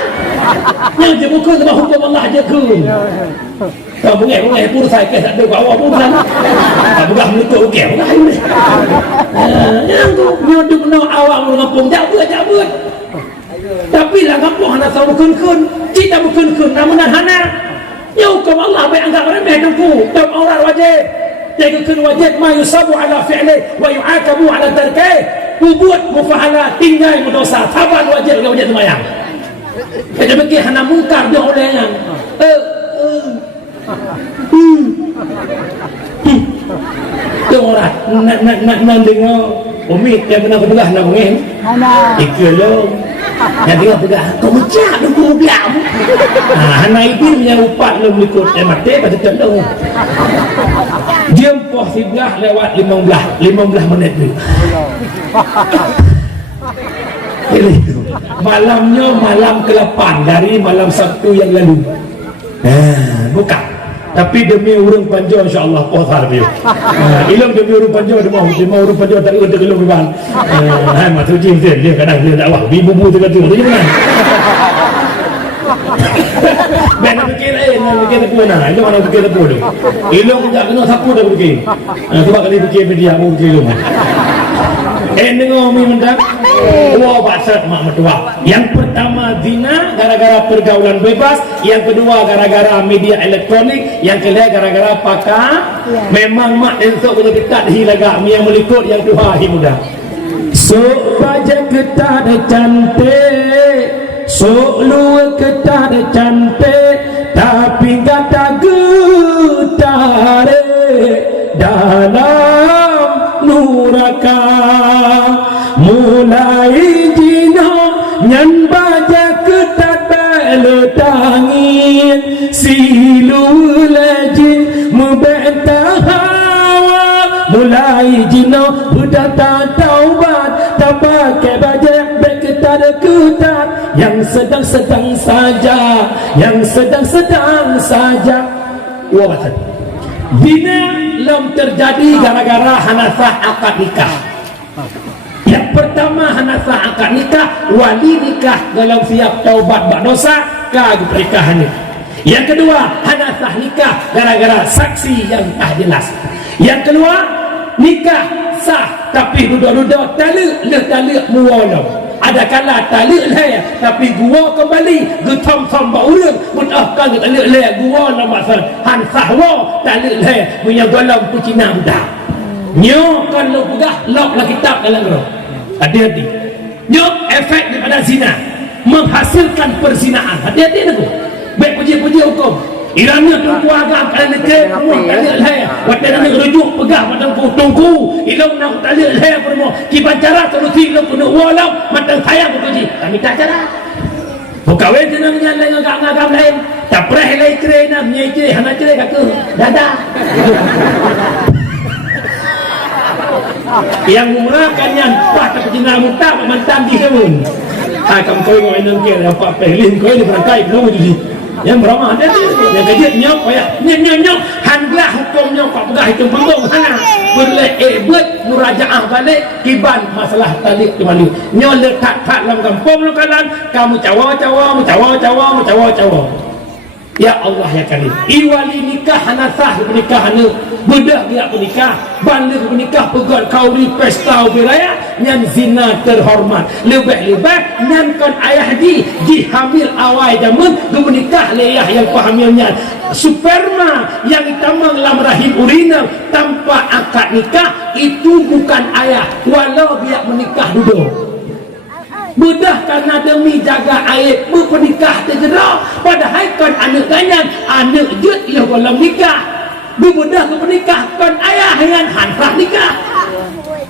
yang je bukan sebab hukum Allah je ke kau bungai pun saya kes ada kat awak pun sana tak bukan melukuk okey bukan yang tu nyoduk nak awak mengampung jabut tapi lah kampung anak tahu bukan cita bukan namun hana ya hukum Allah baik anggap remeh dengku dan orang wajib jadi wajib ma yusabu ala fi'li wa yu'akabu ala tarkih buat mufahala tinggal berdosa taban wajib semayang kita fikir hana mungkar dia oleh yang tu orang nak dengar umi yang pernah berbelah nak mungkin ikut yang tengok pegang kau macam nunggu biam hana ibin yang upat lu ikut mati pada tentu jam poh 11 lewat 15 menit tu malamnya malam ke-8 dari malam Sabtu yang lalu bukan tapi demi urang panjang insya-Allah posar dia ilang demi urang panjang demi urang panjang tak ada kelong bang hai mak tu jin dia kadang dia dakwah bubu tu kata tu jangan ben nak fikir apa nak itu mana fikir apa tu ilang tak kena sapu dah fikir sebab kali fikir media mau fikir lu dengar mi mendak dua bahasa mak mertua yang pertama zina gara-gara pergaulan bebas yang kedua gara-gara media elektronik yang ketiga gara-gara pakar memang mak esok kena ketat hilaga mi yang melikut yang tuha hi muda sok baja ketat cantik sok lu ketat cantik tapi gata getar dalam nuraka mulai jino nyan baja ketat beletangin silu lejin membentah hawa mulai jino udah tak taubat tak pakai baja ketat yang sedang-sedang saja wabatan zina belum terjadi gara-gara hanasah akad nikah. Yang pertama hanasah akad nikah wali nikah dalam siap taubat berdosa ke pernikahan. Yang kedua hanasah nikah gara-gara saksi yang tak jelas. Yang kedua nikah sah tapi duda-duda talak muwalam. Ada kala talak lah tapi gua kembali getam-tam baurang mutahkan talak lah gua nama san han sahwa talak lah punya dalam pucina budak nyo kan lo pegah lok lah kitab dalam roh hati-hati nyo efek daripada zina menghasilkan perzinaan hati-hati aku baik puji-puji hukum Iranya tunggu agak kalian necek semua talak lah waktu nak rujuk pegah matang tunggu ilang nak talak lah permo kiban cara solusi lo kena walau matang sayang puji kami tak cara buka weh jenang nyalai ngagam lain tak pernah helai cerai nak menyai cerai hana cerai kata dadah yang mengurangkan yang pas tak percina muta mantan di semun kamu kau yang main nangkir apa pelin kau ini berangkai belum jadi yang beramah ada yang kejut nyok ya nyok handlah hukumnya pak pegah hitung panggung sana boleh buat murajaah balik kiban masalah talik kembali nyok letak dalam kampung lokalan kamu cawa Ya Allah ya Karim, iwali nikah hanasah pernikahan bedah dia pernikah balik pernikah pegon kauli pesta beraya nyan zina terhormat lebih-lebih nyan kon ayah di hamil awal jamun menikah leah yang pahamilnya sperma yang tamang lam rahim urina tanpa akad nikah itu bukan ayah walau dia menikah dulu mudah karena demi jaga aib berpernikah terjera padahal kan anak ganyan anak jut ia walau nikah bermudah ke pernikah kan ayah dengan hanfah nikah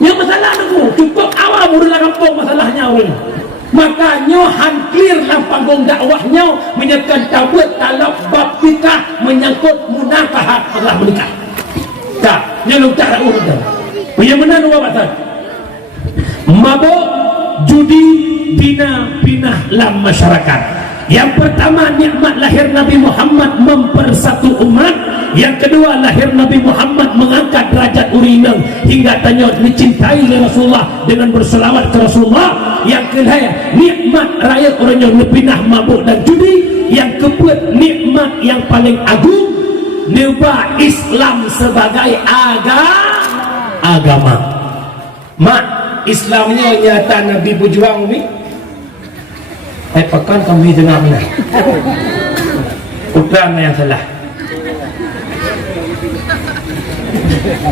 yang masalah aku cukup awal mula kampung masalahnya awal makanya han clear dalam panggung dakwahnya menyekan tabut kalau bab nikah menyangkut munakahat masalah menikah tak nyeluk cara urut yang benar dua batas mabuk judi bina lam masyarakat. Yang pertama nikmat lahir Nabi Muhammad mempersatu umat. Yang kedua lahir Nabi Muhammad mengangkat derajat urinang hingga tanya dicintai oleh Rasulullah dengan berselawat ke Rasulullah. Yang kedua nikmat rakyat orangnya nepinah mabuk dan judi. Yang keempat nikmat yang paling agung neba Islam sebagai agama. Mak Islamnya nyata Nabi berjuang ni. Pekan kami dengar ni. Ukran yang salah.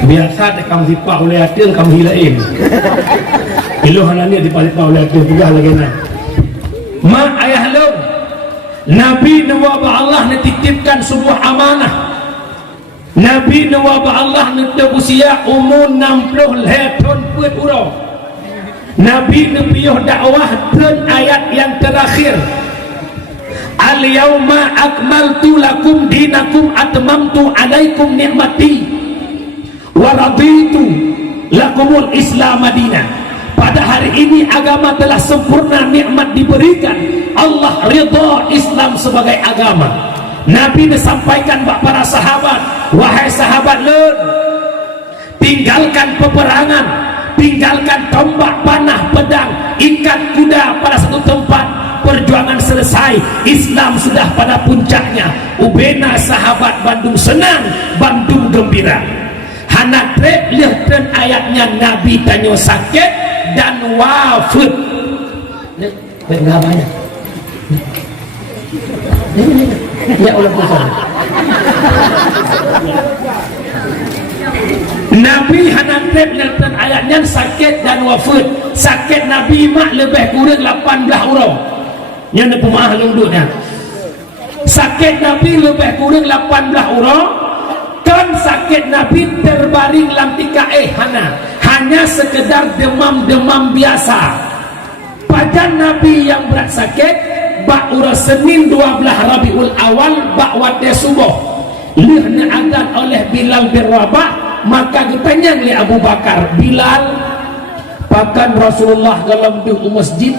Biasa tak kamu sipak oleh hati kamu hilain. Iluhan ni dipak oleh hati juga lagi nak. Mak ayah lu Nabi nawab Allah dititipkan sebuah amanah. Nabi nawab Allah nitip usia umur 60 tahun buat urang. Nabi nabiyuh dakwah dan ayat yang terakhir al-yawma akmaltu lakum dinakum atmamtu alaikum ni'mati wa raditu lakumul islam madinah. Pada hari ini agama telah sempurna, nikmat diberikan, Allah ridha Islam sebagai agama. Nabi disampaikan kepada para sahabat, wahai sahabat lun, tinggalkan peperangan, tinggalkan tombak, panah, pedang, ikat kuda pada satu tempat. Perjuangan selesai, Islam sudah pada puncaknya. Ubena sahabat Bandung senang, Bandung gembira. Hanak trek lihat ayatnya Nabi tanya sakit dan wafat. Enggak banyak. Ya Allah Tuhan. Nabi hanatib dan ayatnya sakit dan wafat. Sakit Nabi mak lebih kurang 18 orang. Yang pemaah lunduknya. Sakit Nabi lebih kurang 18 orang. Kan sakit Nabi terbaring dalam tika hanya sekedar demam-demam biasa. Pada Nabi yang berat sakit ba'ura Senin 12 Rabiul Awal ba'watnya subuh lihna adan oleh Bilal bin Rabah. Maka ditanya oleh Abu Bakar, Bilal pakan Rasulullah dalam di masjid.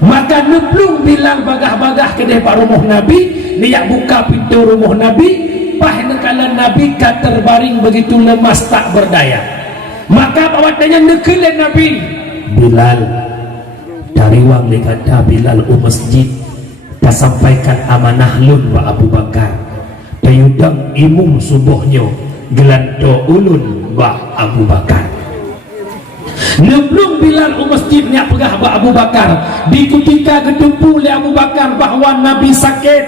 Maka nuplung Bilal bagah-bagah ke depan rumah Nabi, dia buka pintu rumah Nabi. Pah nekalan Nabi terbaring begitu lemas tak berdaya. Maka awatnya nekelan Nabi, Bilal dari wang dikata Bilal masjid tak sampaikan amanah lun wa Abu Bakar payudang imum subuhnya gelanto ulun ba Abu Bakar. Neblung Bilal masjidnya pegah ba Abu Bakar. Di ketika gedumpu oleh Abu Bakar bahawa Nabi sakit,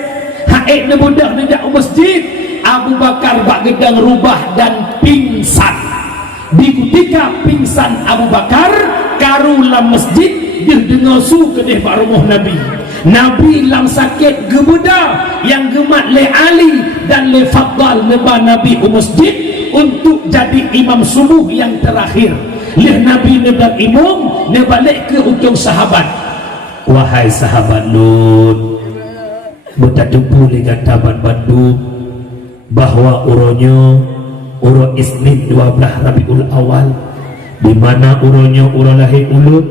haik nebudak nejak masjid, Abu Bakar bak gedang rubah dan pingsan. Di ketika pingsan Abu Bakar karulah masjid dia dengar su ke depan rumah Nabi. Nabi lam sakit gebuda yang gemat le Ali dan le Faddal neba Nabi masjid untuk jadi imam subuh yang terakhir. Le Nabi nebak imam nebalik ke ujung sahabat. Wahai sahabat Lut, bertemu dengan taban Bandung bahwa uronyo uro Isnin 12 Rabiul Awal di mana uronyo uro lahir ulun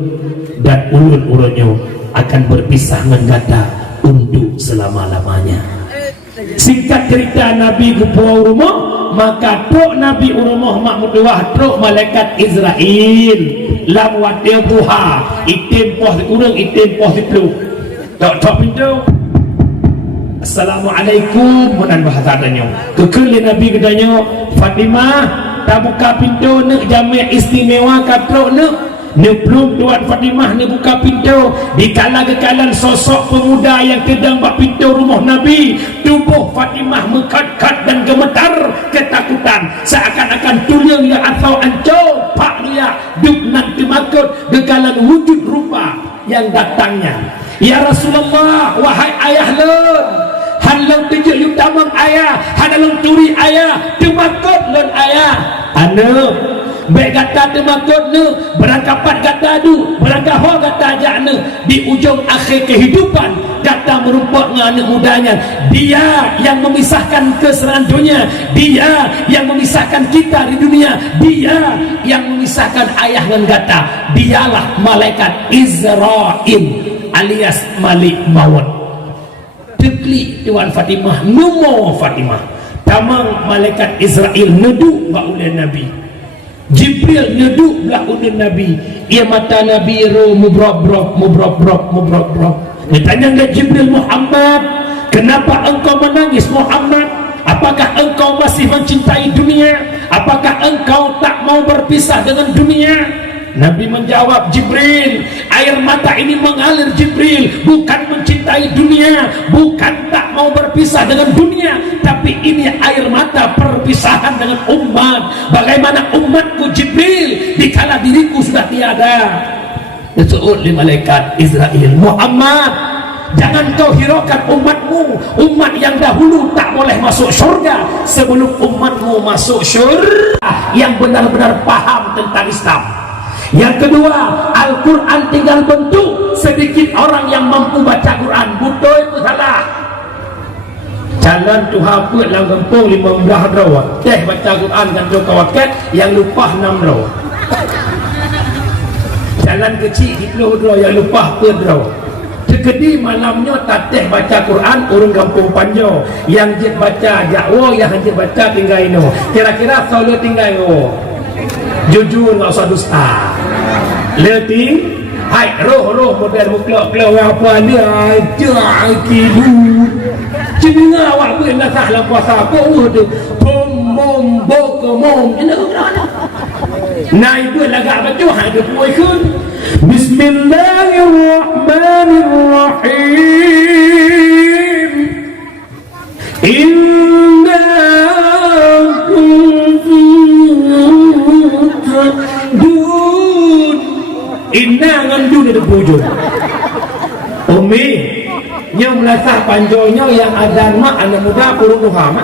dan ulun uronyo akan berpisah mengganda untuk selama-lamanya. Singkat cerita Nabi ke pulau rumah, maka truk Nabi rumah makmudwah truk malaikat Israel lam watil duha itim poh kurang itim poh diplu tok pintu Assalamualaikum menan bahasa adanya kekeli Nabi katanya Fatimah tak buka pintu nak jamak istimewa katrok nak belum tuan Fatimah ni buka pintu di kala-kala sosok pemuda yang sedang buka pintu rumah Nabi, tubuh Fatimah mengkat-kat dan gemetar ketakutan seakan-akan tulang yang atau ancur pak dia duk nak dimakut gegalan wujud rupa yang datangnya. Ya Rasulullah, wahai ayah lun, halang tujuh yuk damang ayah, halang turi ayah, dimakut lun ayah anu baik kata temakut ne berangkapan kata du berangkah kata ajak ne di ujung akhir kehidupan kata merupakan anak mudanya, dia yang memisahkan keseluruhan dunia, dia yang memisahkan kita di dunia, dia yang memisahkan ayah dan kata, dialah malaikat Israel alias Malik Maut. Dekli Tuan Fatimah numo Fatimah tamang malaikat Israel nedu ba oleh Nabi, Jibril nedu belah udun Nabi, ia mata Nabi ro mubrok dia tanya ke Jibril, Muhammad, kenapa engkau menangis Muhammad? Apakah engkau masih mencintai dunia? Apakah engkau tak mau berpisah dengan dunia? Nabi menjawab, Jibril, air mata ini mengalir Jibril, bukan mencintai dunia, bukan tak mau berpisah dengan dunia, tapi ini air mata perpisahan dengan umat. Bagaimana umatku Jibril dikala diriku sudah tiada? Disebut oleh malaikat Israel, Muhammad, jangan kau hiraukan umatmu, umat yang dahulu tak boleh masuk syurga sebelum umatmu masuk syurga yang benar-benar paham tentang Islam. Yang kedua, Al-Quran tinggal bentuk sedikit orang yang mampu baca Quran, betul itu salah. Jalan tu haput lang kampung 15 rawa teh baca Quran kan tu kawakat yang lupa 6 rawa. Jalan kecil 10 rawa yang lupa 4 rawa. Sekedi malamnya tateh baca Quran urung kampung Panjo, yang je baca Jawa, yang je baca tinggal ino. Kira-kira solo tinggal ino. Jujur enggak usah dusta. Leti, hai roh model muklok-klok apa dia aja kilu. Cuma awak pun nak salah puasa apa tu. Pom bokomom. Nah itu lagak baca hai tu puai kun. Bismillahirrahmanirrahim. Inna Inna ngandu ada bujur Umi yang melasah panjonya yang ada mak anak muda kurung duha mak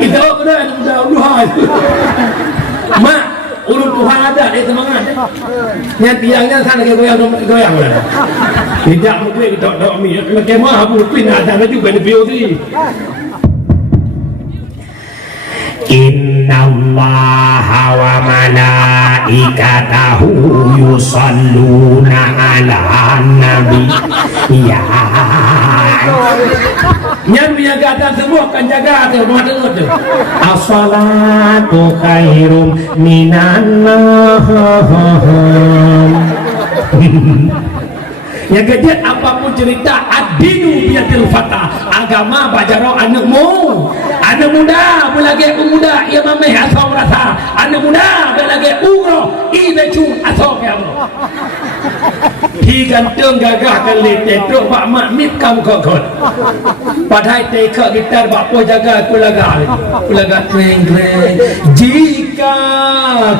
itu kena anak muda duha mak urut duha ada dia semangat yang tiangnya sana goyang lah tidak mungkin kita dok mi kemah abu pin ada juga di beauty. Innallaha wa malaikatahu yusalluna ala nabi. Ya yang menjaga semua akan jaga tu rumah dengar tu. As-salatu khairum minan nawm. Yang kedua, apapun cerita ad-dinu biyadil fatah, agama bajaro anakmu, anak muda belagi muda ia mameh asal rasa, anak muda belagi umroh ibecu asal kamu. Digantung gagah kali tetruk pak mak mip kamu kokot. Padahal teka gitar bapak jaga kulaga kling. Jika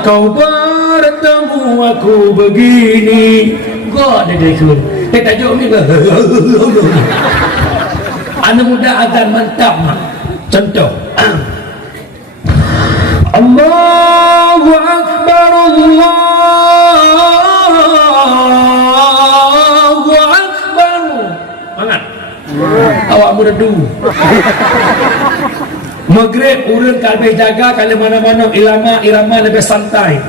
kau bertemu aku begini, God ada ikut. Kita tajuk ni anak muda akan mantap. Contoh Allahu Akbar, Allahu Akbar. Bangat awak muda dulu Maghrib urun kalbih jaga kalau mana-mana irama lebih santai.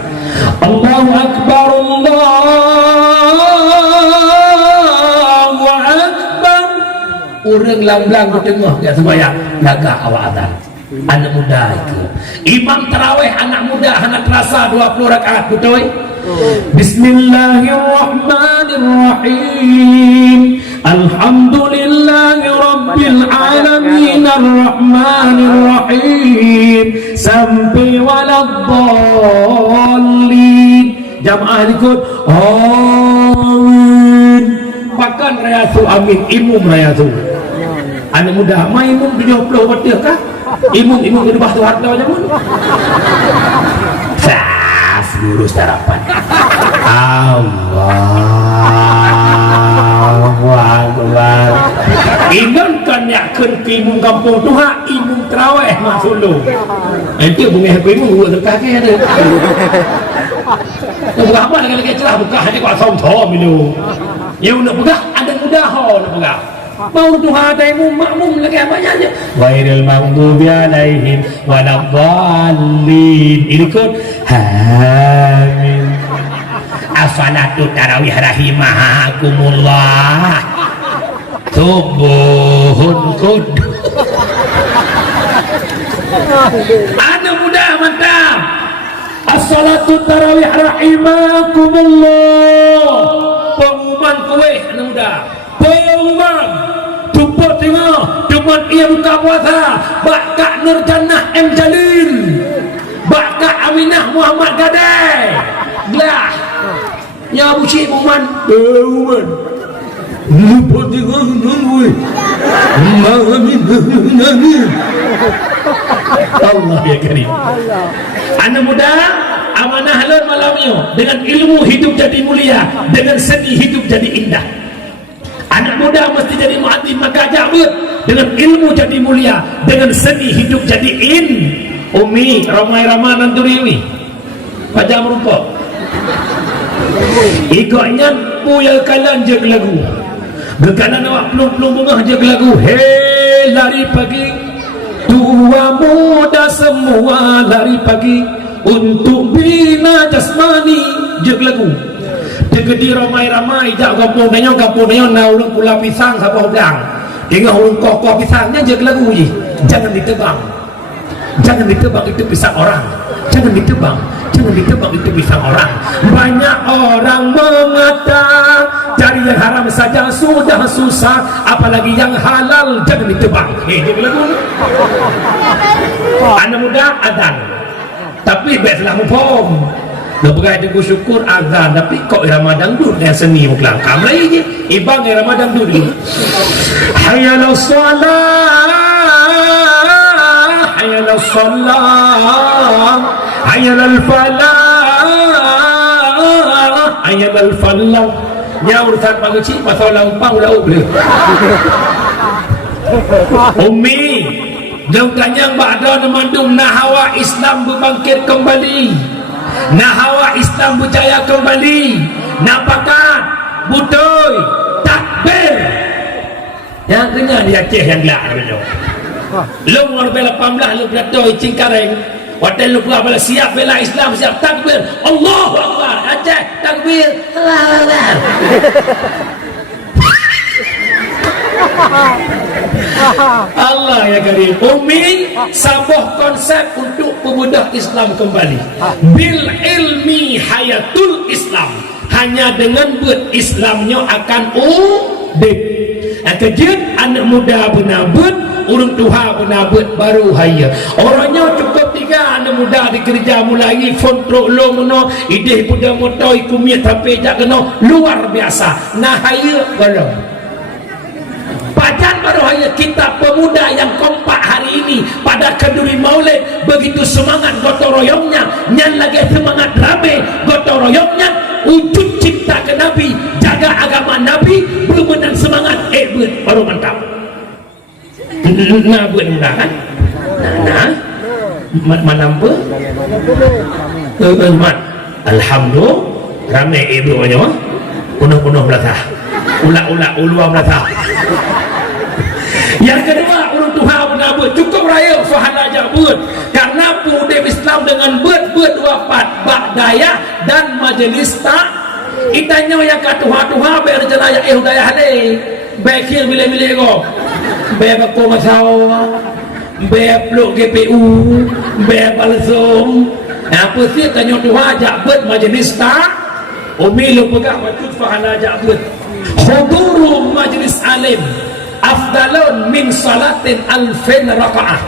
Allahu Akbar, Allahu Akbar. Urang lamblang di tengah dia sembahyang jaga awak azan. Anak muda itu imam tarawih anak muda anak terasa 20 rakaat betul. Bismillahirrahmanirrahim. Alhamdulillahi rabbil alamin arrahmanirrahim sampai waladdallin. Jamaah ikut amin. Bahkan raya tu amin imum raya tu. Anak muda mai imum 70 betul kah? Imum di bawah tu harta macam mana? Sas lurus harapan. Allahu Akbar. Imam kan yakun ke imum kampung tu hak imum terawih mak Solo. Nanti bunyi aku imum dua terkaki ada. Bukan apa dengan lagi cerah buka hanya kau som som dulu. Yang nak buka ada mudah ho nak buka. Mau Tuhan ada imum makmum lagi apa aja. Ghairil maghdubi alaihim waladdallin. Ikut amin. As-salatu tarawih rahimahakumullah. Subuhun kud. Ada mudah mantap. As-salatu tarawih rahimakumullah. Pengumuman kowe ada mudah. Pengumuman tumpuk tengah cuma ia buka puasa Bakak Nur Jannah M. Jalil, Bakak Aminah Muhammad Gadai Glah ya Abu Syed Muhammad pengumuman tumpuk tengah nunggu Allah ya Karim. Anak muda amanah halal malamnya dengan ilmu hidup jadi mulia, dengan seni hidup jadi indah. Anak muda mesti jadi muadzin maka jabut, dengan ilmu jadi mulia, dengan seni hidup jadi in. Umi ramai-ramai nanturiwi pajam rumput ikutnya puyal kalan je lagu gekanan awak pelung-pelung bunga je lagu. Hei lari pagi tua muda semua lari pagi untuk bina jasmani je lagu. Degedi ramai-ramai jak kampung nenyo na ulun pula pisang siapa bilang dengan ulun kokoh pisangnya je lagu je. Jangan ditebang, jangan ditebang itu pisang orang, jangan ditebang itu pisang orang. Banyak orang mengatakan cari yang haram saja sudah susah, apalagi yang halal jangan ditebang. Je lagu anak muda azan tapi biasalah mufom lepas itu syukur azan tapi kok irama dangdut yang seni muklang kamlai je ibang irama dangdut dulu. Hayyalah salat hayyalah salat hayyalah falah hayyalah falah nyaur urusan pagi pasal lampang udah boleh. Umi jauh tanya ba'da namandum nahawa Islam berbangkit kembali, nahawa Islam berjaya kembali, nampakan butoy takbir yang kena di Aceh yang gelap lu orang bela 18 lu beratoy cingkareng hotel lu pula bela siap bela Islam siap takbir Allahu Akbar Aceh takbir Allahu Akbar. Allah ya Karim. Umi sabuh konsep untuk pemuda Islam kembali. Bil ilmi hayatul Islam. Hanya dengan buat Islamnya akan udip. Kejut anak muda benabut, urung tuha benabut baru haya. Orangnya cukup 3 anak muda dikerja mulai kontrol lo meno ideh puda motor ikumia tapi jak kena luar biasa. Nah haya golong. Pajan baru hanya kita pemuda yang kompak hari ini pada kenduri maulid begitu semangat gotong royongnya, nyan lagi semangat rame gotong royongnya, wujud cinta ke Nabi, jaga agama Nabi, bermenang semangat buat baru mantap. Nah buat mudah kan? Nah mana apa? Alhamdulillah rame ibu banyak, penuh belatah, ulah belatah. Yang kedua urung Tuhan menabut cukup raya fahala jabut karena pudem Islam dengan buat wafat ba'daya dan majelis tak itanya yang katuha-tuha bayar jenayah hudayah ni bekir bila-bila ko bayar bako masaw bayar peluk GPU bayar balsong apa sih tanya Tuhan ajak ber majlis tak umi lu pegang waktu fahala ajak ber huduru majlis alim afdalun min salatin alfin rakaah.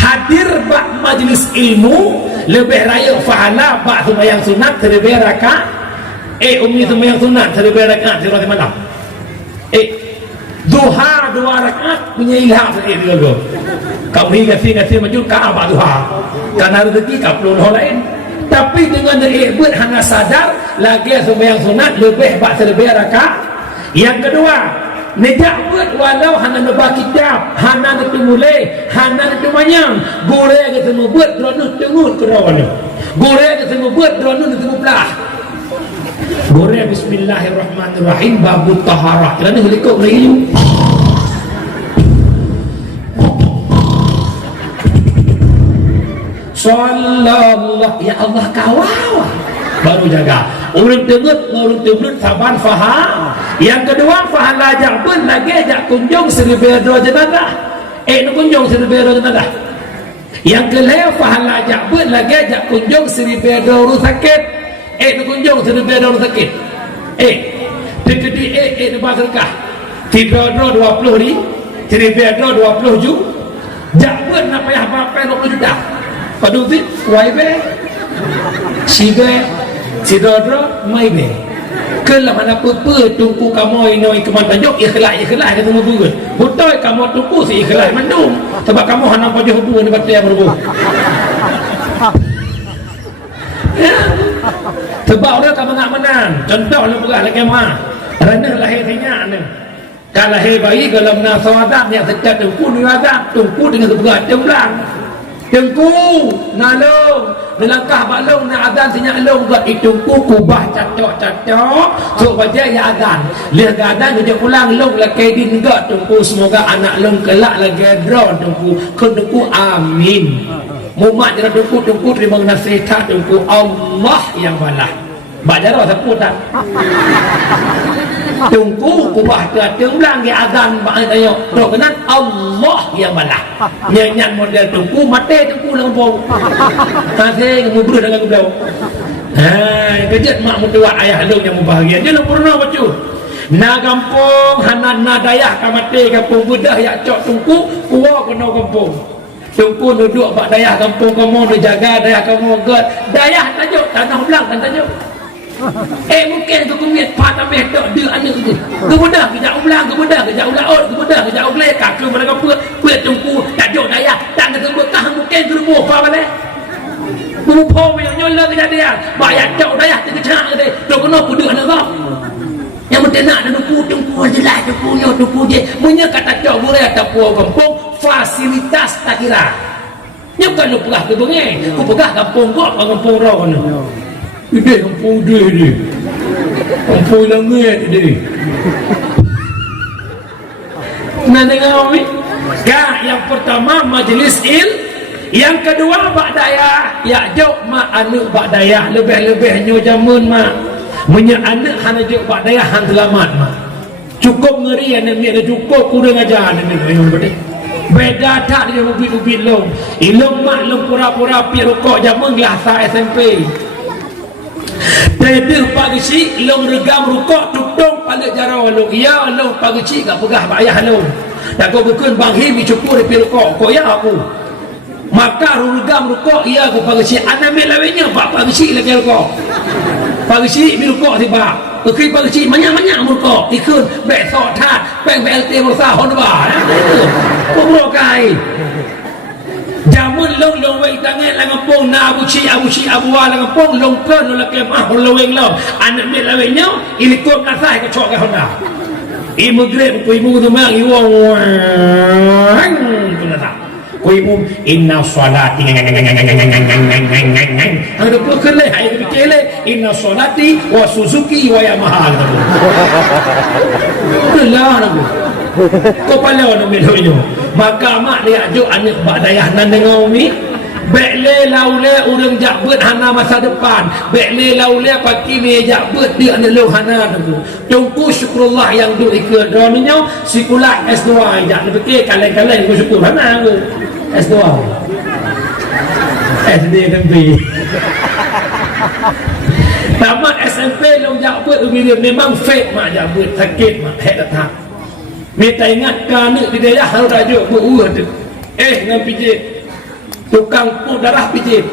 Hadir bak majlis ilmu lebih raya fahala bak sembahyang sunat terlebih rakaat. Umi sembahyang sunat terlebih rakaat di malam. Duha 2 rakaat punya ilham sekali dulu. Kau ngasi maju ke abad duha. Karena rezeki kau perlu orang lain. Tapi dengan buat hana sadar lagi sembahyang sunat lebih bak terlebih rakaat. Yang kedua, nejak buat walau hana nebak kitab, hana nak mulai, hana nak manyang. Gore kita mau buat drone tengut ke rawan. Gore kita mau buat drone tengut belah. Gore bismillahirrahmanirrahim babut taharah. Kerana helikop lagi. Sallallahu ya Allah kawal. Baru jaga. Urut dengut, urut dengut sabar faham. Yang kedua faham ajak pun lagi ajak kunjung 1,200 jenazah. Nak kunjung 1,200 jenazah. Yang kelima faham ajak pun lagi ajak kunjung 1,200 sakit. Nak kunjung 1,200 sakit. Dekedi lepas sedekah. 320 ni, 1,220 ju. Jak pun nak payah apa 20 juta. Padu tu, waibe, sibe, sidodro, maibe. Kalau mana apa tungku kamu ini keman tajuk ikhlas kita semua bukan. Betul kamu tungku si ikhlas mandum. Sebab kamu hana pajak hubungan dengan dia berbu. Sebab orang kamu nak menang. Contoh lu bukan lagi mah. Kerana lahir tanya ni. Kalau lahir bayi dalam nasawadah yang sejak tungku ni ada tungku dengan seberat jemblang. Tengku nalong melangkah balong nak azan sinyak long buat itungku kubah cacok so baca ya azan lihat azan dia pulang long lagi din gak tungku semoga anak long kelak lagi drone tungku tungku amin mumat jalan tungku terima nasihat tungku Allah yang balah baca dah sebut tak tungku kubah tenggelam ke azan bang ayo dok kenan Allah yang balah nyanyian model tungku mati tungku dengan bau kasih ngobrol dengan beliau kejut mak mentua ayah lu yang bahagia dia lu pernah baca na kampung hana na dayah ka mati kampung budah ya cok tungku kuwa kena kampung tungku duduk bak dayah kampung kamu dia jaga dayah kamu god dayah tajuk tanah belang kan tajuk mungkin ke kumit patah betok dia anak tu kemudah kejap ulang kemudah kejap ulang kemudah kejap ulang kakak mereka puat tungku tajuk daya tak kata bekah mungkin terbuh apa boleh berupau yang nyolah kejadian bayar jauh daya terkecak dia tu kena kudu anak kau yang penting nak ada tungku jelas tungku dia punya kata jauh boleh ada puau kampung fasilitas tak kira dia bukan lu pegah ke bunyi aku pegah kampung kau kampung raw ni dia kampung dia kampung langit dia nak tengok ni yang pertama majlis yang kedua bak daya ya jauh mak anak bak daya lebih-lebih nyo jamun mak punya anak hanya jauh bak daya han selamat mak cukup ngeri anak ni ada cukup kurang ajar anak ni beda tak dia ubit-ubit long ilong mak long pura-pura pi rokok jamun gelasa SMP Tedih pagi si long regam rukuk tudung pada jarau long ya long pagi si gak pegah bayah long tak kau bukan bang himi cukup di rukuk kau ya aku maka regam rukuk ya aku pagi si anak melawenya pak pagi si lagi rukuk pagi si mi rukuk tiba kekui pagi si banyak-banyak rukuk ikut besok tat peng BLT merasa honba kau berokai jamun long wei tangan lang pong na abu wa lang pong long ken lo ke mah lo weng lo anak ni la weng nyo ilikop na sai ko chok ke honda imugre ko imu tu mang iwo tu na ta ko imu inna salati ada ko kele hai kele inna salati wa suzuki wa yamaha tu lah aku kau palau nak meloyo maka mak dia ajuk anak bak dayah nan dengar umi bekle laule urang jak beut hana masa depan bekle laule pagi ni jak beut dia anak lu hana tu tunggu syukurullah yang duk ikut dronnya sikulat S2 jak fikir kalen-kalen ku syukur hana aku S2 SD SMP. Tamat SMP long jabut bila memang fake mak jabut sakit mak hek datang. Minta ingat kan di daerah harus rajuk beruah tu. Dengan pijit. Tukang pun darah pijit.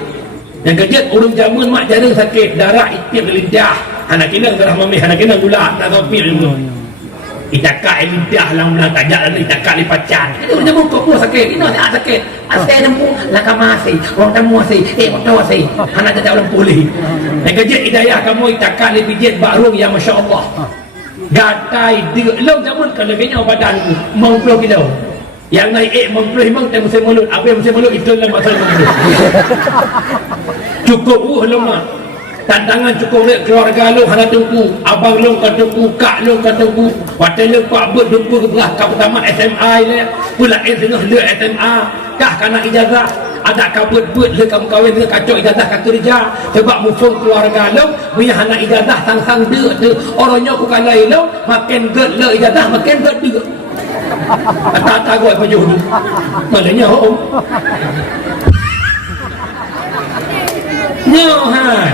Yang kejut urung jamun mak jarang sakit darah itik lidah. Anak kena darah mami, anak kena gula tak kopi dulu. Itakak lidah lang kajak lagi itakak lipacan. Itu jamun kok pun sakit. Ini ada sakit. Asal nemu laka masih, orang tamu masih, waktu masih. Anak tak orang pulih. Yang kejut hidayah kamu itakak li pijit baru yang masya-Allah. Gatai dia long jamun kalau kena badan mau 10 kilo. Yang naik mempelih memang tak musim mulut. Apa yang musim mulut itu dalam masalah mulut. Cukup lemah. Tantangan cukup rek keluarga lu hana tunggu. Abang lu kan tunggu, kak lu kan tunggu. Waktu lu pak buat tunggu ke belah kau pertama SMA le. Pula tengah le SMA. Kah kana ijazah. Ada kabut buat le kamu kahwin dengan kacau ijazah kata rija. Sebab mufung keluarga lu punya hana ijazah sang-sang dia tu. Orangnya bukan lain lu makin ged le ijazah makin ged dia. Tak goi baju ni. Malahnya ho. Nyohan.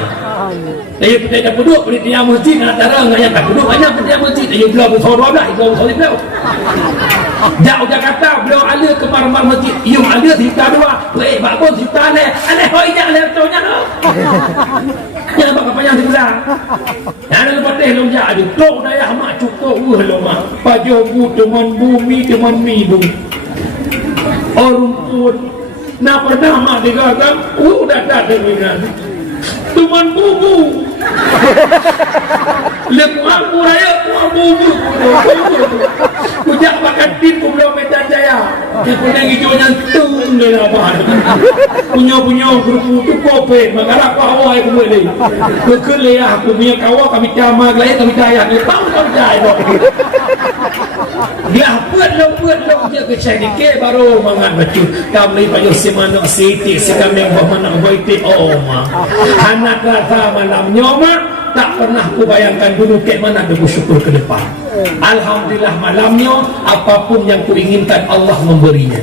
Dia kita duduk di tiang masjid antara dengan yang tak duduk banyak di tiang masjid. Dia belah bersorok dah, itu sorok belah. Jauh Jakarta beliau ada ke mar-mar masjid. Yung ada cerita dua. Bakpun cerita le. Aleh hoi jak le tonya. Jangan pakai panjang sebelah. Yang lepas teh long jak ada. Tok daya mak cukup lemah. Baju bu teman bumi teman mi bu. Rumput. Nak pernah mak digagang. Dah dengan. Teman bubu. Lemah raya bubu. Kujak makan tim Pulau Medan Jaya. Yang kuning hijaunya tung dia apa. Punya grup tu kopi. Maka aku awal aku boleh. Kekelih aku punya kawan kami camar lain kami caya. Tahu caya. Dia buat lo dia ke cari ke baru mangat betul. Kami payo semana siti sekami mana baiti oma. Anak rasa malam nyoma tak pernah ku bayangkan dulu ke mana aku syukur ke depan. Alhamdulillah malamnya apapun yang ku inginkan Allah memberinya.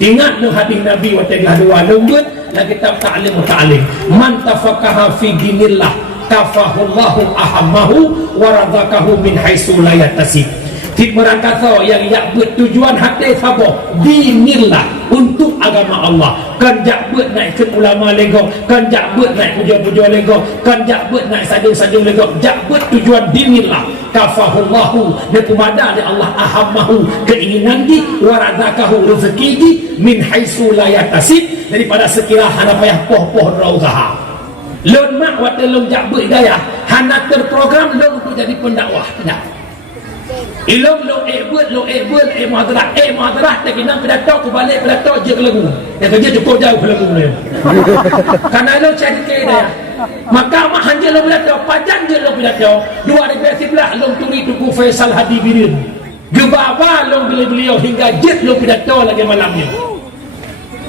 Ingat nu hadis Nabi wa ta'ala dua lembut la kitab ta'lim wa ta'lim. Man tafaqaha fi dinillah kafahullahu ahammahu wa razaqahu min haitsu la yahtasib. Tik merangkasa yang bertujuan hati sabar dinillah untuk agama Allah. Kan jak buat naik ke ulama lego, kan jak buat naik puja-puja lego, kan jak buat naik sajung-sajung lego, jak buat tujuan dinillah kafahullahu dan kumada Allah ahammahu keinginan di warazakahu rezeki di min haitsu la yahtasib daripada sekira hana payah poh-poh usaha. Lon mak waktu lon jak buat hidayah hana terprogram lon untuk jadi pendakwah tidak. Ilong lo muhadarat tak kena pidato ku balik pidato je ke lagu. Yang kerja cukup jauh ke lagu dia. Karena lo cari ke dia. Maka mak hanja lo pidato, pajan je lo pidato. 2011 lo turi tuku Faisal Hadi Birin. Gebaba lo beliau hingga jet lo pidato lagi malamnya.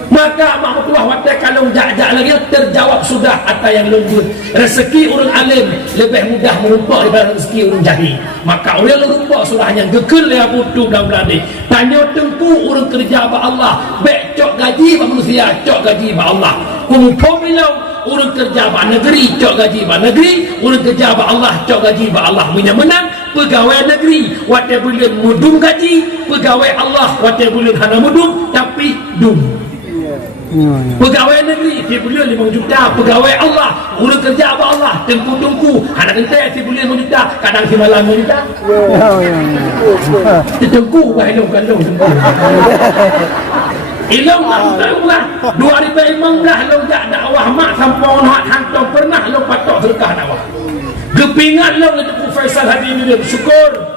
Maka mak tua waktu kalau jak-jak lagi terjawab sudah apa yang lembut. Rezeki orang alim lebih mudah merumpak daripada rezeki orang jahil. Maka orang merumpak sudah hanya gekil ya butuh dalam beladi. Tanya tengku orang kerja ba Allah, baik cok gaji ba manusia, cok gaji ba Allah. Kumpul bilau orang kerja ba negeri, cok gaji ba negeri, orang kerja ba Allah, cok gaji ba Allah. Punya menang pegawai negeri, waktu bulan mudum gaji, pegawai Allah waktu bulan hana mudum tapi dum. Pegawai negeri dia boleh 5 juta, pegawai Allah urus kerja apa Allah tengku-tengku anak kentai dia boleh 5 juta, kadang si malam 5 juta tengku bailong kalong tengku ilong lah 2015 long jak dakwah mak sampong hak hantar pernah long patok sedekah dakwah kepingan long itu Faisal Hadi ni bersyukur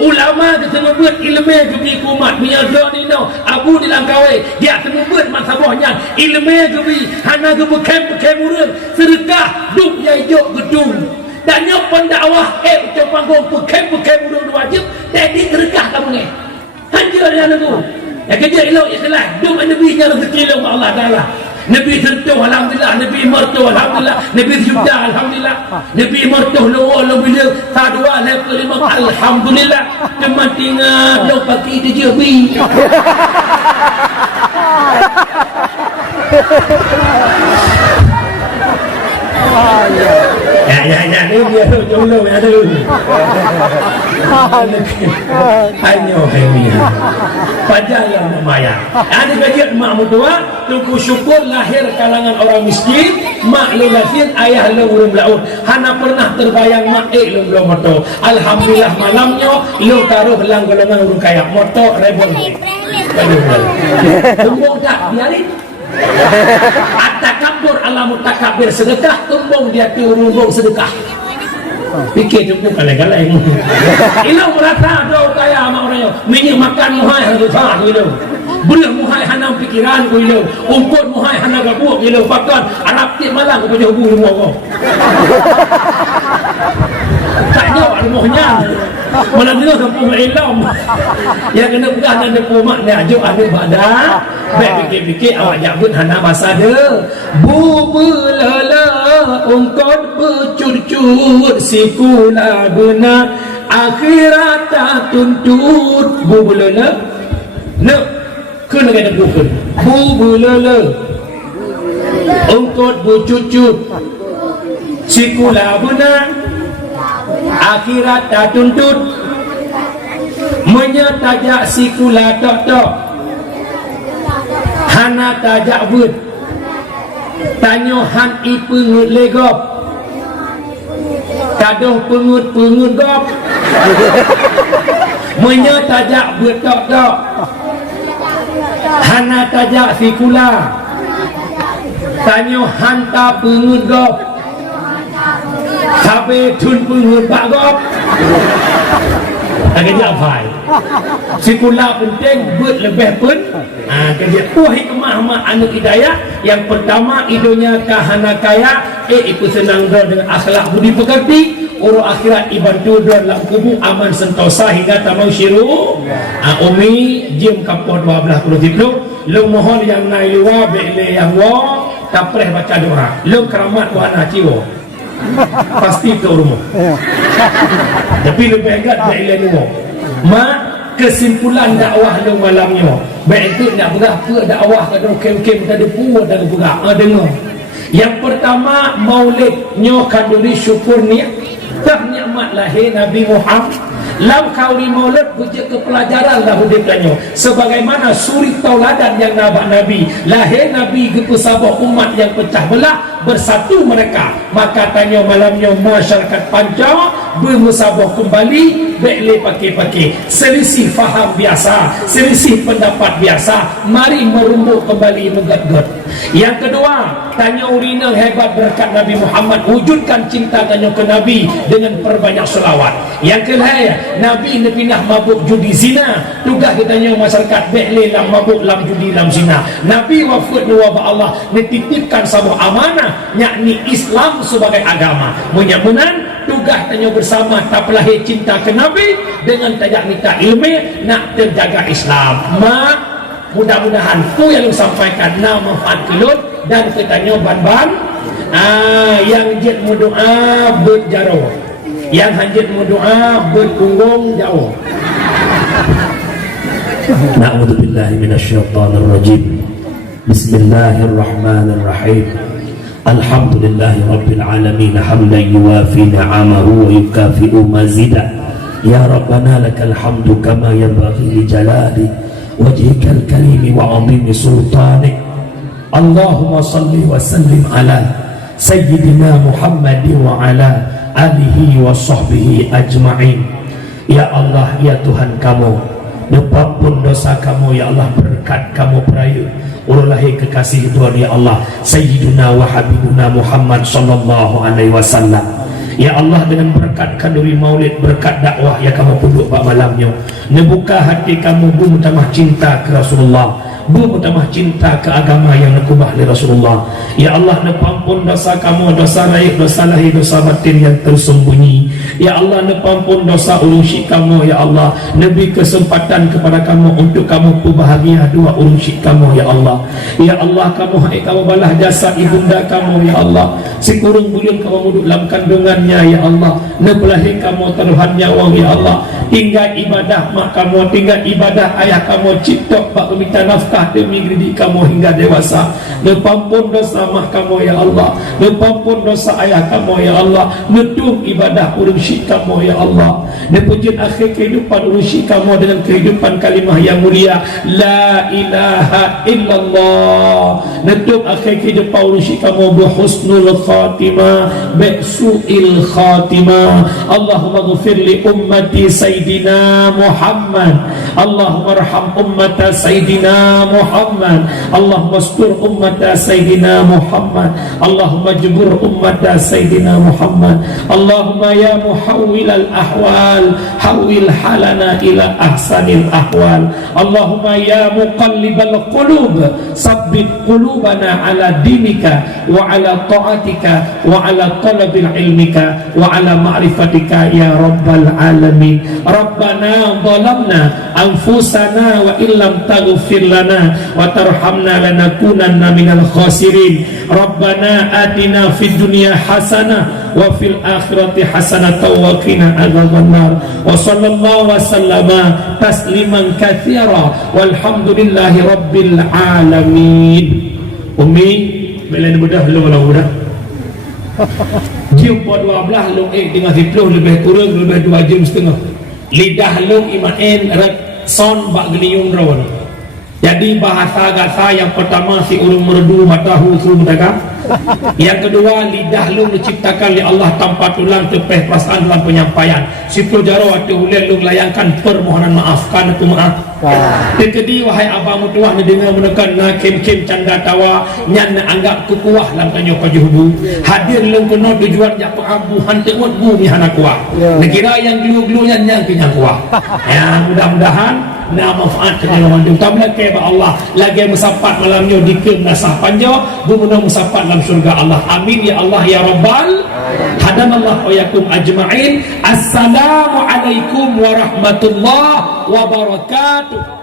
ulama kita membuat ilmu kebi kumat miyaga ni no abu dilangkawai dia membuat masabahnya ilmu kebi hana ke bekem urun sedekah duk yaiok gedung dan nyok pendakwah macam panggung bekem urun wajib jadi sedekah kamu ni hanja dia lagu ya kerja elok ikhlas duk nabi nya rezeki Allah Taala. Nabi tentu alhamdulillah, Nabi mertu alhamdulillah, Nabi syukur alhamdulillah, Nabi mertu lo bila sadwa le kelima alhamdulillah, teman tinggal lo pakai dia bi. Ya, dia jolong ada. Hanya hanya. Pajak yang membayar. Ada bagian mak mutua, tunggu syukur lahir kalangan orang miskin, mak lu lahir, ayah lu urung laut. Hana pernah terbayang mak lu belum moto. Alhamdulillah malamnya lu taruh belang golongan urung kaya moto rebon. Tumbung tak biarin. At-takabbur ala mutakabir, sedekah tumbung dia turun sedekah. Fikir cukup kalai-kalai. Ilau merata do kaya sama orangnya. Minyak makan muhai harus sah gitu. Belum muhai hanam pikiran ku ilau. Ungkut muhai hanam gabuk ilau. Bahkan Arab tiap malam ku punya hubung rumah kau. Tak jauh rumahnya. Malam ni kampung Ilam. Yang kena pegang dan depumak ni ajuk ada badan. Baik fikir-fikir awak jabut hana masa dia. Bubulala ungkot bercur-cur sikula guna akhirat tak tuntut. Bubulala nak kena kena bukun. Bubulala ungkot bercur-cur sikula guna akhirat tak tuntut. Menyetajak sikula tok-tok hana tajak bud tanyo han i pengut legop kadoh pengut gop. Menyetajak bud tok-tok hana tajak sikula tanyo hanta pengut gop sampai tun pengut pak gop. Agak jafai sikula penting buat lebih pun kerja hikmah mak anak hidayah. Yang pertama idonya kahana kaya ipu senang dengan akhlak budi pekerti. Urut akhirat ibantu dalam kubu aman sentosa hingga tamau syiru. Umi jim kapur 12 kulutiplu lu mohon yang naik luar bele yang wa tapreh baca doa lu keramat wana ciwo pasti ke rumah. Tapi lebih agak bele luar mak kesimpulan dakwah lu malamnya baik itu nak berapa dakwah ke kem-kem tadi puas dan berapa dengar. Yang pertama maulid nyokanduri syukur ni tak nikmat lahir Nabi Muhammad. Lau kauri maulid bujak ke pelajaran lah hudikannya. Sebagaimana suri tauladan yang nabak Nabi. Lahir Nabi ke pesabah umat yang pecah belah. Bersatu mereka. Maka tanya malamnya masyarakat panca bermusabah kembali. Bekle pakai-pakai. Selisih faham biasa. Selisih pendapat biasa. Mari merumbuk kembali megat-gat. Yang kedua, tanya urina hebat berkat Nabi Muhammad. Wujudkan cinta tanya ke Nabi dengan perbanyak selawat. Yang kedua, Nabi ni pindah mabuk judi zina. Tugas ditanya masyarakat bekle lam mabuk lam judi lam zina. Nabi wafat nuwaba Allah dititipkan sebuah amanah, yakni Islam sebagai agama. Menyamunan tugas tanya bersama tak pelahir cinta ke Nabi dengan tajak minta ilmu nak terjaga Islam. Mak mudah-mudahan tu yang sampaikan nama manfaat kelut dan ketanya ban-ban yang jid doa berjaro. Yang hajat doa berkunggung jauh. Na'udzubillahi minasyaitonir rajim. Bismillahirrahmanirrahim. Alhamdulillahi rabbil alamin hamdan yuwafi ni'amahu wa yukafi'u mazida. Ya Rabbana lakal hamdu kama yanbaghi li jalali wajhikal karimi wa 'azimi sultanik. Allahumma salli wa sallim ala sayyidina Muhammadin wa ala alihi wa sahbihi ajma'in. Ya Allah, ya Tuhan kamu, ampun dosa kamu ya Allah, berkat kamu perayu urulahi kekasih Tuhan ya Allah Sayyiduna wa Habibuna Muhammad sallallahu alaihi wasallam. Ya Allah, dengan berkat kanduri maulid, berkat dakwah ya kamu punduk pak malamnya, nebuka hati kamu bermutamah cinta ke Rasulullah, bermutamah cinta ke agama yang nekubah li Rasulullah. Ya Allah, nepampun dosa kamu, dosa raib, dosa lahir, dosa batin yang tersembunyi. Ya Allah, nepampun dosa urung-syik kamu. Ya Allah, neberi kesempatan kepada kamu untuk kamu berbahagia dua urung-syik kamu. Ya Allah, ya Allah, kamu balah jasa ibunda kamu. Ya Allah, sekurang bulan kamu duduk dalam kandungannya. Ya Allah, nebelahi kamu taruhan nyawa. Ya Allah, tinggal ibadah mak kamu, tinggal ibadah ayah kamu, cipta bak meminta nafkah demi didik kamu hingga dewasa. Lepampun dosa mak kamu ya Allah, lepampun dosa ayah kamu ya Allah, nedung ibadah urusi kamu ya Allah. Nepujud akhir kehidupan urusi kamu dengan kehidupan kalimah yang mulia la ilaha illallah. Nedung akhir kehidupan urusi kamu berhusnul khatimah, besu'il khatimah. Allahumma ghfir li ummati Sayyidina Muhammad, Allahumma arham ummata Sayyidina Muhammad, Allahumma astur ummata Sayyidina Muhammad, Allahumma jubur ummata Sayyidina Muhammad. Allahumma ya muhawwil al-ahwal hawwil halana ila ahsanil ahwal. Allahumma ya muqallibal qulub sabbit qulubana ala dinika wa ala ta'atika wa ala talabil ilmika wa ala ma'rifatika ya rabbal alamin. Rabbana zalamna anfusana wa illam taghfir lana wa tarhamna lanakunanna minal khasirin. Rabbana atina fid dunya hasanah wa fil akhirati hasanah wa qina adzabannar. Wa sallallahu wa sallama tasliman katsira walhamdulillahi rabbil alamin. Umi bila mudah lu lah mudah jumpa 12 long dengan 10 lebih kurang lebih 2 jam setengah. Lidah long iman son bak geliung rawan. Jadi bahasa yang pertama si urung merdu matahu suruh dagang. Yang kedua lidah lu diciptakan oleh Allah tanpa tulang tepeh perasaan dalam penyampaian. Situ jaro atu ulen lu layangkan permohonan maaf kan aku maaf. Tekedi wahai abang mutuah ni dengar menekan na kem-kem canda tawa nyan na anggap kukuah lam tanyo pajuhu. Hadir lu kena tujuan jak pengampuhan tewut bumi hana kuah. Nekira yang glu-glu yang kenyang kuah. Ya mudah-mudahan na manfaat kepada orang tambah ke Allah lagi musapat malamnya dikem nasah panjang bumuna musapat dalam surga Allah. Amin ya Allah ya rabbal hadanallah wa yakum ajma'in. Assalamualaikum warahmatullahi wabarakatuh.